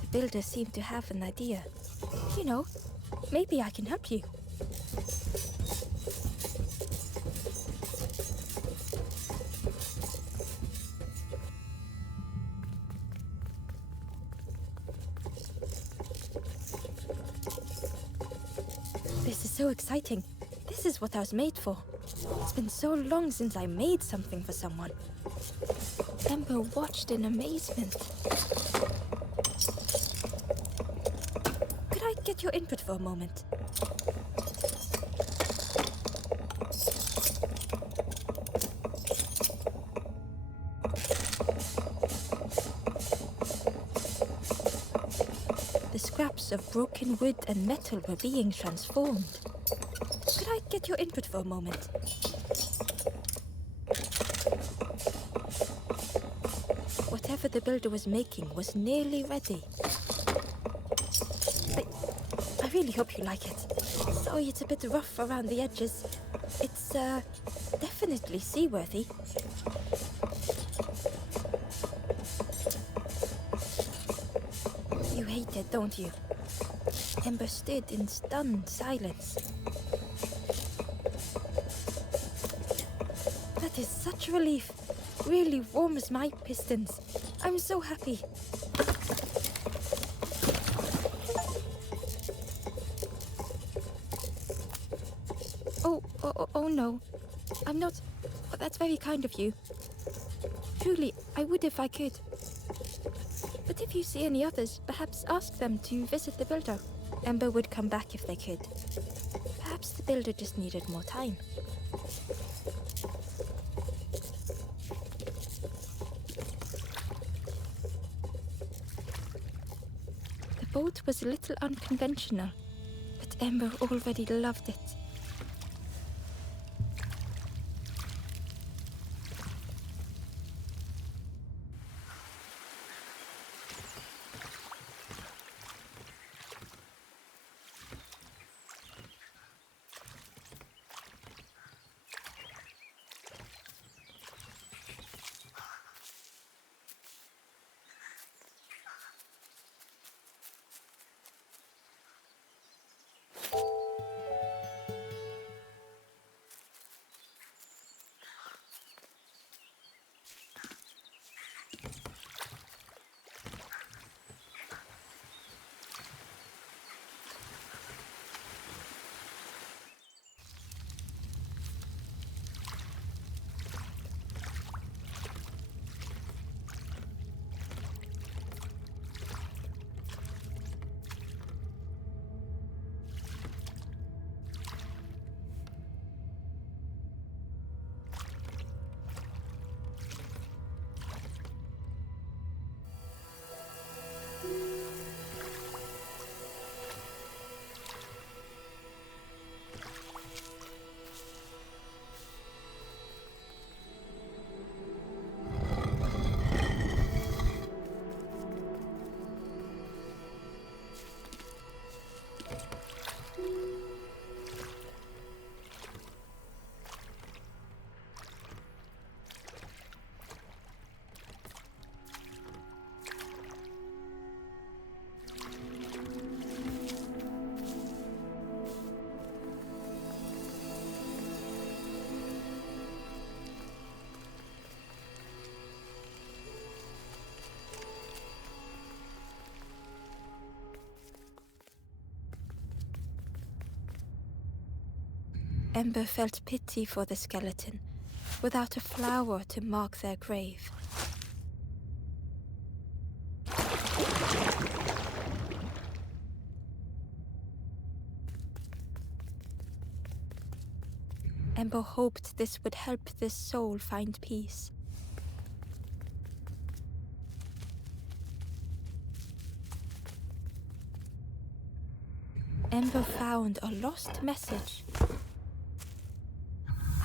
The builder seemed to have an idea. You know, maybe I can help you. so exciting. This is what I was made for. It's been so long since I made something for someone. Ember watched in amazement. Could I get your input for a moment? The scraps of broken wood and metal were being transformed. Could I get your input for a moment? Whatever the builder was making was nearly ready. I really hope you like it. Sorry it's a bit rough around the edges. It's, definitely seaworthy. You hate it, don't you? Ember stood in stunned silence. That is such a relief. Really warms my pistons. I'm so happy. Oh no. I'm not... Oh, that's very kind of you. Truly, I would if I could. But if you see any others, perhaps ask them to visit the builder. Ember would come back if they could. Perhaps the builder just needed more time. The boat was a little unconventional, but Ember already loved it. Ember felt pity for the skeleton, without a flower to mark their grave. Ember hoped this would help this soul find peace. Ember found a lost message.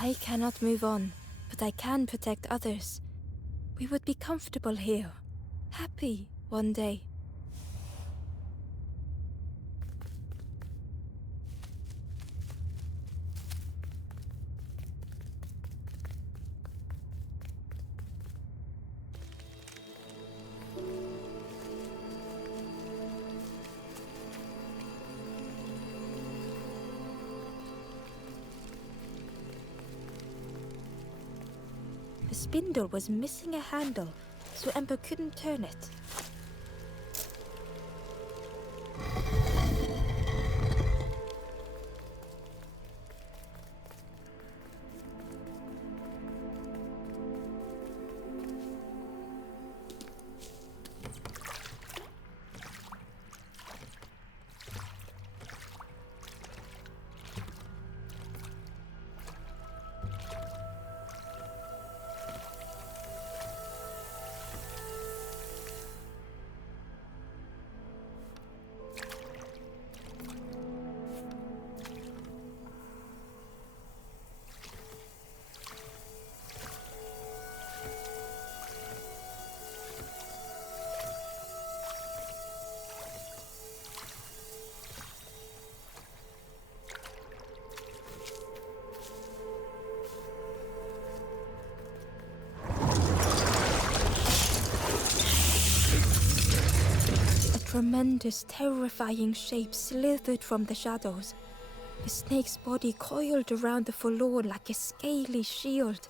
I cannot move on, but I can protect others. We would be comfortable here, happy one day. The spindle was missing a handle, so Ember couldn't turn it. tremendous, terrifying shape slithered from the shadows. The snake's body coiled around the forlorn like a scaly shield.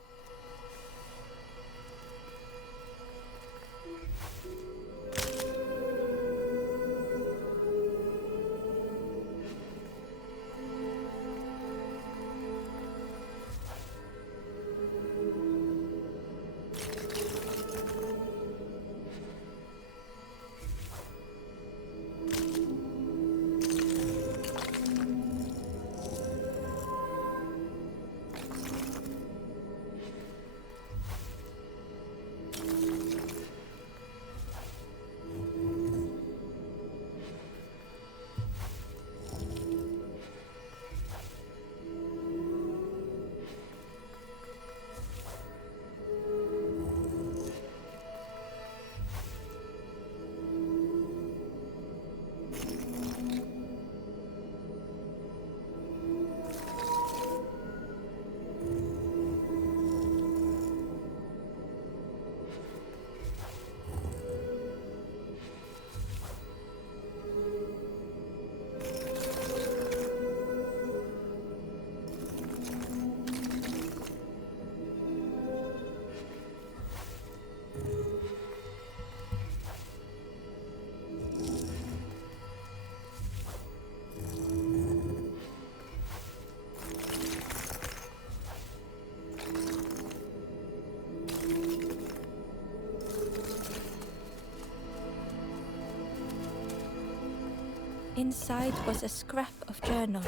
Inside was a scrap of journal.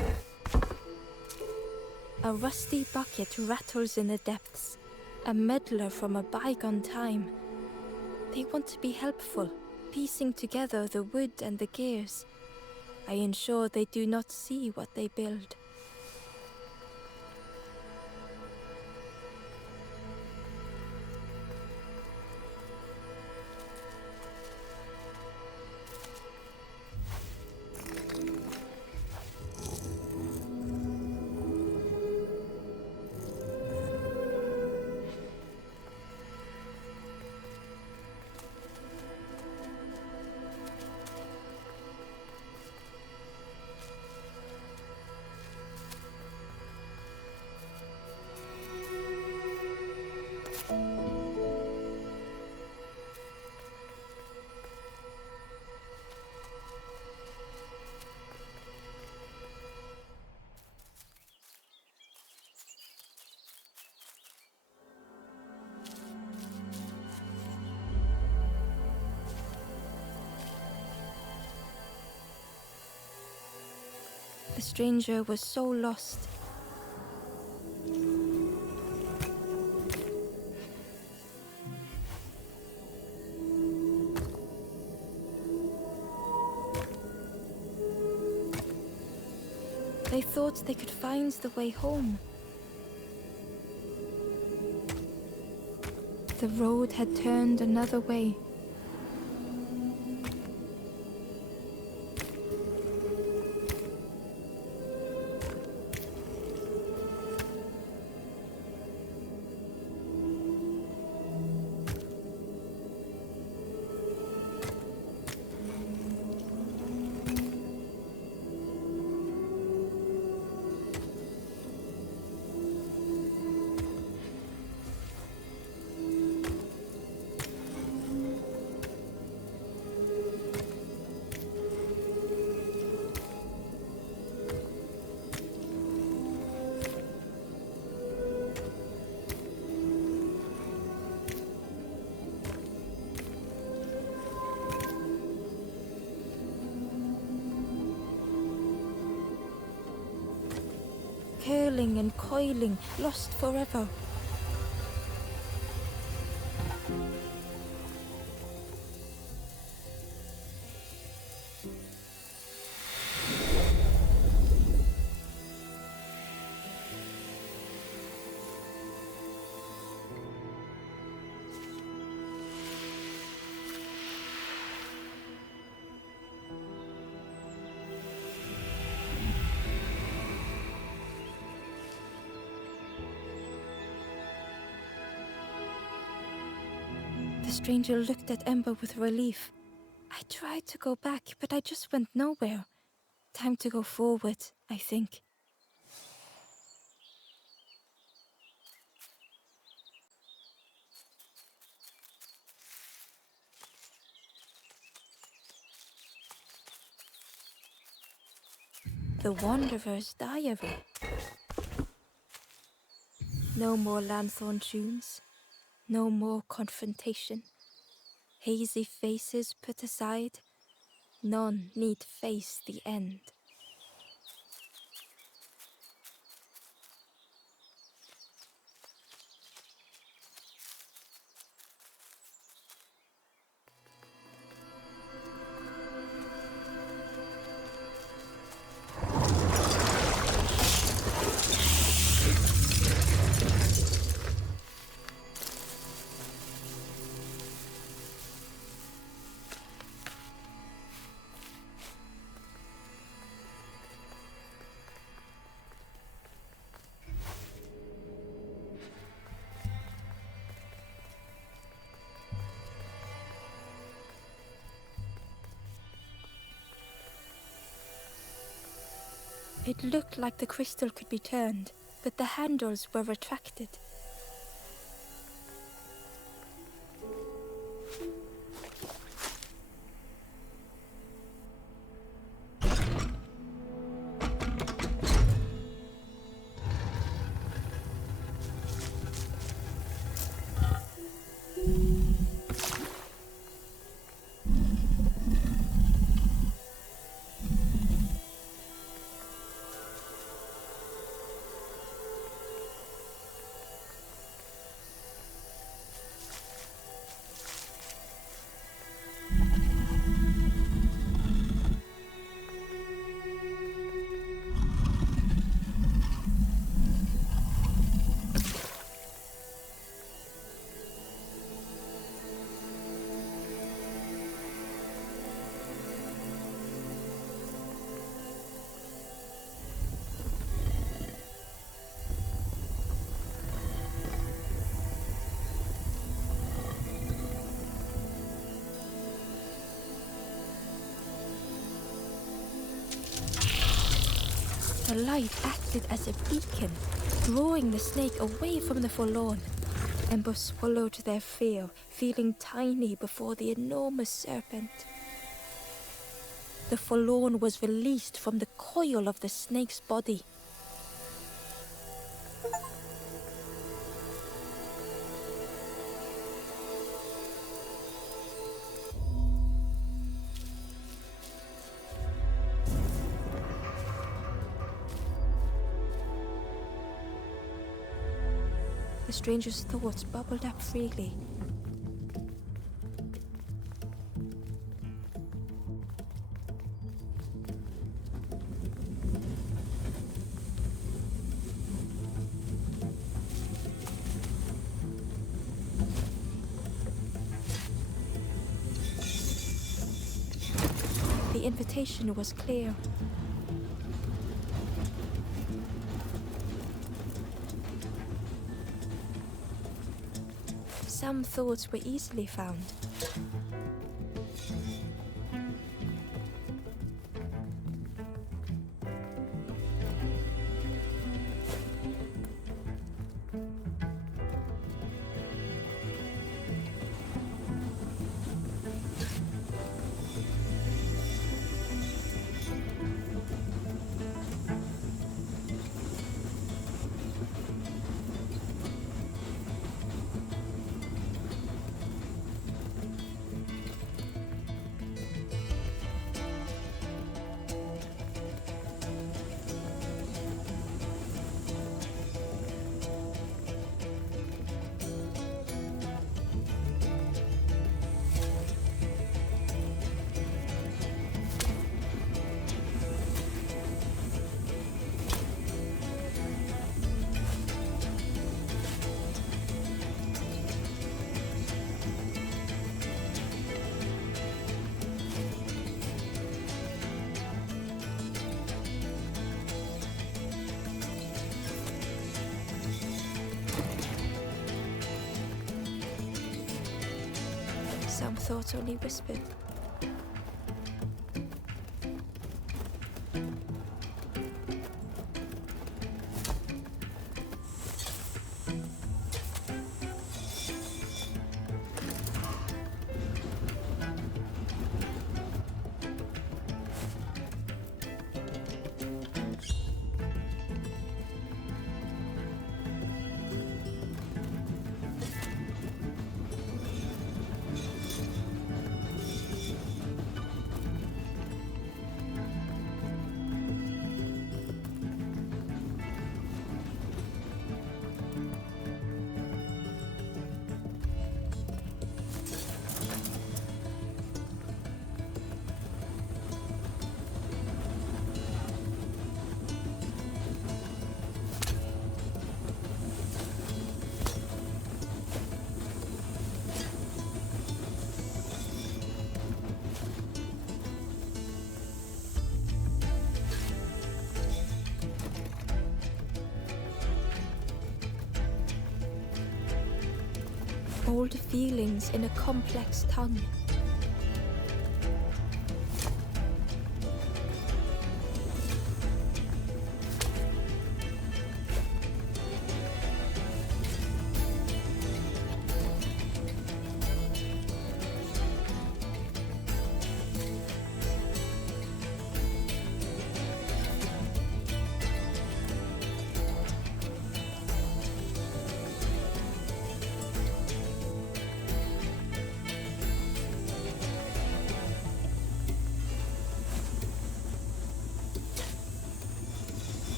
A rusty bucket rattles in the depths, a meddler from a bygone time. They want to be helpful, piecing together the wood and the gears. I ensure they do not see what they build. The stranger was so lost. They thought they could find the way home. The road had turned another way. Curling and coiling, lost forever. The stranger looked at Ember with relief. I I tried to go back, but I just went nowhere. Time to go forward, I think. The Wanderer's Diary. No more lanthorn tunes. No more confrontation. Hazy faces put aside. None need face the end. It looked like the crystal could be turned, but the handles were retracted. The light acted as a beacon, drawing the snake away from the forlorn. Ember swallowed their fear, feeling tiny before the enormous serpent. The forlorn was released from the coil of the snake's body. The stranger's thoughts bubbled up freely. The invitation was clear. Some thoughts were easily found. Some thoughts only whispered. old feelings in a complex tongue.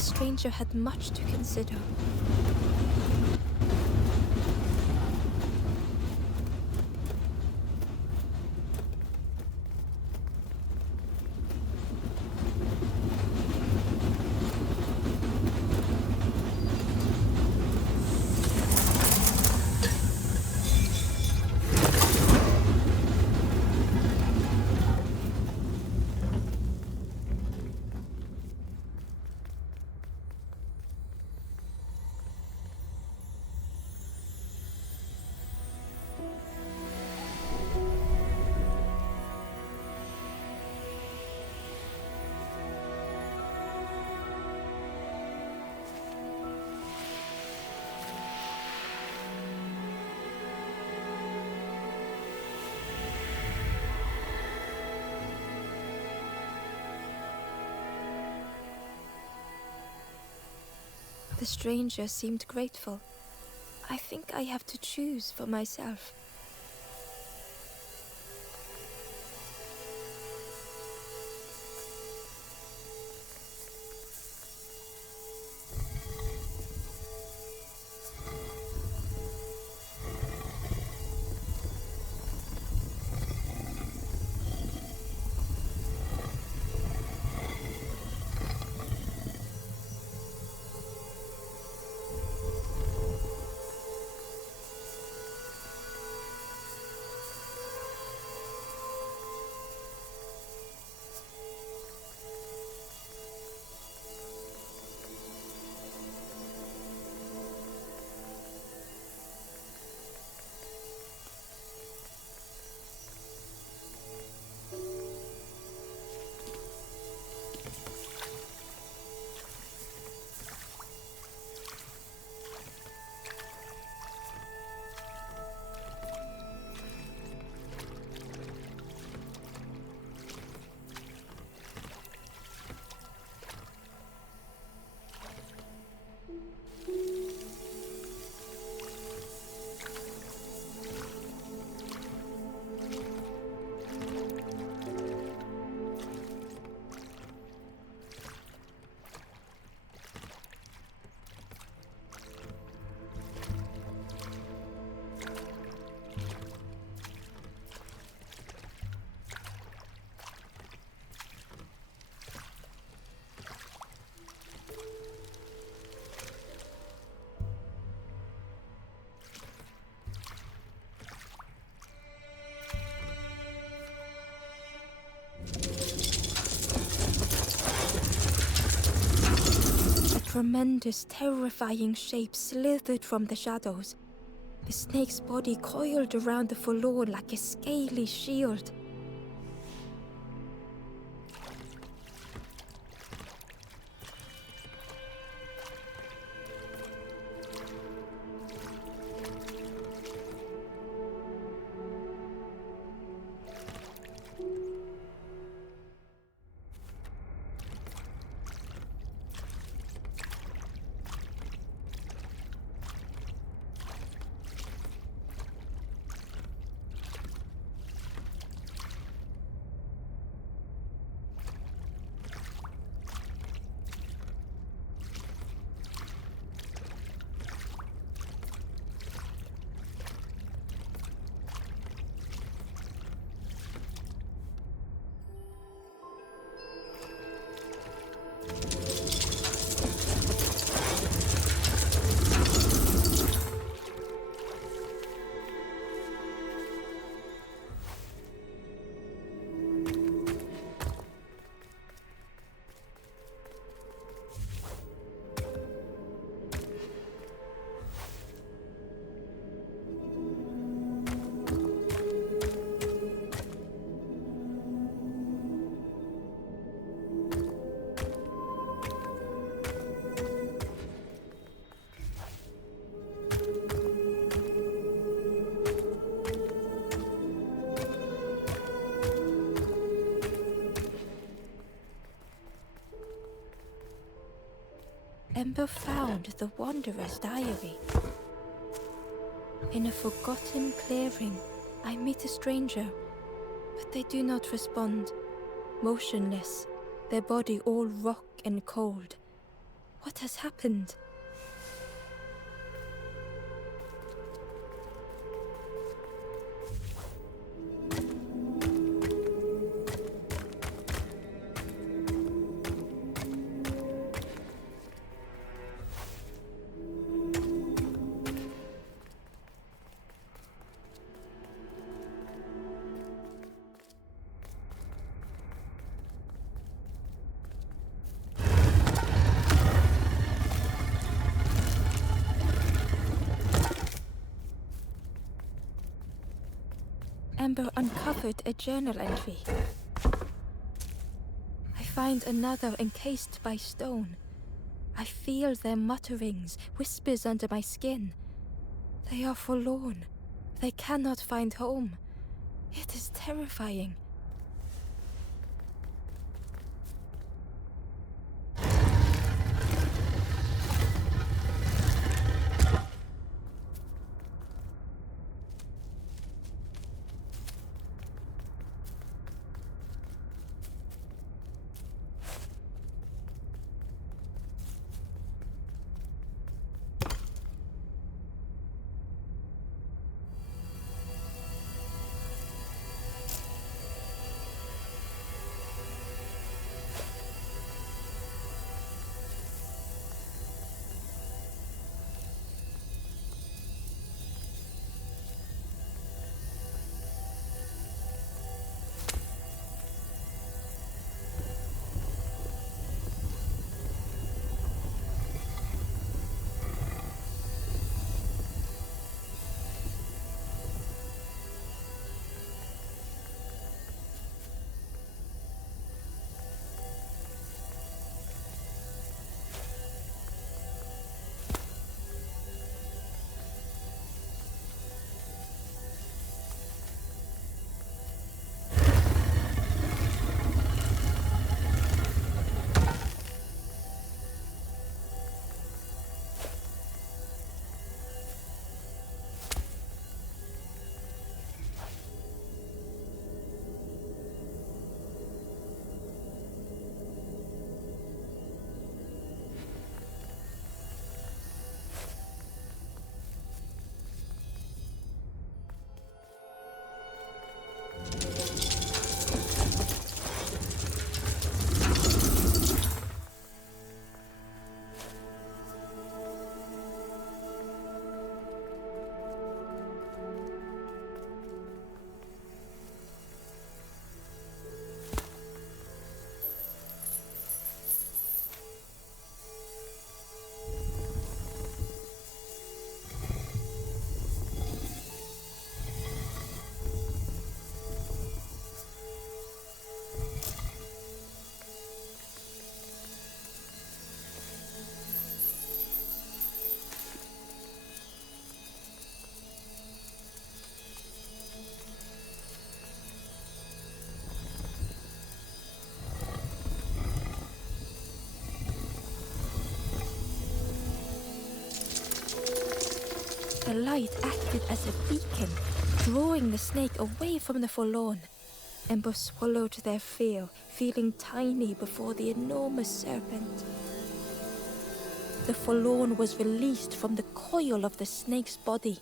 The stranger had much to consider. The stranger seemed grateful. I think I have to choose for myself. tremendous, terrifying shape slithered from the shadows. The snake's body coiled around the forlorn like a scaly shield. Ember found the Wanderer's diary. In a forgotten clearing, I meet a stranger, but they do not respond. Motionless, their body all rock and cold. What has happened? Ember uncovered a journal entry. I find another encased by stone. I feel their mutterings, whispers under my skin. They are forlorn. They cannot find home. It is terrifying. light acted as a beacon, drawing the snake away from the forlorn. Ember swallowed their fear, feeling tiny before the enormous serpent. The forlorn was released from the coil of the snake's body.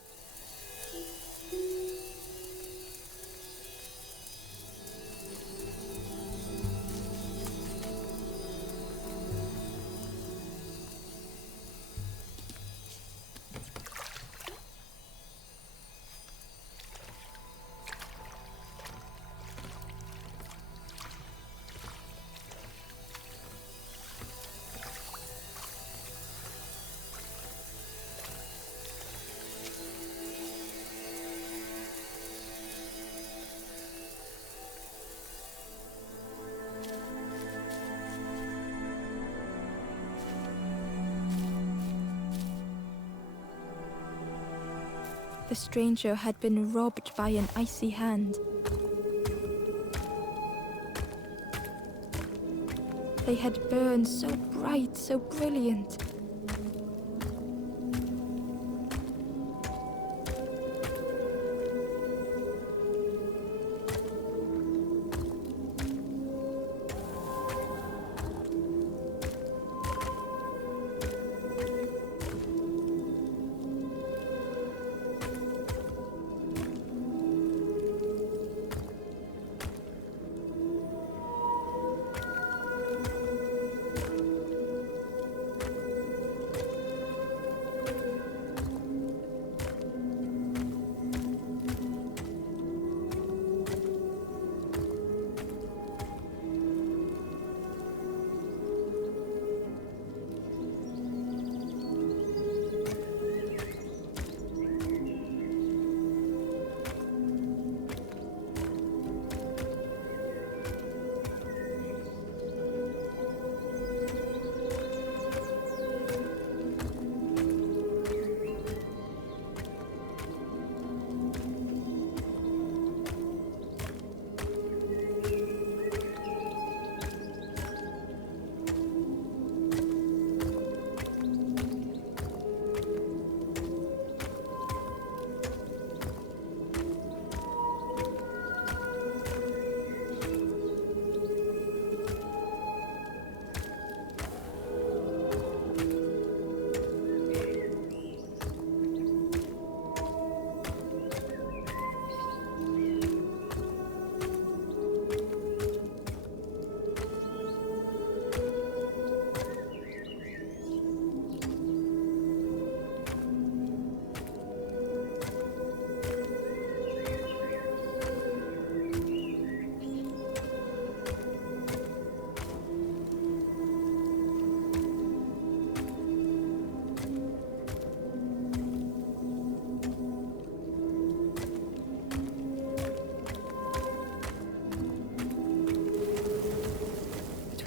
The stranger had been robbed by an icy hand. They had burned so bright, so brilliant.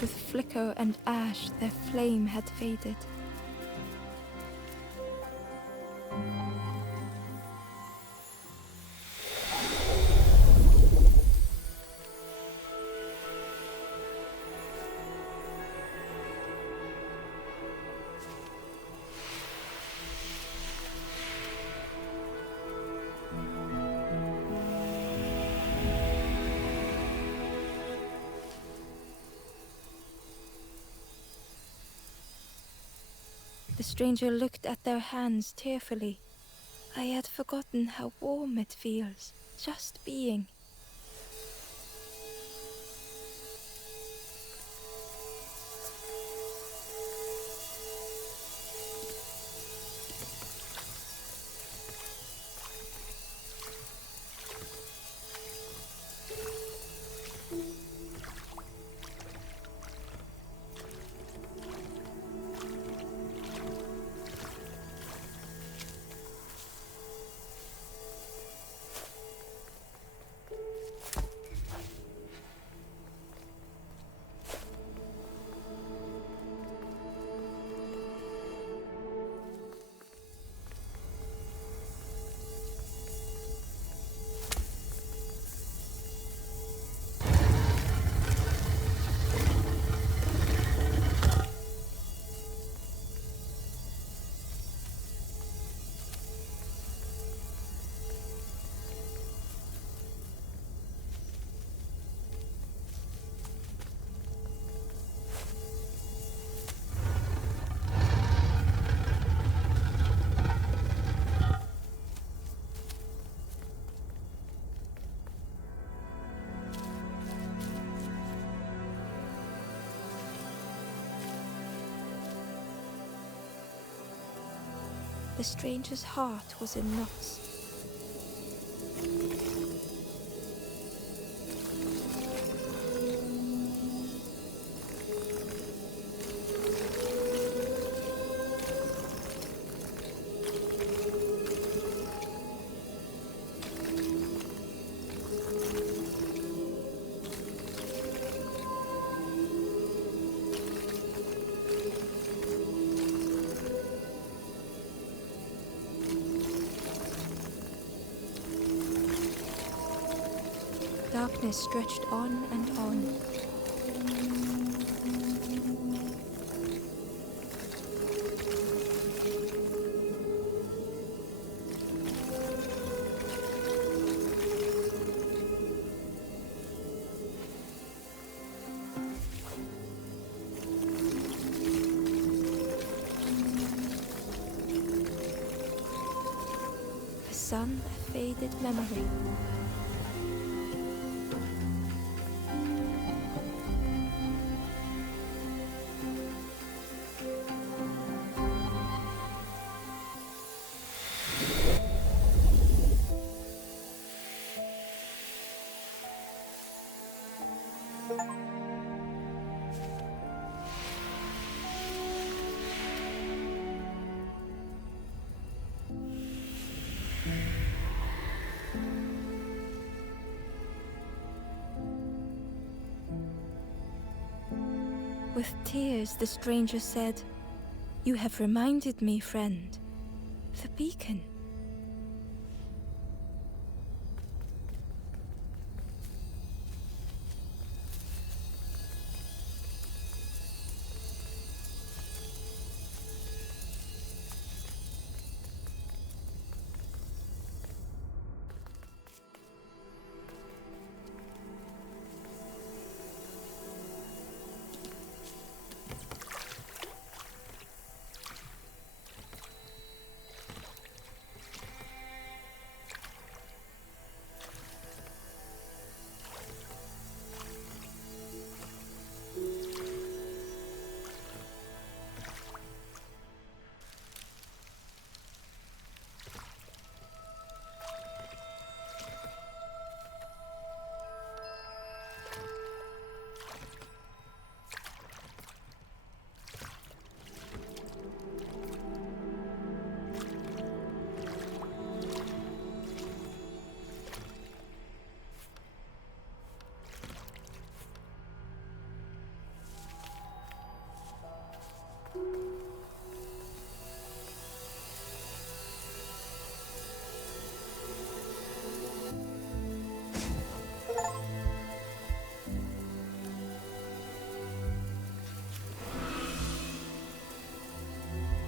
With flicker and ash, their flame had faded. The stranger looked at their hands tearfully. I had forgotten how warm it feels, just being. the stranger's heart was in knots. Darkness stretched on and on. The sun, a faded memory. With tears, the stranger said, "You have reminded me, friend. The beacon."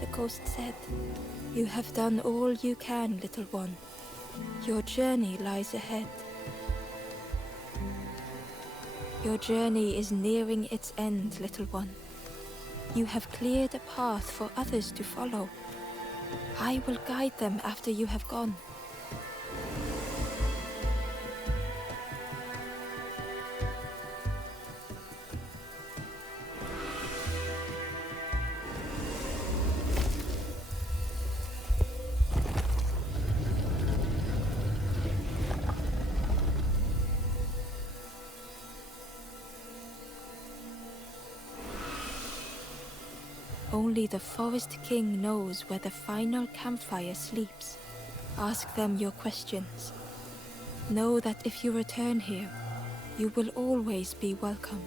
The ghost said, "You have done all you can, little one. Your journey lies ahead. Your journey is nearing its end, little one. You have cleared a path for others to follow. I will guide them after you have gone." Only the Forest King knows where the final campfire sleeps. Ask them your questions. Know that if you return here, you will always be welcome.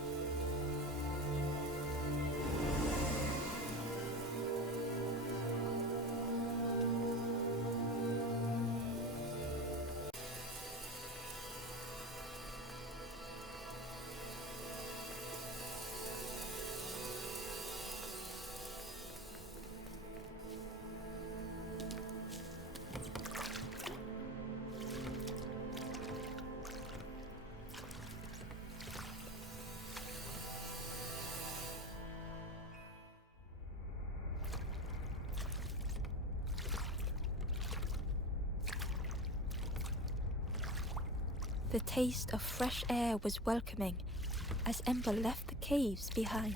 The taste of fresh air was welcoming as Ember left the caves behind.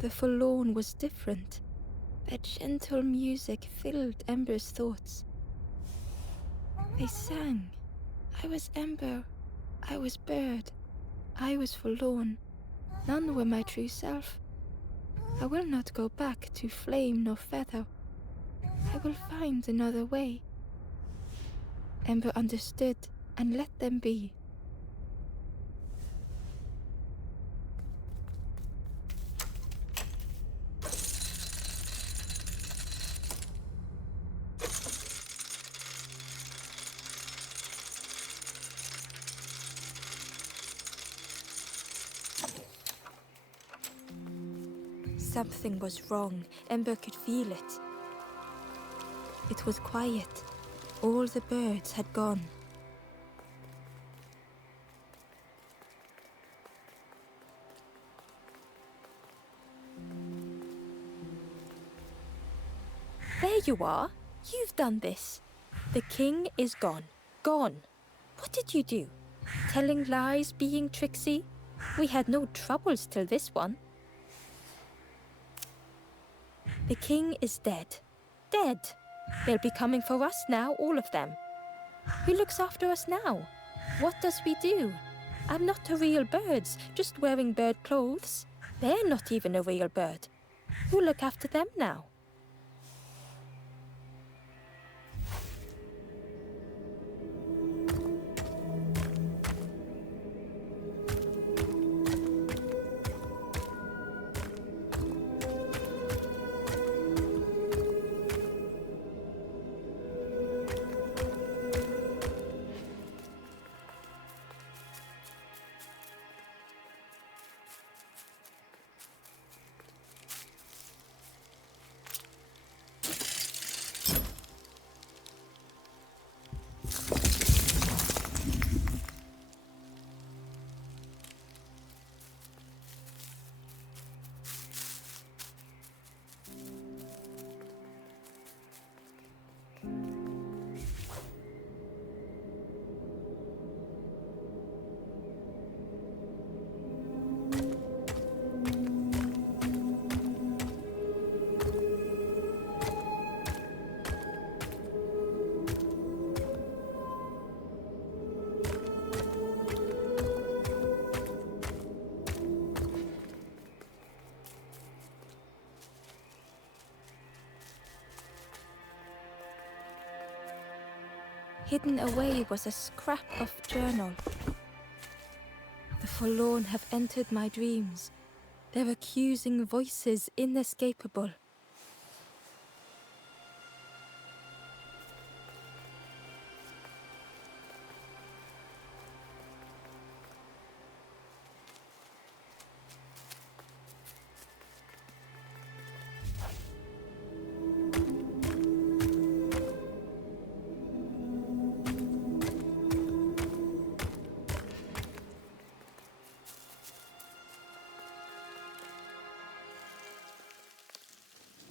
The forlorn was different. Their gentle music filled Ember's thoughts. They sang. I was Ember. I was bird. I was forlorn. None were my true self. I will not go back to flame nor feather. I will find another way. Ember understood and let them be. Something was wrong. Ember could feel it. It was quiet. All the birds had gone. There you are. You've done this. The king is gone. Gone. What did you do? Telling lies, being tricksy? We had no troubles till this one. The king is dead. Dead. They'll be coming for us now, all of them. Who looks after us now? What does we do? I'm not a real bird, just wearing bird clothes. They're not even a real bird. Who look after them now? Hidden away was a scrap of journal. The forlorn have entered my dreams, their accusing voices inescapable.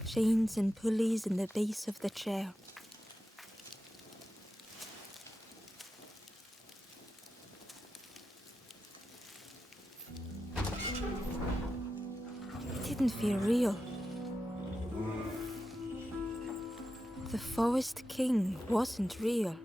Chains and pulleys in the base of the chair. It didn't feel real. The Forest King wasn't real.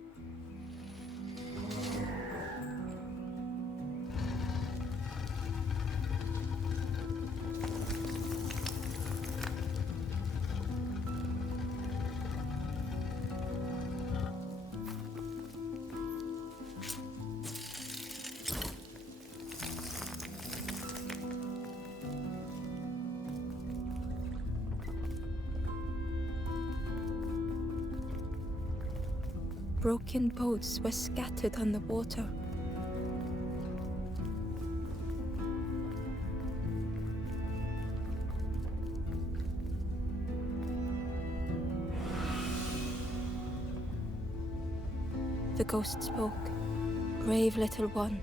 Broken boats were scattered on the water. The ghost spoke. Brave little one,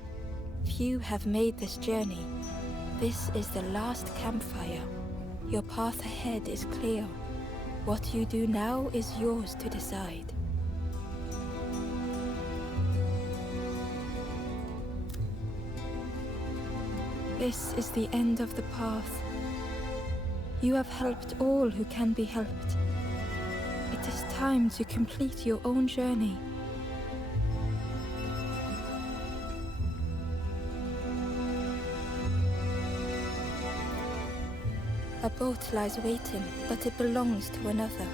few have made this journey. This is the last campfire. Your path ahead is clear. What you do now is yours to decide. This is the end of the path. You have helped all who can be helped. It is time to complete your own journey. A boat lies waiting, but it belongs to another.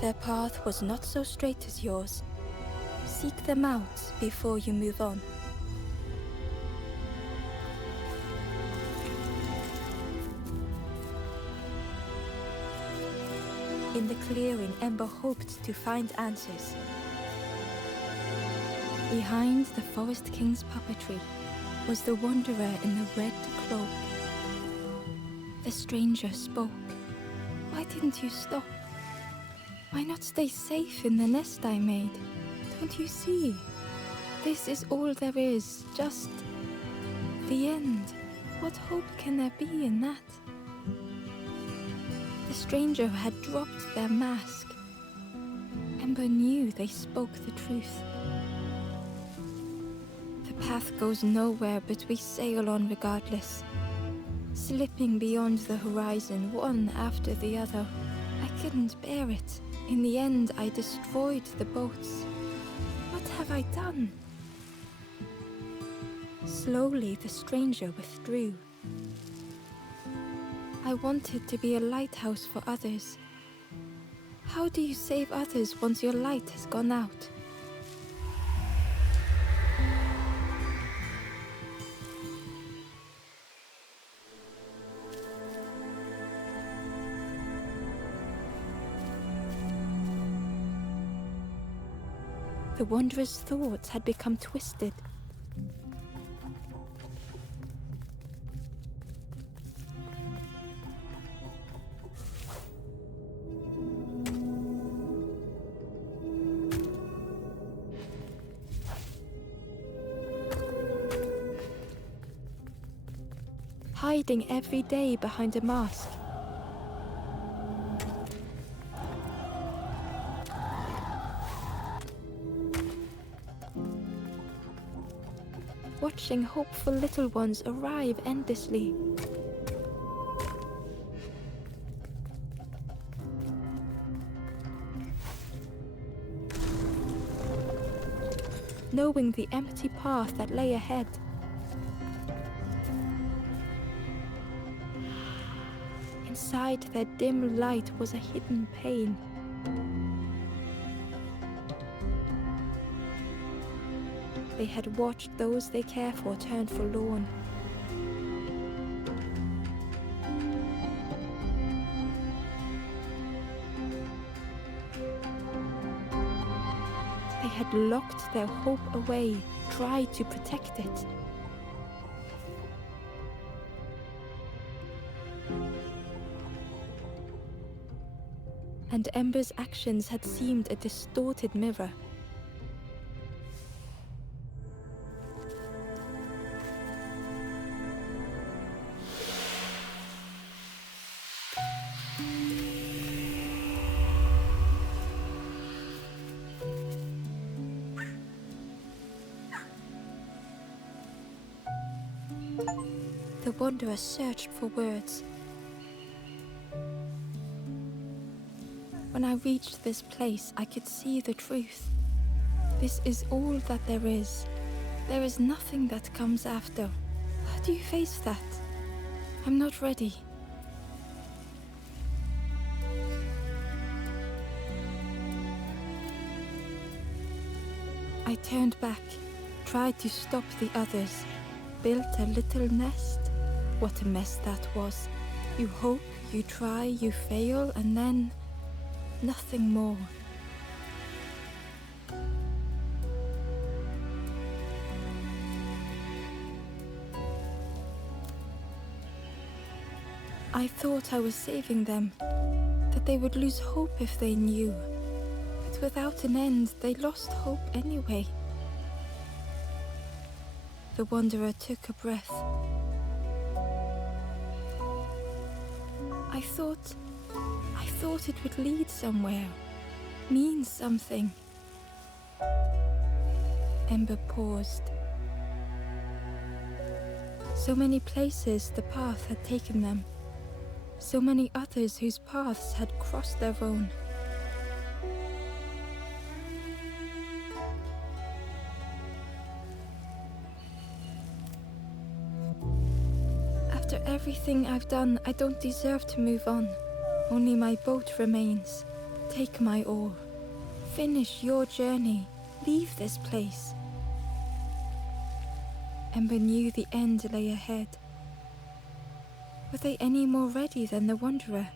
Their path was not so straight as yours. Seek them out before you move on. In the clearing, Ember hoped to find answers. Behind the Forest King's puppetry was the Wanderer in the red cloak. The stranger spoke. Why didn't you stop? Why not stay safe in the nest I made? Don't you see? This is all there is, just the end. What hope can there be in that? The stranger had dropped their mask. Ember knew they spoke the truth. The path goes nowhere, but we sail on regardless. Slipping beyond the horizon, one after the other. I couldn't bear it. In the end, I destroyed the boats. What have I done? Slowly, the stranger withdrew. I wanted to be a lighthouse for others. How do you save others once your light has gone out? The Wanderer's thoughts had become twisted. Hiding every day behind a mask. Watching hopeful little ones arrive endlessly. Knowing the empty path that lay ahead. Inside their dim light was a hidden pain. They had watched those they care for turn forlorn. They had locked their hope away, tried to protect it. And Ember's actions had seemed a distorted mirror. The Wanderer searched for words. When I reached this place, I could see the truth. This is all that there is. There is nothing that comes after. How do you face that? I'm not ready. I turned back, tried to stop the others, built a little nest. What a mess that was. You hope, you try, you fail, and then nothing more. I thought I was saving them, that they would lose hope if they knew. But without an end, they lost hope anyway. The Wanderer took a breath. I thought it would lead somewhere, mean something. Ember paused. So many places the path had taken them. So many others whose paths had crossed their own. After everything I've done, I don't deserve to move on. Only my boat remains. Take my oar. Finish your journey. Leave this place. Ember knew the end lay ahead. Were they any more ready than the Wanderer?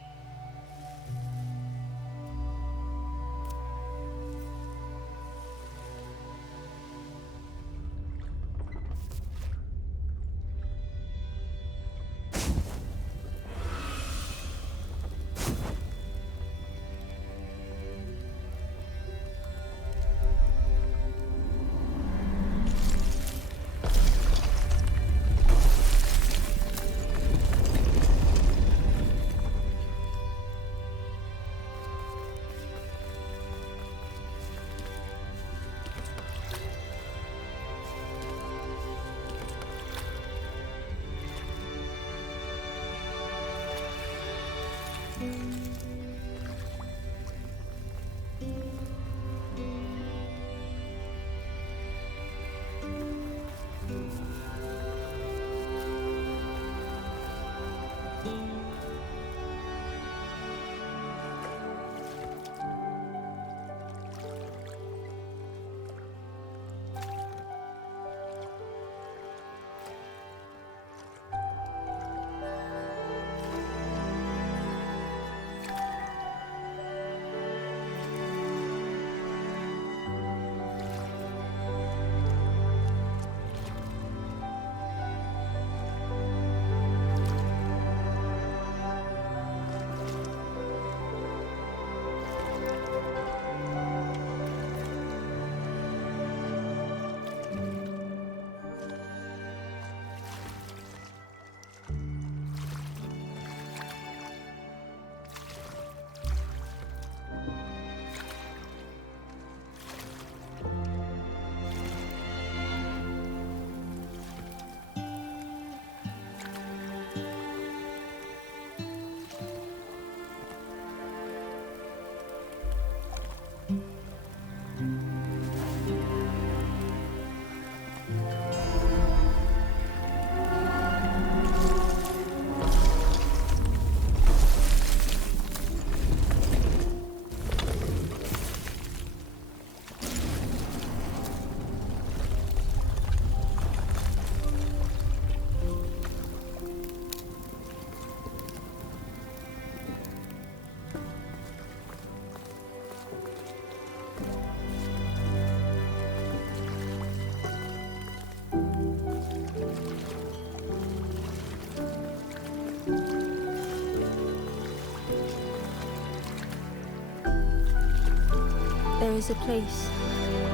There is a place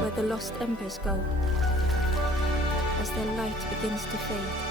where the lost embers go as their light begins to fade.